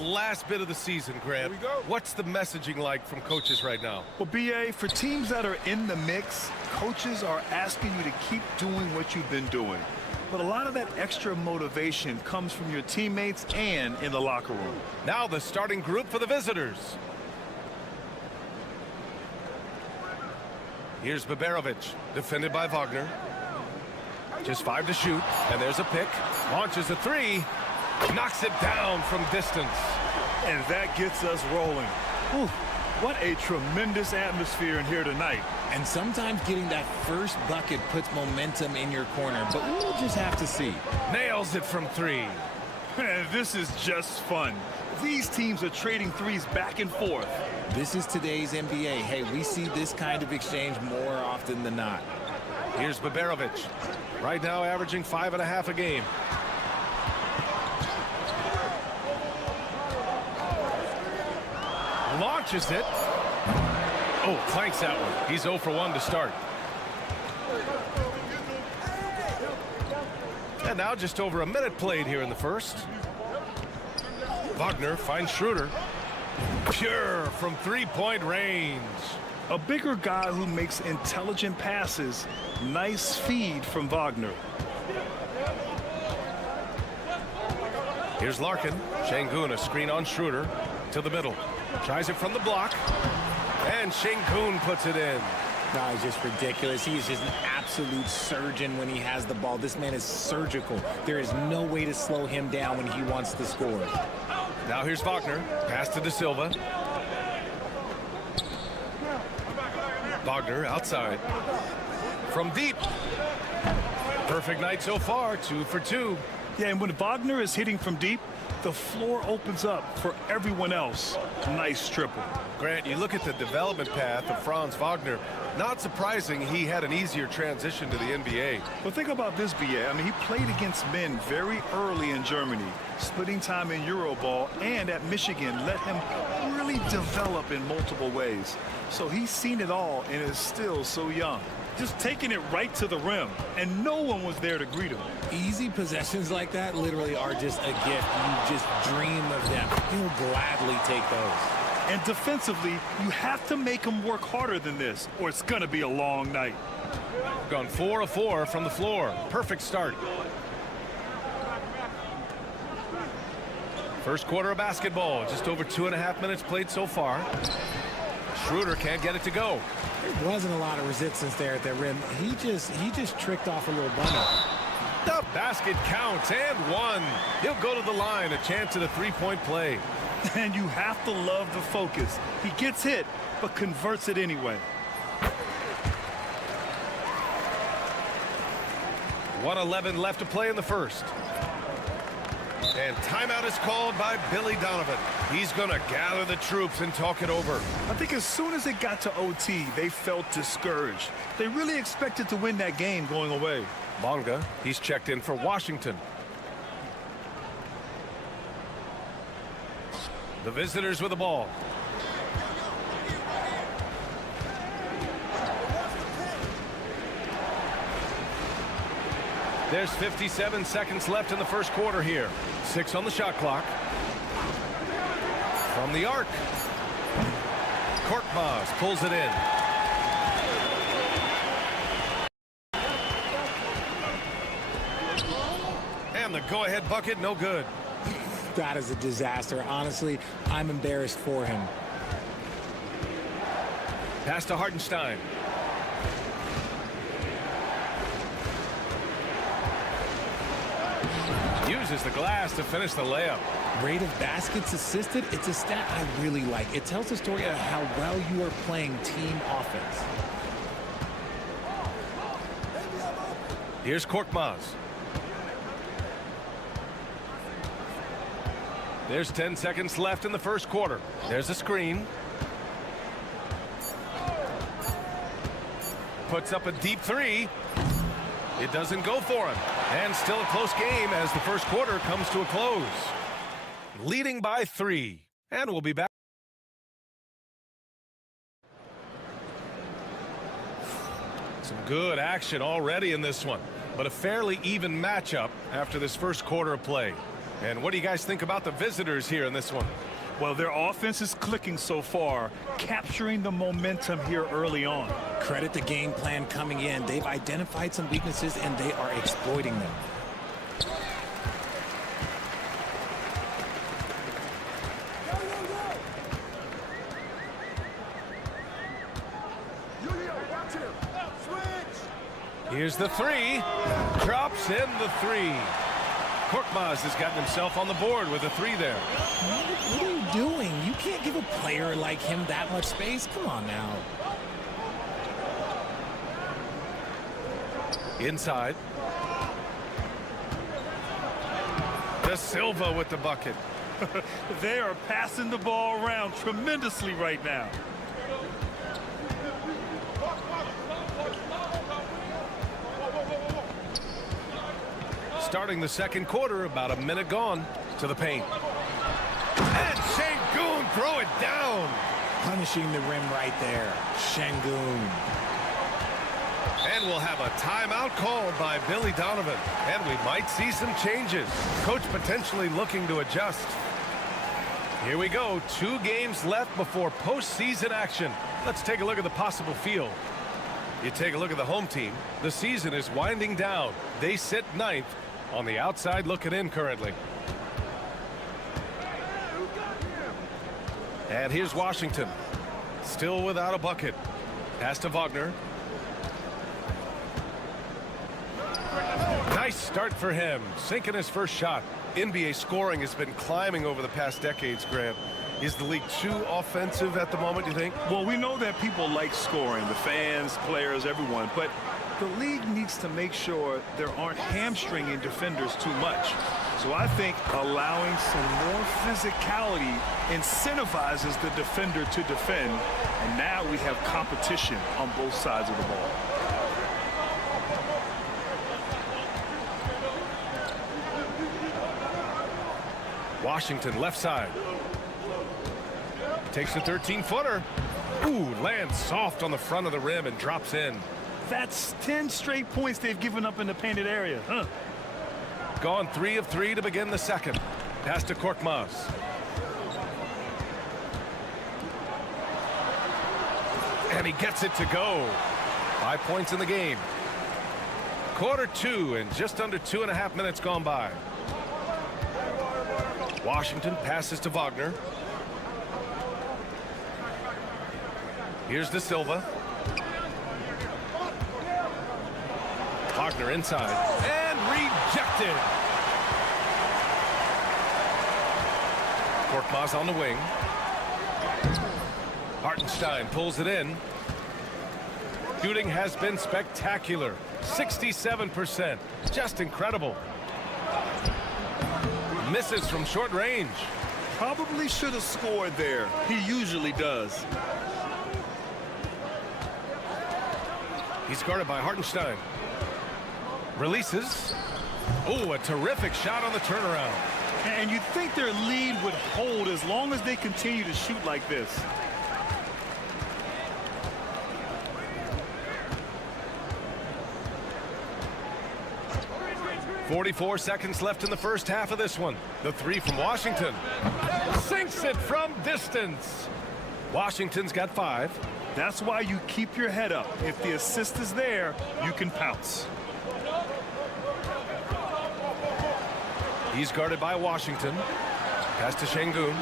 Last bit of the season, Grant. Here we go. What's the messaging like from coaches right now? Well, BA, for teams that are in the mix, coaches are asking you to keep doing what you've been doing. But a lot of that extra motivation comes from your teammates and in the locker room. Now the starting group for the visitors. Here's Baberovic, defended by Wagner. Just 5 to shoot, and there's a pick. Launches a 3, knocks it down from distance. And that gets us rolling. Whew, what a tremendous atmosphere in here tonight. And sometimes getting that first bucket puts momentum in your corner, but we'll just have to see. Nails it from 3. Man, this is just fun. These teams are trading threes back and forth. This is today's NBA. Hey, we see this kind of exchange more often than not. Here's Baberovic. Right now averaging 5.5 a game. Launches it. Oh, clanks that one. He's 0 for 1 to start. And now just over a minute played here in the first. Wagner finds Schroeder. Pure from three-point range. A bigger guy who makes intelligent passes. Nice feed from Wagner. Here's Larkin. Şengün, a screen on Schroeder to the middle. Tries it from the block. And Şengün puts it in. No, he's just ridiculous. He is just an absolute surgeon when he has the ball. This man is surgical. There is no way to slow him down when he wants to score. Now here's Wagner. Pass to De Silva. Wagner outside. From deep. Perfect night so far. 2 for 2. Yeah, and when Wagner is hitting from deep, the floor opens up for everyone else. Nice triple. Grant, you look at the development path of Franz Wagner. Not surprising he had an easier transition to the NBA. But think about this, BA. I mean, he played against men very early in Germany, splitting time in Euroball, and at Michigan let him really develop in multiple ways. So he's seen it all and is still so young. Just taking it right to the rim, and no one was there to greet him. Easy possessions like that literally are just a gift. You just dream of them. He'll gladly take those. And defensively, you have to make him work harder than this, or it's going to be a long night. Gone 4 of 4 from the floor. Perfect start. First quarter of basketball. Just over 2.5 minutes played so far. Schroeder can't get it to go. There wasn't a lot of resistance there at the rim. He just tricked off a little bunny. The basket counts and 1. He'll go to the line. A chance at a three-point play. And you have to love the focus. He gets hit, but converts it anyway. 1:11 left to play in the first. And timeout is called by Billy Donovan. He's going to gather the troops and talk it over. I think as soon as it got to OT, they felt discouraged. They really expected to win that game going away. Bonga, he's checked in for Washington. The visitors with the ball. There's 57 seconds left in the first quarter here. 6 on the shot clock. From the arc. Korkmaz pulls it in. And the go-ahead bucket, no good. That is a disaster. Honestly, I'm embarrassed for him. Pass to Hartenstein. Uses the glass to finish the layup. Rate of baskets assisted, it's a stat I really like. It tells a story of how well you are playing team offense. Here's Korkmaz. There's 10 seconds left in the first quarter. There's a screen. Puts up a deep three. It doesn't go for him. And still a close game as the first quarter comes to a close. Leading by 3. And we'll be back. Some good action already in this one, but a fairly even matchup after this first quarter of play. And what do you guys think about the visitors here in this one? Well, their offense is clicking so far, capturing the momentum here early on. Credit the game plan coming in. They've identified some weaknesses, and they are exploiting them. Here's the three. Drops in the three. Korkmaz has gotten himself on the board with a three there. What are you doing? You can't give a player like him that much space. Come on now. Inside. De Silva with the bucket. They are passing the ball around tremendously right now. Starting the second quarter, about a minute gone to the paint. And Şengün throw it down. Punishing the rim right there. Şengün. And we'll have a timeout called by Billy Donovan. And we might see some changes. Coach potentially looking to adjust. Here we go. 2 games left before postseason action. Let's take a look at the possible field. You take a look at the home team. The season is winding down. They sit 9th on the outside looking in currently. And here's Washington. Still without a bucket. Pass to Wagner. Nice start for him. Sinking his first shot. NBA scoring has been climbing over the past decades, Grant. Is the league too offensive at the moment, you think? Well, we know that people like scoring, the fans, players, everyone, but the league needs to make sure there aren't hamstringing defenders too much. So I think allowing some more physicality incentivizes the defender to defend, and now we have competition on both sides of the ball. Washington left side. Takes a 13-footer. Ooh, lands soft on the front of the rim and drops in. That's 10 straight points they've given up in the painted area. Gone 3 of 3 to begin the second. Pass to Korkmaz. And he gets it to go. 5 points in the game. Quarter 2 and just under 2.5 minutes gone by. Washington passes to Wagner. Here's De Silva. Wagner inside and rejected. Korkmaz on the wing. Hartenstein pulls it in. Shooting has been spectacular. 67%. Just incredible. Misses from short range. Probably should have scored there. He usually does. He's guarded by Hartenstein. Releases. Oh, a terrific shot on the turnaround. And you'd think their lead would hold as long as they continue to shoot like this. .44 seconds left in the first half of this one. The three from Washington. Sinks it from distance. Washington's got 5. That's why you keep your head up. If the assist is there, you can pounce. He's guarded by Washington. Pass to Şengün.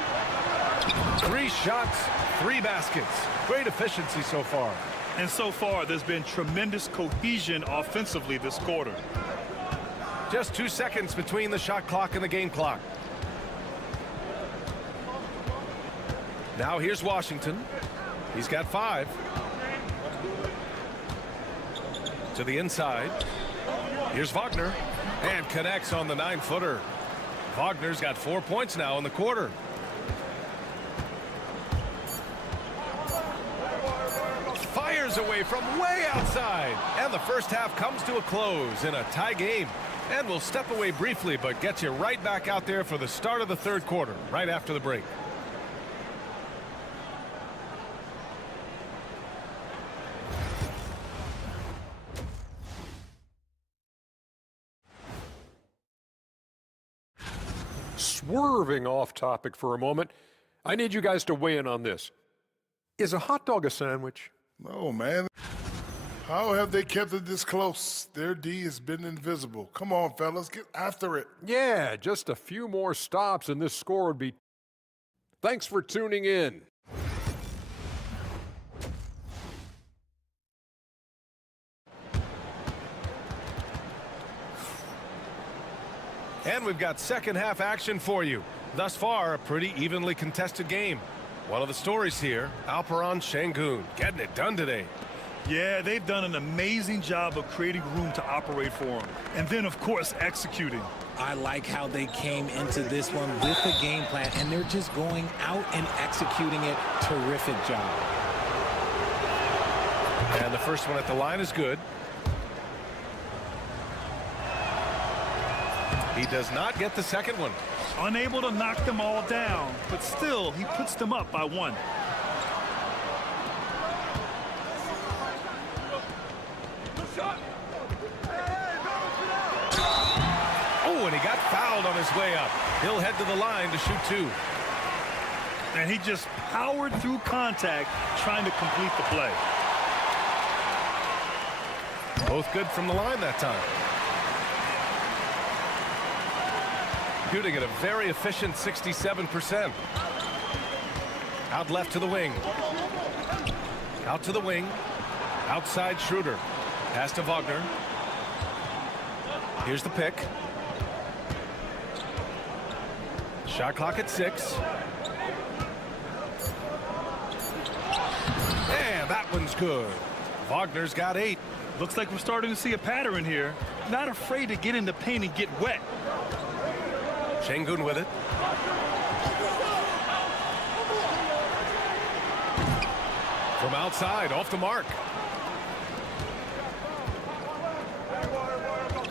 3 shots, 3 baskets. Great efficiency so far. And so far, there's been tremendous cohesion offensively this quarter. Just 2 seconds between the shot clock and the game clock. Now here's Washington. He's got 5. To the inside. Here's Wagner. And connects on the 9-footer. Wagner's got 4 points now in the quarter. Fires away from way outside. And the first half comes to a close in a tie game. And we'll step away briefly, but get you right back out there for the start of the third quarter, right after the break. Swerving off topic for a moment, I need you guys to weigh in on this. Is a hot dog a sandwich? No, man. How have they kept it this close? Their D has been invisible. Come on, fellas, get after it. Yeah, just a few more stops and this score would be... Thanks for tuning in. And we've got second half action for you. Thus far, a pretty evenly contested game. One of the stories here, Alperen Şengün getting it done today. Yeah, they've done an amazing job of creating room to operate for him. And then, of course, executing. I like how they came into this one with a game plan, and they're just going out and executing it. Terrific job. And the first one at the line is good. He does not get the second one. Unable to knock them all down, but still, he puts them up by 1. Oh, and he got fouled on his way up. He'll head to the line to shoot 2. And he just powered through contact, trying to complete the play. Both good from the line that time. Shooting at a very efficient 67%. Out left to the wing. Out to the wing. Outside Schroeder. Pass to Wagner. Here's the pick. Shot clock at 6. And that one's good. Wagner's got 8. Looks like we're starting to see a pattern here. Not afraid to get in the paint and get wet. Şengün with it. From outside, off the mark.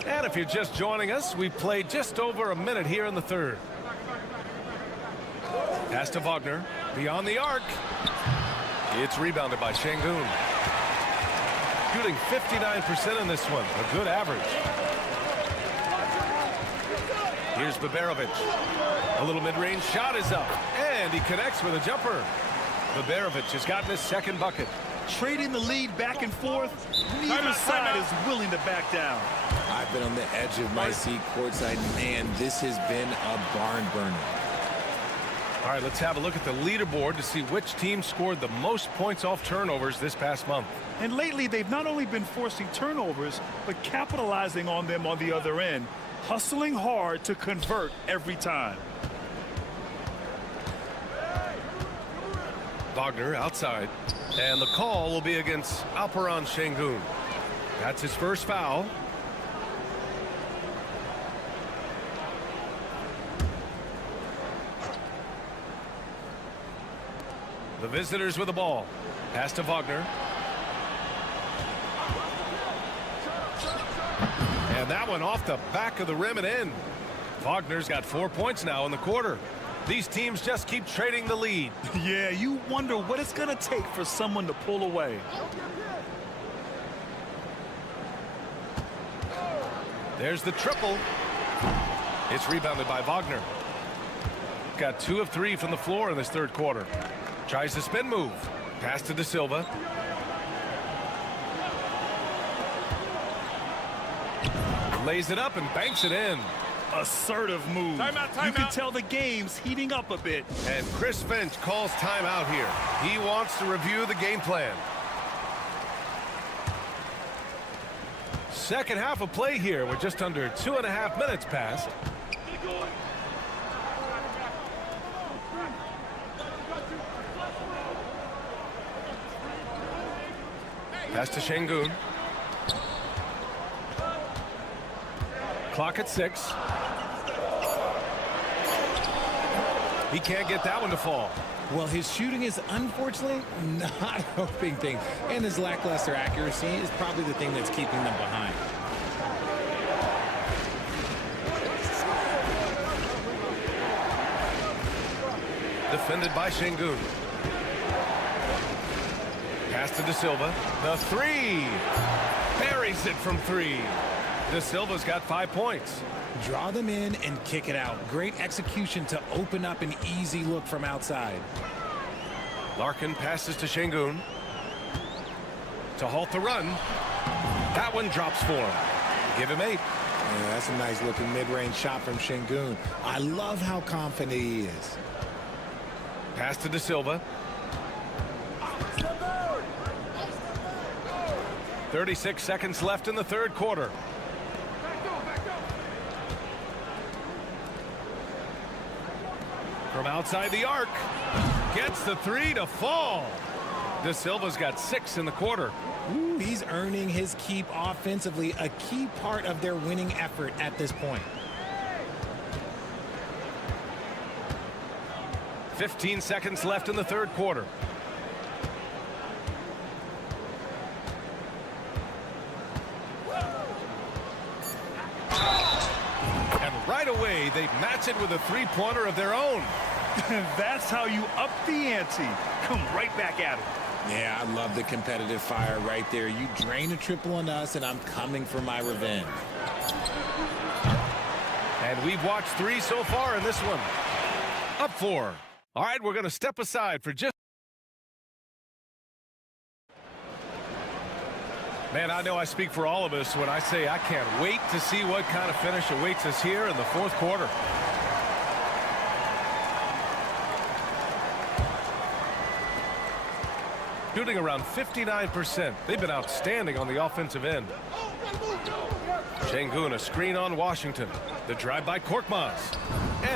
And if you're just joining us, we've played just over a minute here in the third. Pass to Wagner. Beyond the arc. It's rebounded by Şengün. Shooting 59% in this one. A good average. Here's Baberovic. A little mid-range shot is up. And he connects with a jumper. Baberovic has gotten his second bucket. Trading the lead back and forth. Neither side is willing to back down. I've been on the edge of my seat courtside. Man, this has been a barn burner. All right, let's have a look at the leaderboard to see which team scored the most points off turnovers this past month. And lately, they've not only been forcing turnovers, but capitalizing on them on the other end. Hustling hard to convert every time. Wagner outside. And the call will be against Alperen Şengün. That's his first foul. The visitors with the ball. Pass to Wagner. And that one off the back of the rim and in. Wagner's got 4 points now in the quarter. These teams just keep trading the lead. Yeah, you wonder what it's going to take for someone to pull away. There's the triple. It's rebounded by Wagner. Got 2 of 3 from the floor in this third quarter. Tries the spin move. Pass to De Silva. Lays it up and banks it in. Assertive move. You can tell the game's heating up a bit. And Chris Finch calls timeout here. He wants to review the game plan. Second half of play here with just under 2.5 minutes passed. Pass to Şengün. Clock at 6. He can't get that one to fall. Well, his shooting is unfortunately not helping things, and his lackluster accuracy is probably the thing that's keeping them behind. Defended by Şengün. Pass to De Silva. The three. Buries it from three. De Silva's got 5 points. Draw them in and kick it out. Great execution to open up an easy look from outside. Larkin passes to Şengün. To halt the run. That one drops for him. Give him 8. Yeah, that's a nice looking mid-range shot from Şengün. I love how confident he is. Pass to De Silva. 36 seconds left in the third quarter. From outside the arc. Gets the three to fall. De Silva's got 6 in the quarter. Ooh, he's earning his keep offensively, a key part of their winning effort at this point. 15 seconds left in the third quarter. And right away, they match it with a three-pointer of their own. That's how you up the ante. Come right back at it. Yeah, I love the competitive fire right there. You drain a triple on us, and I'm coming for my revenge. And we've watched 3 so far in this one. Up 4. All right, we're going to step aside for just... Man, I know I speak for all of us when I say I can't wait to see what kind of finish awaits us here in the fourth quarter. Shooting around 59%. They've been outstanding on the offensive end. Şengün, a screen on Washington. The drive by Korkmaz.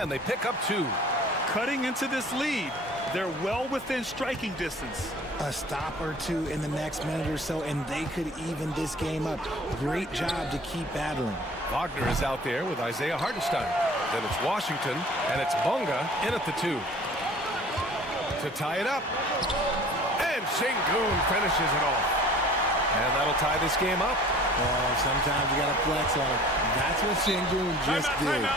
And they pick up 2. Cutting into this lead. They're well within striking distance. A stop or 2 in the next minute or so, and they could even this game up. Great job to keep battling. Wagner is out there with Isaiah Hartenstein. Then it's Washington, and it's Bonga in at the 2. To tie it up. And Şengün finishes it off. And that'll tie this game up. Well, sometimes you got to flex on it. That's what Şengün just did.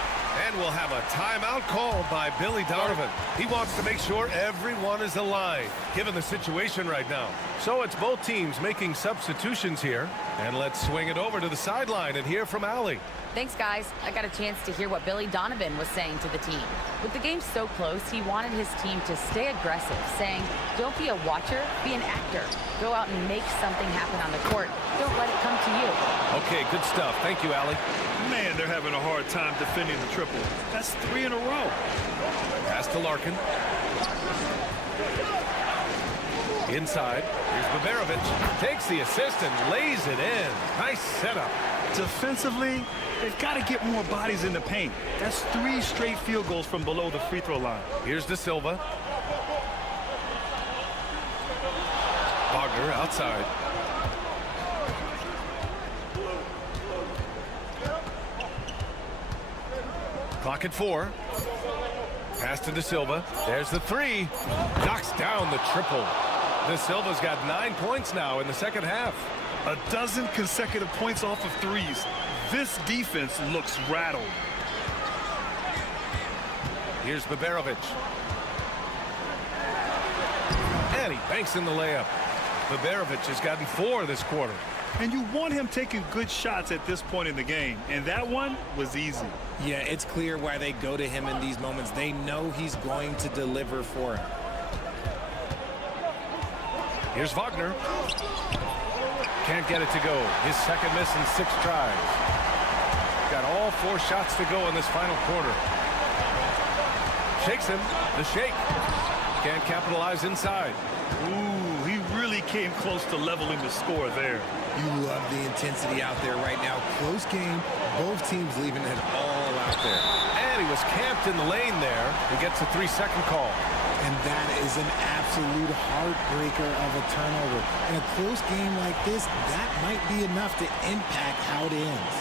And we'll have a timeout called by Billy Donovan. He wants to make sure everyone is aligned, given the situation right now. So it's both teams making substitutions here. And let's swing it over to the sideline and hear from Allie. Thanks, guys. I got a chance to hear what Billy Donovan was saying to the team. With the game so close, he wanted his team to stay aggressive, saying, don't be a watcher, be an actor. Go out and make something happen on the court. Don't let it come to you. Okay, good stuff. Thank you, Allie. Man, they're having a hard time defending the triple. That's 3 in a row. Pass to Larkin. Inside. Here's Baberovic. Takes the assist and lays it in. Nice setup. Defensively, they've got to get more bodies in the paint. That's 3 straight field goals from below the free throw line. Here's De Silva. Wagner outside. Clock at 4. Pass to De Silva. There's the 3. Knocks down the triple. De Silva's got 9 points now in the second half. A dozen consecutive points off of threes. This defense looks rattled. Here's Baberovic. And he banks in the layup. Baberovic has gotten 4 this quarter. And you want him taking good shots at this point in the game. And that one was easy. Yeah, it's clear why they go to him in these moments. They know he's going to deliver for him. Here's Wagner. Can't get it to go. His second miss in 6 tries. Got all 4 shots to go in this final quarter. Shakes him. The shake. Can't capitalize inside. Ooh, he really came close to leveling the score there. You love the intensity out there right now. Close game. Both teams leaving it all out there. And he was camped in the lane there. He gets a 3-second call. And that is an absolute heartbreaker of a turnover. In a close game like this, that might be enough to impact how it ends.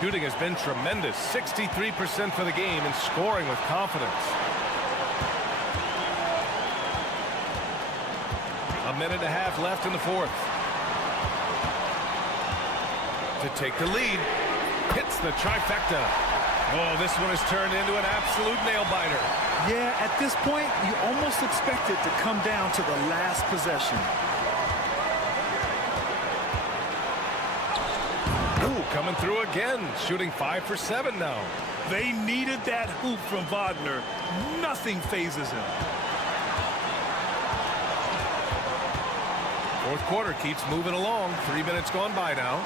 Shooting has been tremendous. 63% for the game and scoring with confidence. A minute and a half left in the fourth. To take the lead. Hits the trifecta. Oh, this one has turned into an absolute nail-biter. Yeah, at this point, you almost expect it to come down to the last possession. Ooh, coming through again. Shooting 5 for 7 now. They needed that hoop from Wagner. Nothing phases him. Fourth quarter keeps moving along. 3 minutes gone by now.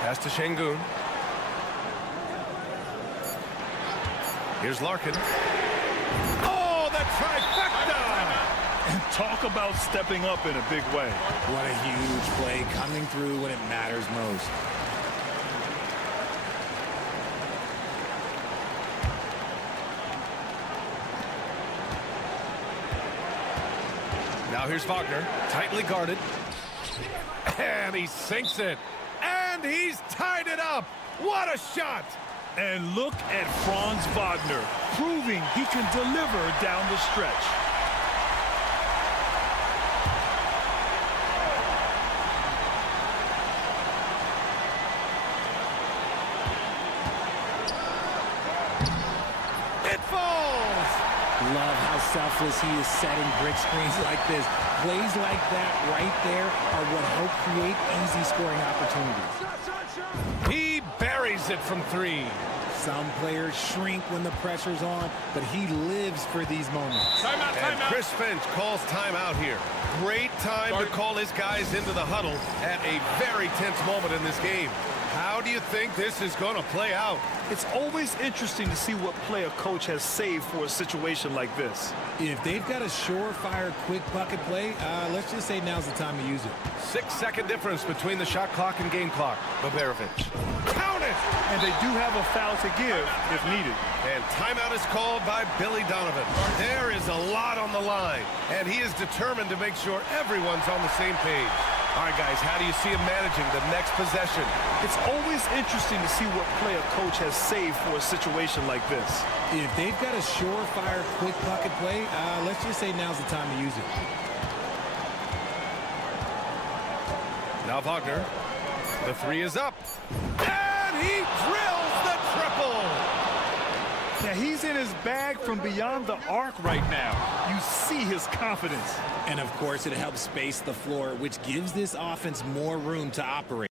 Pass to Şengün. Here's Larkin. Oh, the trifecta! And talk about stepping up in a big way. What a huge play, coming through when it matters most. Now here's Wagner, tightly guarded. And he sinks it. And he's tied it up. What a shot! And look at Franz Wagner, proving he can deliver down the stretch. It falls! Love how selfless he is setting brick screens like this. Plays like that right there are what help create easy scoring opportunities. He buries it from 3. Some players shrink when the pressure's on, but he lives for these moments. Timeout, timeout. And Chris Finch calls timeout here. Great time to call his guys into the huddle at a very tense moment in this game. How do you think this is going to play out? It's always interesting to see what play a coach has saved for a situation like this. If they've got a surefire quick bucket play, let's just say now's the time to use it. 6-second difference between the shot clock and game clock. Baberovic. Count it! And they do have a foul to give if needed. And timeout is called by Billy Donovan. There is a lot on the line, and he is determined to make sure everyone's on the same page. All right, guys, how do you see him managing the next possession? It's always interesting to see what play a coach has saved for a situation like this. If they've got a surefire quick bucket play, let's just say now's the time to use it. Now Wagner. The 3 is up. And he drills the triple! Now he's in his bag from beyond the arc right now. You see his confidence. And of course, it helps space the floor, which gives this offense more room to operate.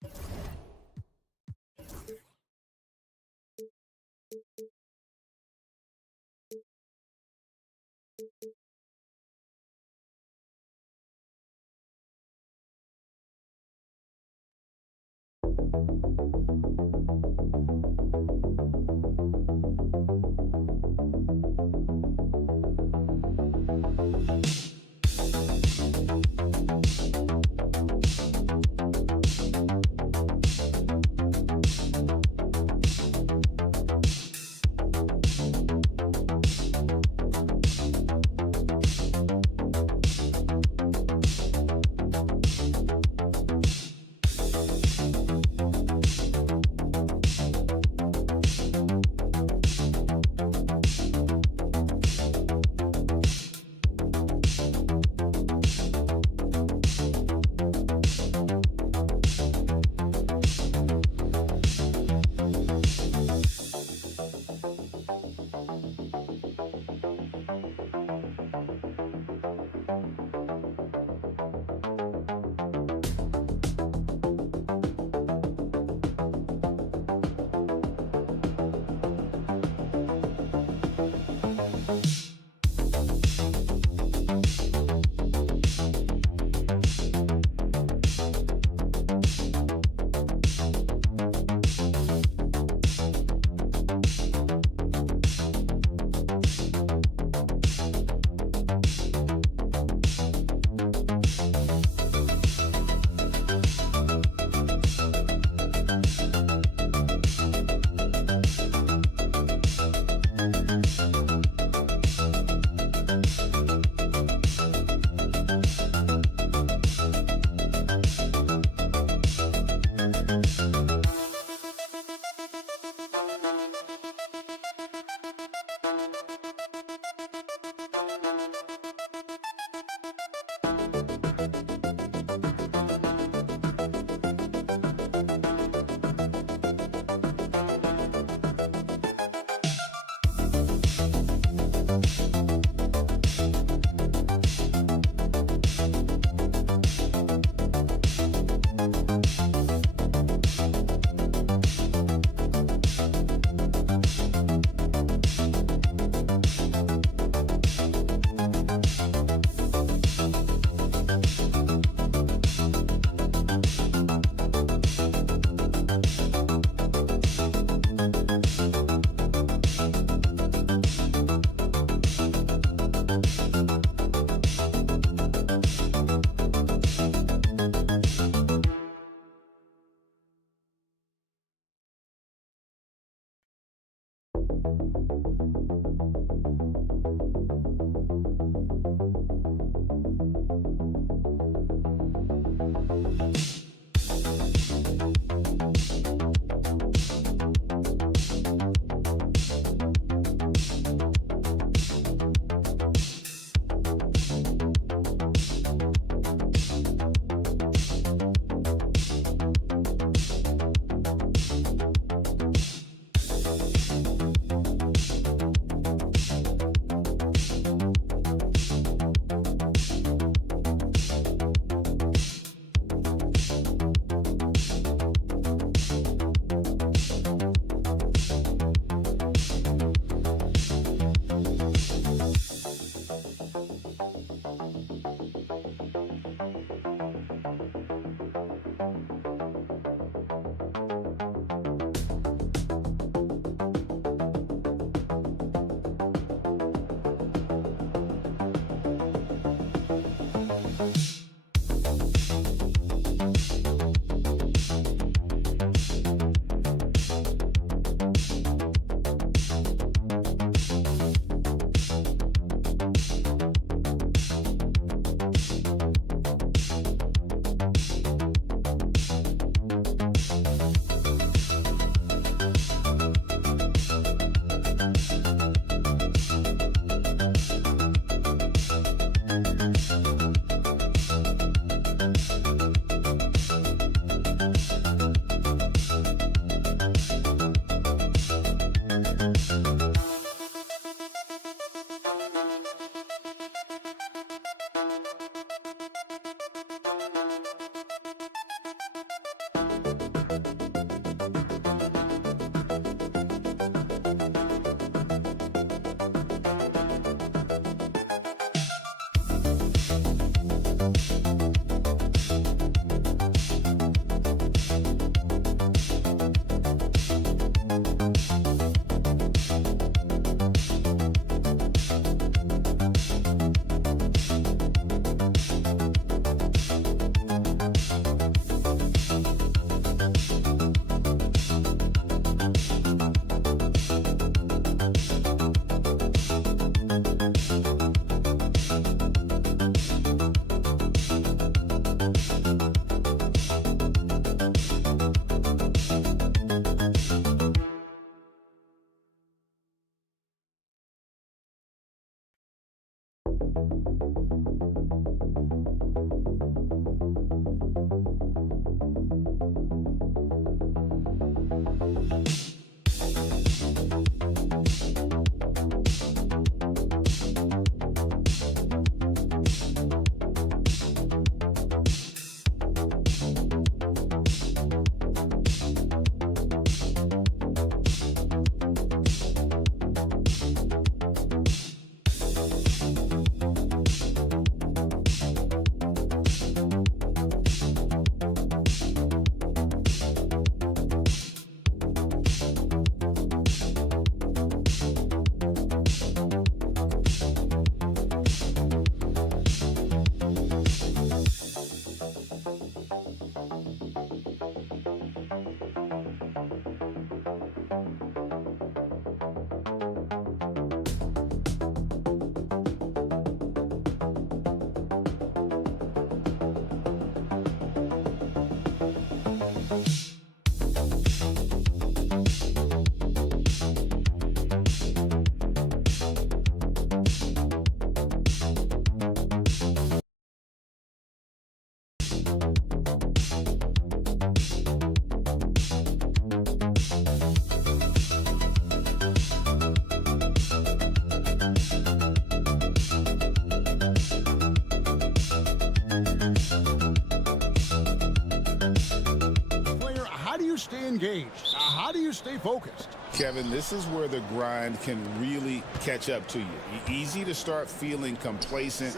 stay engaged? How do you stay focused? Kevin, this is where the grind can really catch up to you. Easy to start feeling complacent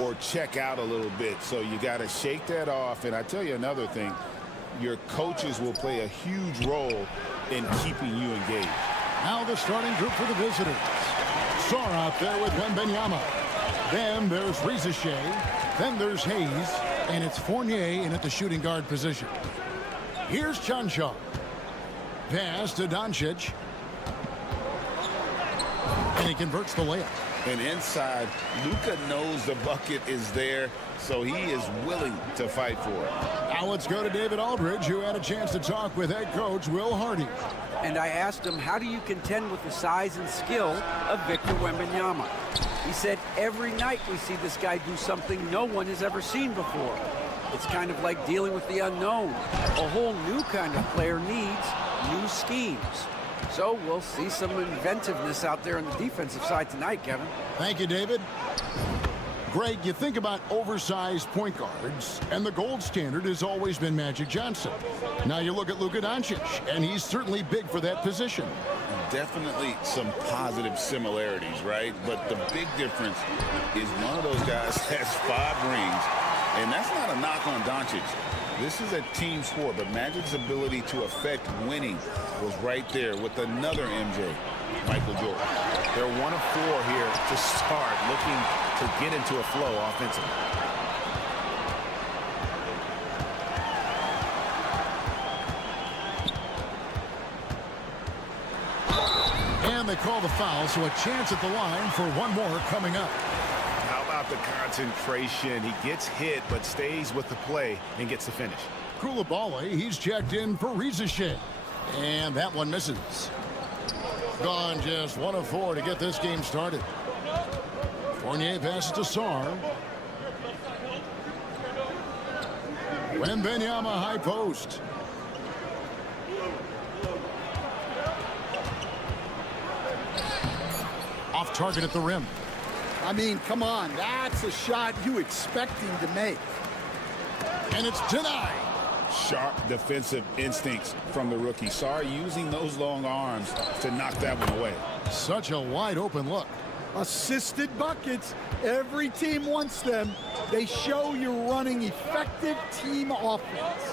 or check out a little bit. So you got to shake that off. And I tell you another thing, your coaches will play a huge role in keeping you engaged. Now the starting group for the visitors. Sar out there with Wembanyama. Then there's Rizachet. Then there's Hayes. And it's Fournier in at the shooting guard position. Here's Chanshaw. Pass to Doncic. And he converts the layup. And inside, Luka knows the bucket is there, so he is willing to fight for it. Now let's go to David Aldridge, who had a chance to talk with head coach Will Hardy. And I asked him, how do you contend with the size and skill of Victor Wembanyama? He said, every night we see this guy do something no one has ever seen before. It's kind of like dealing with the unknown. A whole new kind of player needs new schemes. So we'll see some inventiveness out there on the defensive side tonight, Kevin. Thank you, David. Greg, you think about oversized point guards, and the gold standard has always been Magic Johnson. Now you look at Luka Doncic, and he's certainly big for that position. Definitely some positive similarities, right? But the big difference is one of those guys has 5 rings, and that's not a knock on Doncic. This is a team sport, but Magic's ability to affect winning was right there with another MJ, Michael Jordan. They're 1 of 4 here to start, looking to get into a flow offensively. And they call the foul, so a chance at the line for one more coming up. How about the concentration? He gets hit, but stays with the play and gets the finish. Koulibaly, he's checked in for Rizachet. And that one misses. Gone just 1 of 4 to get this game started. Fournier passes to Sarr. Wembanyama high post. Off target at the rim. I mean, come on. That's a shot you expect him to make. And it's denied. Sharp defensive instincts from the rookie. Sarr using those long arms to knock that one away. Such a wide open look. Assisted buckets. Every team wants them. They show you're running effective team offense.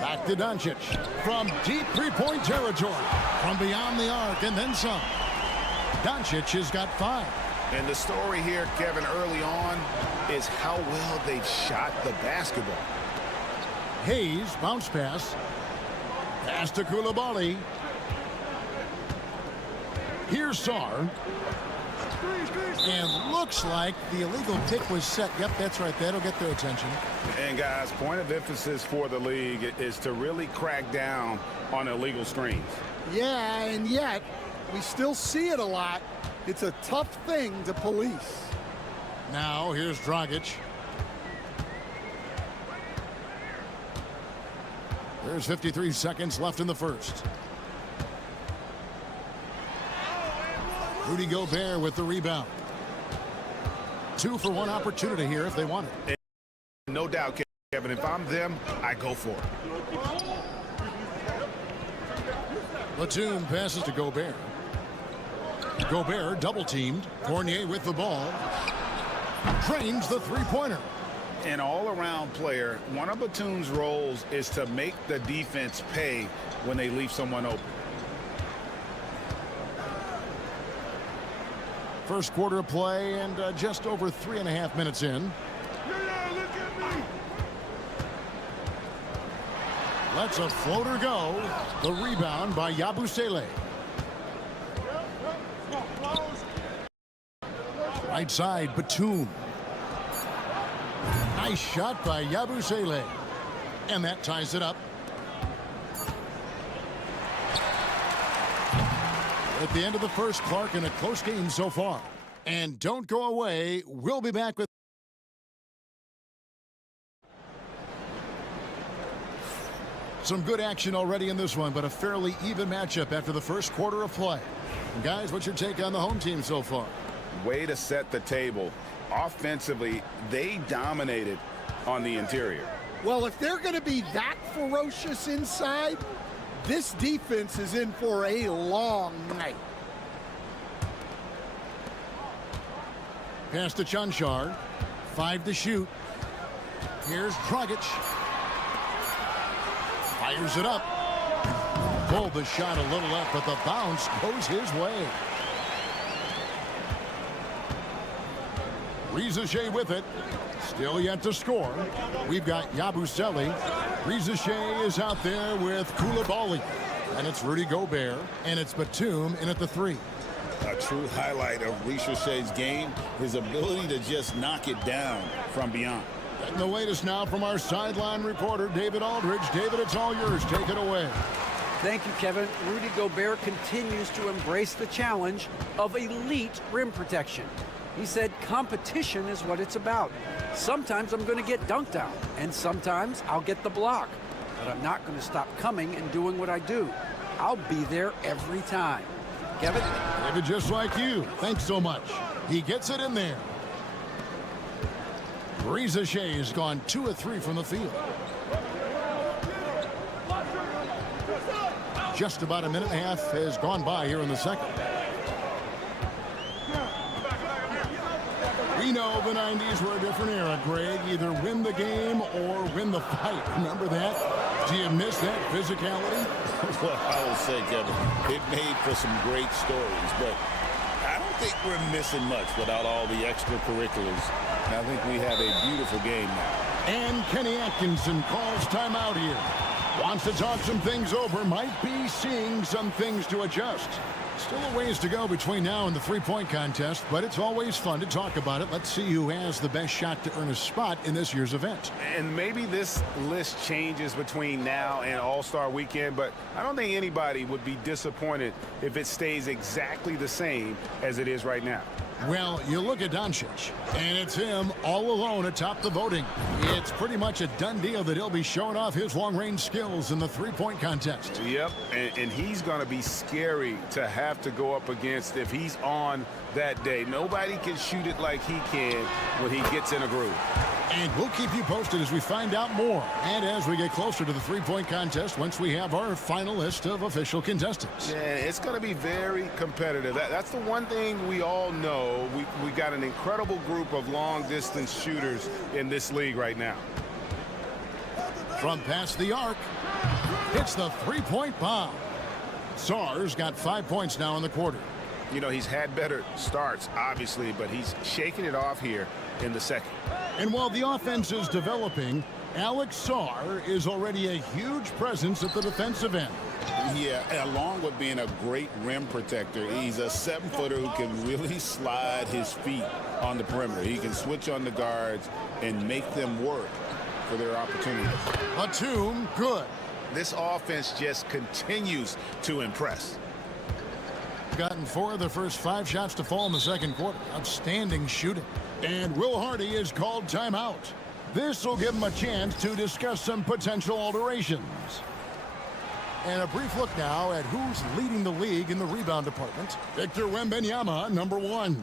Back to Doncic. From deep three-point territory. From beyond the arc and then some. Doncic has got 5. And the story here, Kevin, early on is how well they've shot the basketball. Hayes, bounce pass. Pass to Koulibaly. Here's Sarr. And looks like the illegal pick was set. Yep, that's right. That'll get their attention. And, guys, point of emphasis for the league is to really crack down on illegal screens. Yeah, and yet we still see it a lot. It's a tough thing to police. Now here's Dragic. There's 53 seconds left in the first. Rudy Gobert with the rebound. 2 for 1 opportunity here if they want it. And no doubt, Kevin, if I'm them, I go for it. Batum passes to Gobert. Gobert double teamed. Fournier with the ball. Drains the three-pointer. An all-around player, one of Batum's roles is to make the defense pay when they leave someone open. First quarter of play and just over 3.5 minutes in. Lets a floater go. The rebound by Yabusele. Right side, Batum. Nice shot by Yabusele. And that ties it up. At the end of the first, Clark, in a close game so far. And don't go away. We'll be back with some good action already in this one, but a fairly even matchup after the first quarter of play. And guys, what's your take on the home team so far? Way to set the table. Offensively, they dominated on the interior. Well, if they're going to be that ferocious inside, this defense is in for a long night. Pass to Chanchar. 5 to shoot. Here's Dragic. Fires it up. Pulled the shot a little up, but the bounce goes his way. Rizachet with it. Still yet to score. We've got Yabusele. Rizachet is out there with Koulibaly. And it's Rudy Gobert, and it's Batum in at the 3. A true highlight of Ricochet's game, his ability to just knock it down from beyond. Getting the latest now from our sideline reporter, David Aldridge. David, it's all yours. Take it away. Thank you, Kevin. Rudy Gobert continues to embrace the challenge of elite rim protection. He said competition is what it's about. Sometimes I'm going to get dunked on, and sometimes I'll get the block. But I'm not going to stop coming and doing what I do. I'll be there every time. Kevin? David, just like you. Thanks so much. He gets it in there. Ricochet has gone 2 of 3 from the field. Just about a minute and a half has gone by here in the second. We know the 90s were a different era, Greg. Either win the game or win the fight. Remember that? Do you miss that physicality? Well, I will say, Kevin, it made for some great stories, but I don't think we're missing much without all the extracurriculars. And I think we have a beautiful game now. And Kenny Atkinson calls timeout here. Wants to talk some things over, might be seeing some things to adjust. Still a ways to go between now and the three-point contest, but it's always fun to talk about it. Let's see who has the best shot to earn a spot in this year's event. And maybe this list changes between now and All-Star Weekend, but I don't think anybody would be disappointed if it stays exactly the same as it is right now. Well, you look at Doncic, and it's him all alone atop the voting. It's pretty much a done deal that he'll be showing off his long-range skills in the three-point contest. Yep, and he's going to be scary to have to go up against if he's on that day. Nobody can shoot it like he can when he gets in a groove. And we'll keep you posted as we find out more and as we get closer to the three-point contest once we have our final list of official contestants. Yeah, it's going to be very competitive. That's the one thing we all know. We got an incredible group of long-distance shooters in this league right now. From past the arc, it's the three-point bomb. Sarr's got 5 points now in the quarter. You know, he's had better starts, obviously, but he's shaking it off here in the second. And while the offense is developing, Alex Sarr is already a huge presence at the defensive end. Yeah, along with being a great rim protector, he's a 7-footer who can really slide his feet on the perimeter. He can switch on the guards and make them work for their opportunities. Batum, good. This offense just continues to impress. Gotten 4 of the first 5 shots to fall in the second quarter. Outstanding shooting. And Will Hardy is called timeout. This will give him a chance to discuss some potential alterations. And a brief look now at who's leading the league in the rebound department. Victor Wembanyama, number 1.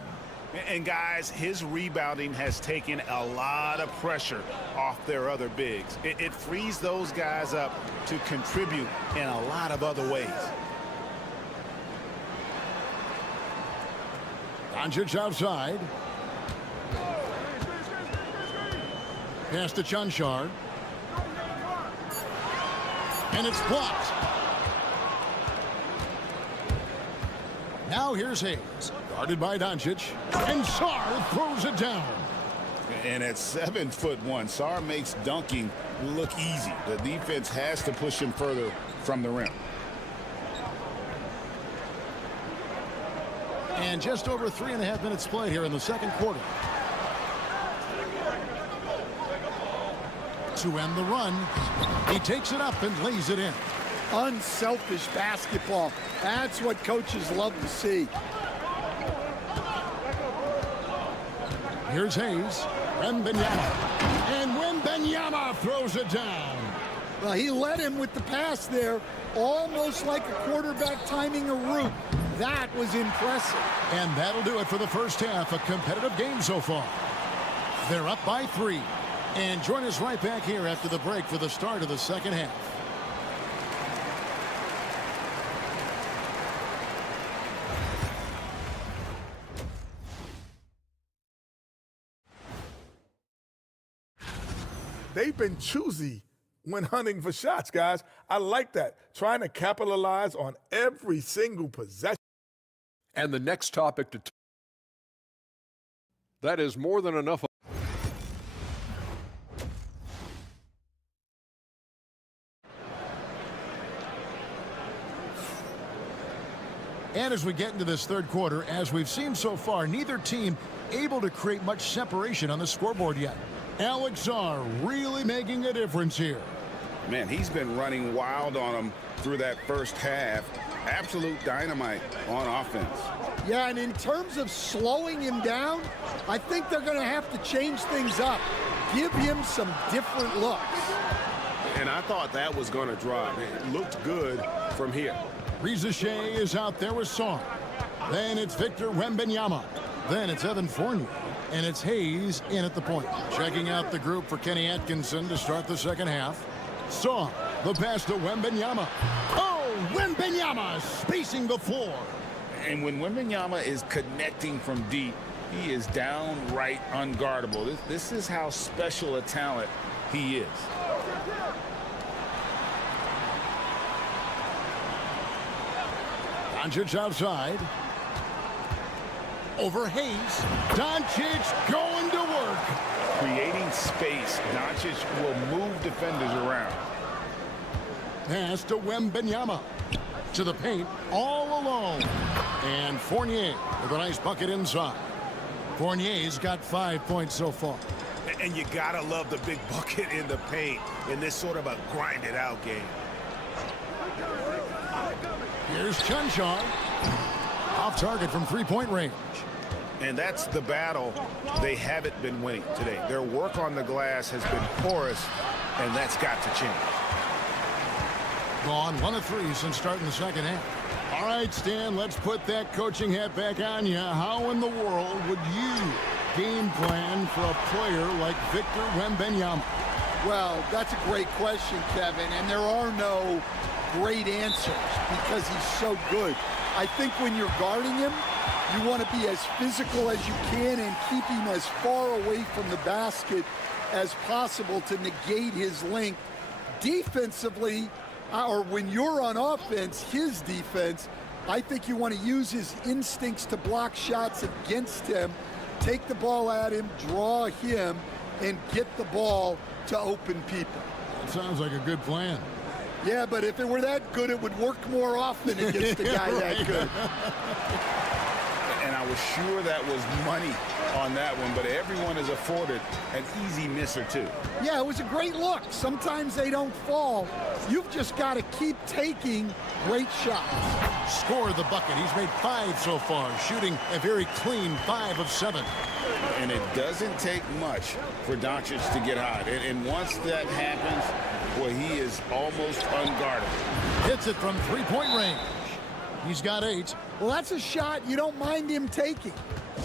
And guys, his rebounding has taken a lot of pressure off their other bigs. It frees those guys up to contribute in a lot of other ways. Doncic outside. Pass to Chunchard. And it's blocked. Now here's Hayes. Guarded by Doncic. And Sarr throws it down. And at 7'1", Sarr makes dunking look easy. The defense has to push him further from the rim. And just over 3.5 minutes played here in the second quarter. To end the run, he takes it up and lays it in. Unselfish basketball. That's what coaches love to see. Here's Hayes. Wembanyama. And Wembanyama throws it down. Well, he led him with the pass there, almost like a quarterback timing a route. That was impressive. And that'll do it for the first half. A competitive game so far. They're up by 3. And join us right back here after the break for the start of the second half. They've been choosy when hunting for shots, guys. I like that. Trying to capitalize on every single possession. And the next topic to that is more than enough. And as we get into this third quarter, as we've seen so far, neither team able to create much separation on the scoreboard yet. Alex Czar really making a difference here. Man, he's been running wild on them through that first half. Absolute dynamite on offense. Yeah, and in terms of slowing him down, I think they're going to have to change things up. Give him some different looks. And I thought that was going to drop. It looked good from here. Rizachet is out there with Song. Then it's Victor Wembanyama. Then it's Evan Fournier. And it's Hayes in at the point. Checking out the group for Kenny Atkinson to start the second half. Song, the pass to Wembanyama. Oh, Wembanyama spacing the floor. And when Wembanyama is connecting from deep, he is downright unguardable. This is how special a talent he is. Doncic outside. Over Hayes. Doncic going to work. Creating space. Doncic will move defenders around. Pass to Wembanyama. To the paint, all alone. And Fournier with a nice bucket inside. Fournier's got 5 points so far. And you gotta love the big bucket in the paint in this sort of a grinded-out game. Here's Chunchar. Off target from three-point range. And that's the battle they haven't been winning today. Their work on the glass has been porous, and that's got to change. Gone 1 of 3 since starting the second half. All right, Stan, let's put that coaching hat back on you. How in the world would you game plan for a player like Victor Wembanyama? Well, that's a great question, Kevin, and there are no great answers because he's so good. I think when you're guarding him, you want to be as physical as you can and keep him as far away from the basket as possible to negate his length. Defensively, or when you're on offense, his defense, I think you want to use his instincts to block shots against him, take the ball at him, draw him, and get the ball to open people. That sounds like a good plan. Yeah, but if it were that good, it would work more often against a guy that good. And I was sure that was money on that one, but everyone is afforded an easy miss or two. Yeah, it was a great look. Sometimes they don't fall. You've just got to keep taking great shots. Scored the bucket. He's made 5 so far, shooting a very clean 5 of 7. And it doesn't take much for Doncic to get hot. And once that happens, well, he is almost unguardable. Hits it from three-point range. He's got 8. Well, that's a shot you don't mind him taking.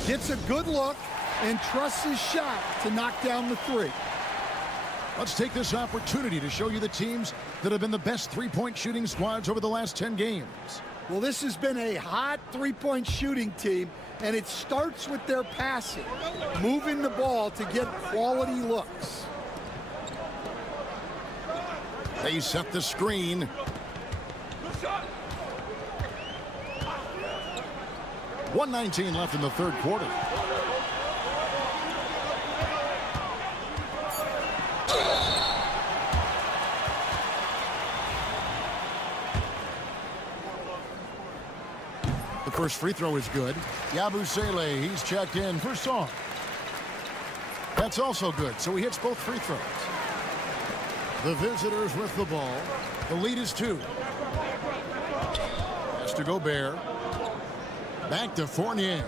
Gets a good look and trusts his shot to knock down the 3. Let's take this opportunity to show you the teams that have been the best three-point shooting squads over the last 10 games. Well, this has been a hot three-point shooting team, and it starts with their passing, moving the ball to get quality looks. They set the screen. .119 left in the third quarter. The first free throw is good. Yabusele, he's checked in for Song. That's also good, so he hits both free throws. The visitors with the ball. The lead is 2. Has to Gobert. Back to Fournier.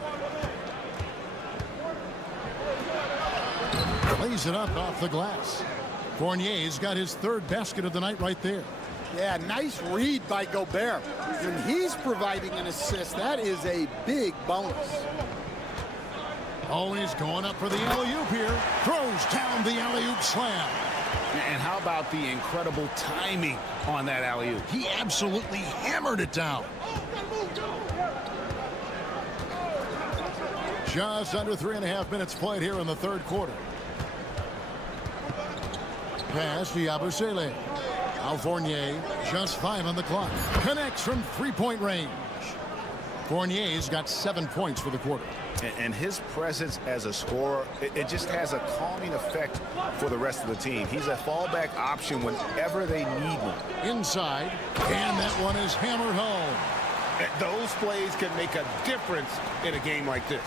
Lays it up off the glass. Fournier's got his 3rd basket of the night right there. Yeah, nice read by Gobert. When he's providing an assist, that is a big bonus. Always going up for the alley-oop here. Throws down the alley-oop slam. And how about the incredible timing on that alley-oop? He absolutely hammered it down. Just under 3.5 minutes played here in the third quarter. Pass to Yabusele. Now Fournier, just 5 on the clock. Connects from three-point range. Fournier's got 7 points for the quarter. And his presence as a scorer, it just has a calming effect for the rest of the team. He's a fallback option whenever they need one. Inside, and that one is hammered home. Those plays can make a difference in a game like this.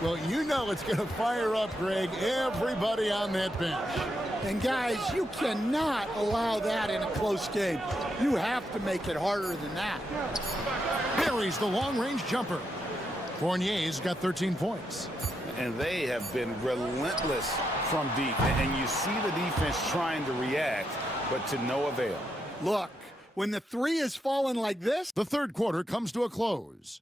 Well, you know it's going to fire up, Greg, everybody on that bench. And guys, you cannot allow that in a close game. You have to make it harder than that. Buries the long-range jumper. Fournier's got 13 points. And they have been relentless from deep. And you see the defense trying to react, but to no avail. Look, when the three is falling like this. The third quarter comes to a close.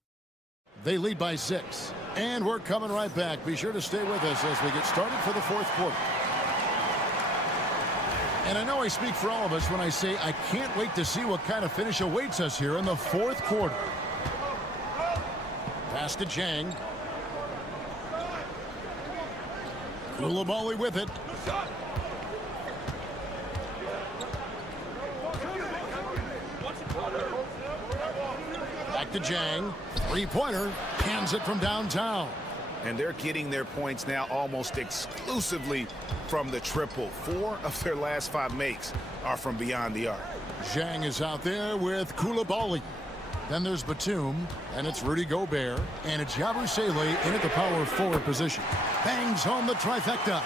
They lead by 6. And we're coming right back. Be sure to stay with us as we get started for the fourth quarter. And I know I speak for all of us when I say I can't wait to see what kind of finish awaits us here in the fourth quarter. Pass to Chang. Koulibaly with it. Back to Jang. Three-pointer. Hands it from downtown. And they're getting their points now almost exclusively from the triple. 4 of their last 5 makes are from beyond the arc. Zhang is out there with Koulibaly. Then there's Batum, and it's Rudy Gobert, and it's Yabusele in at the power forward position. Bangs home the trifecta.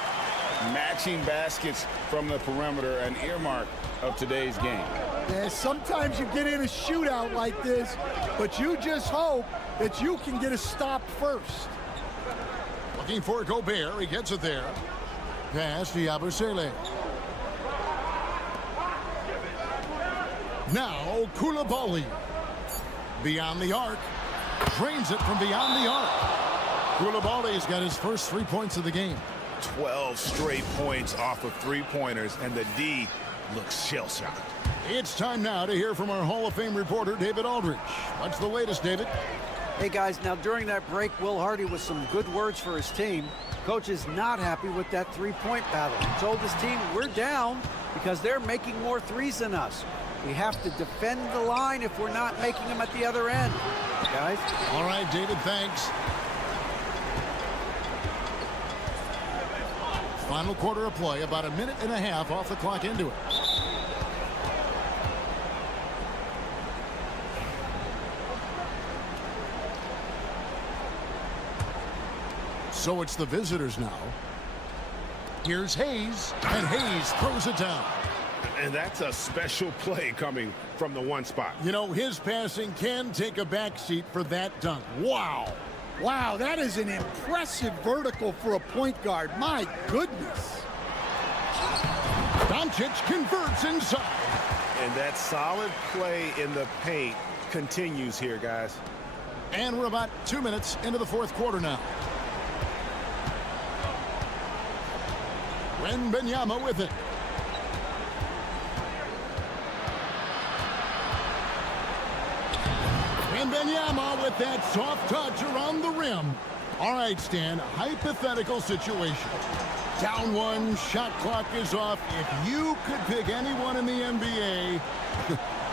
Matching baskets from the perimeter, an earmark of today's game. Yeah, sometimes you get in a shootout like this, but you just hope that you can get a stop first. Looking for Gobert. He gets it there. Pass to Yabusele. Now Koulibaly. Beyond the arc. Drains it from beyond the arc. Koulibaly's got his first 3 points of the game. 12 straight points off of 3-pointers, and the D looks shell-shocked. It's time now to hear from our Hall of Fame reporter, David Aldridge. What's the latest, David? Hey, guys, now during that break, Will Hardy with some good words for his team. Coach is not happy with that three-point battle. He told his team, we're down because they're making more threes than us. We have to defend the line if we're not making them at the other end, guys. All right, David, thanks. Final quarter of play, about a minute and a half off the clock into it. So it's the visitors now. Here's Hayes, and Hayes throws it down. And that's a special play coming from the one spot. You know, his passing can take a backseat for that dunk. Wow. Wow, that is an impressive vertical for a point guard. My goodness. Doncic converts inside. And that solid play in the paint continues here, guys. And we're about 2 minutes into the fourth quarter now. Wembanyama with it. Wembanyama with that soft touch around the rim. All right, Stan, hypothetical situation. Down one, shot clock is off. If you could pick anyone in the NBA,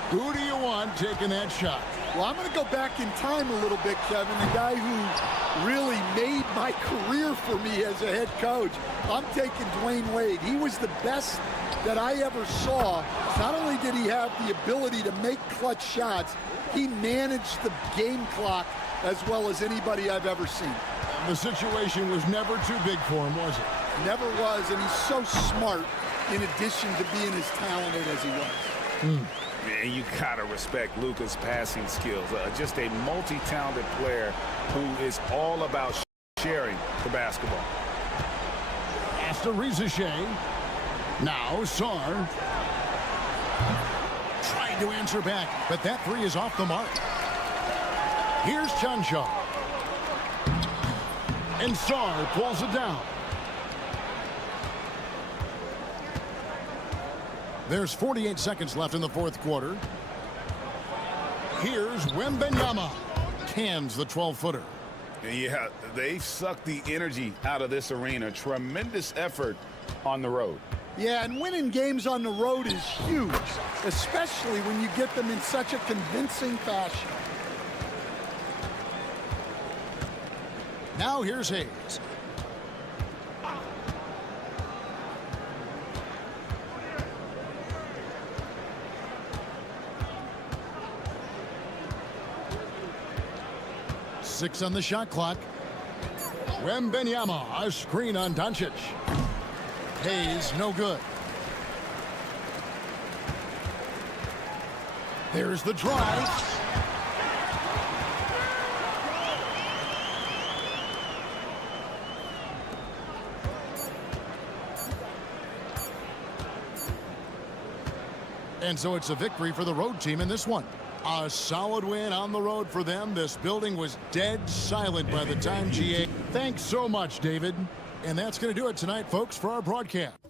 who do you want taking that shot? Well, I'm going to go back in time a little bit, Kevin. The guy who really made my career for me as a head coach. I'm taking Dwayne Wade. He was the best that I ever saw. Not only did he have the ability to make clutch shots, he managed the game clock as well as anybody I've ever seen. The situation was never too big for him, was it? Never was, and he's so smart in addition to being as talented as he was. And you gotta respect Luka's passing skills. Just a multi-talented player who is all about sharing the basketball. Pass to Rizichet. Now Sarr. Trying to answer back, but that three is off the mark. Here's Chanshaw. And Sarr pulls it down. There's 48 seconds left in the fourth quarter. Here's Wembanyama. Cans the 12-footer. Yeah, they've sucked the energy out of this arena. Tremendous effort on the road. Yeah, and winning games on the road is huge, especially when you get them in such a convincing fashion. Now here's Hayes. 6 on the shot clock. Wembanyama, a screen on Doncic. Hayes, no good. There's the drive. And so it's a victory for the road team in this one. A solid win on the road for them. This building was dead silent by the time GA. Thanks so much, David. And that's going to do it tonight, folks, for our broadcast.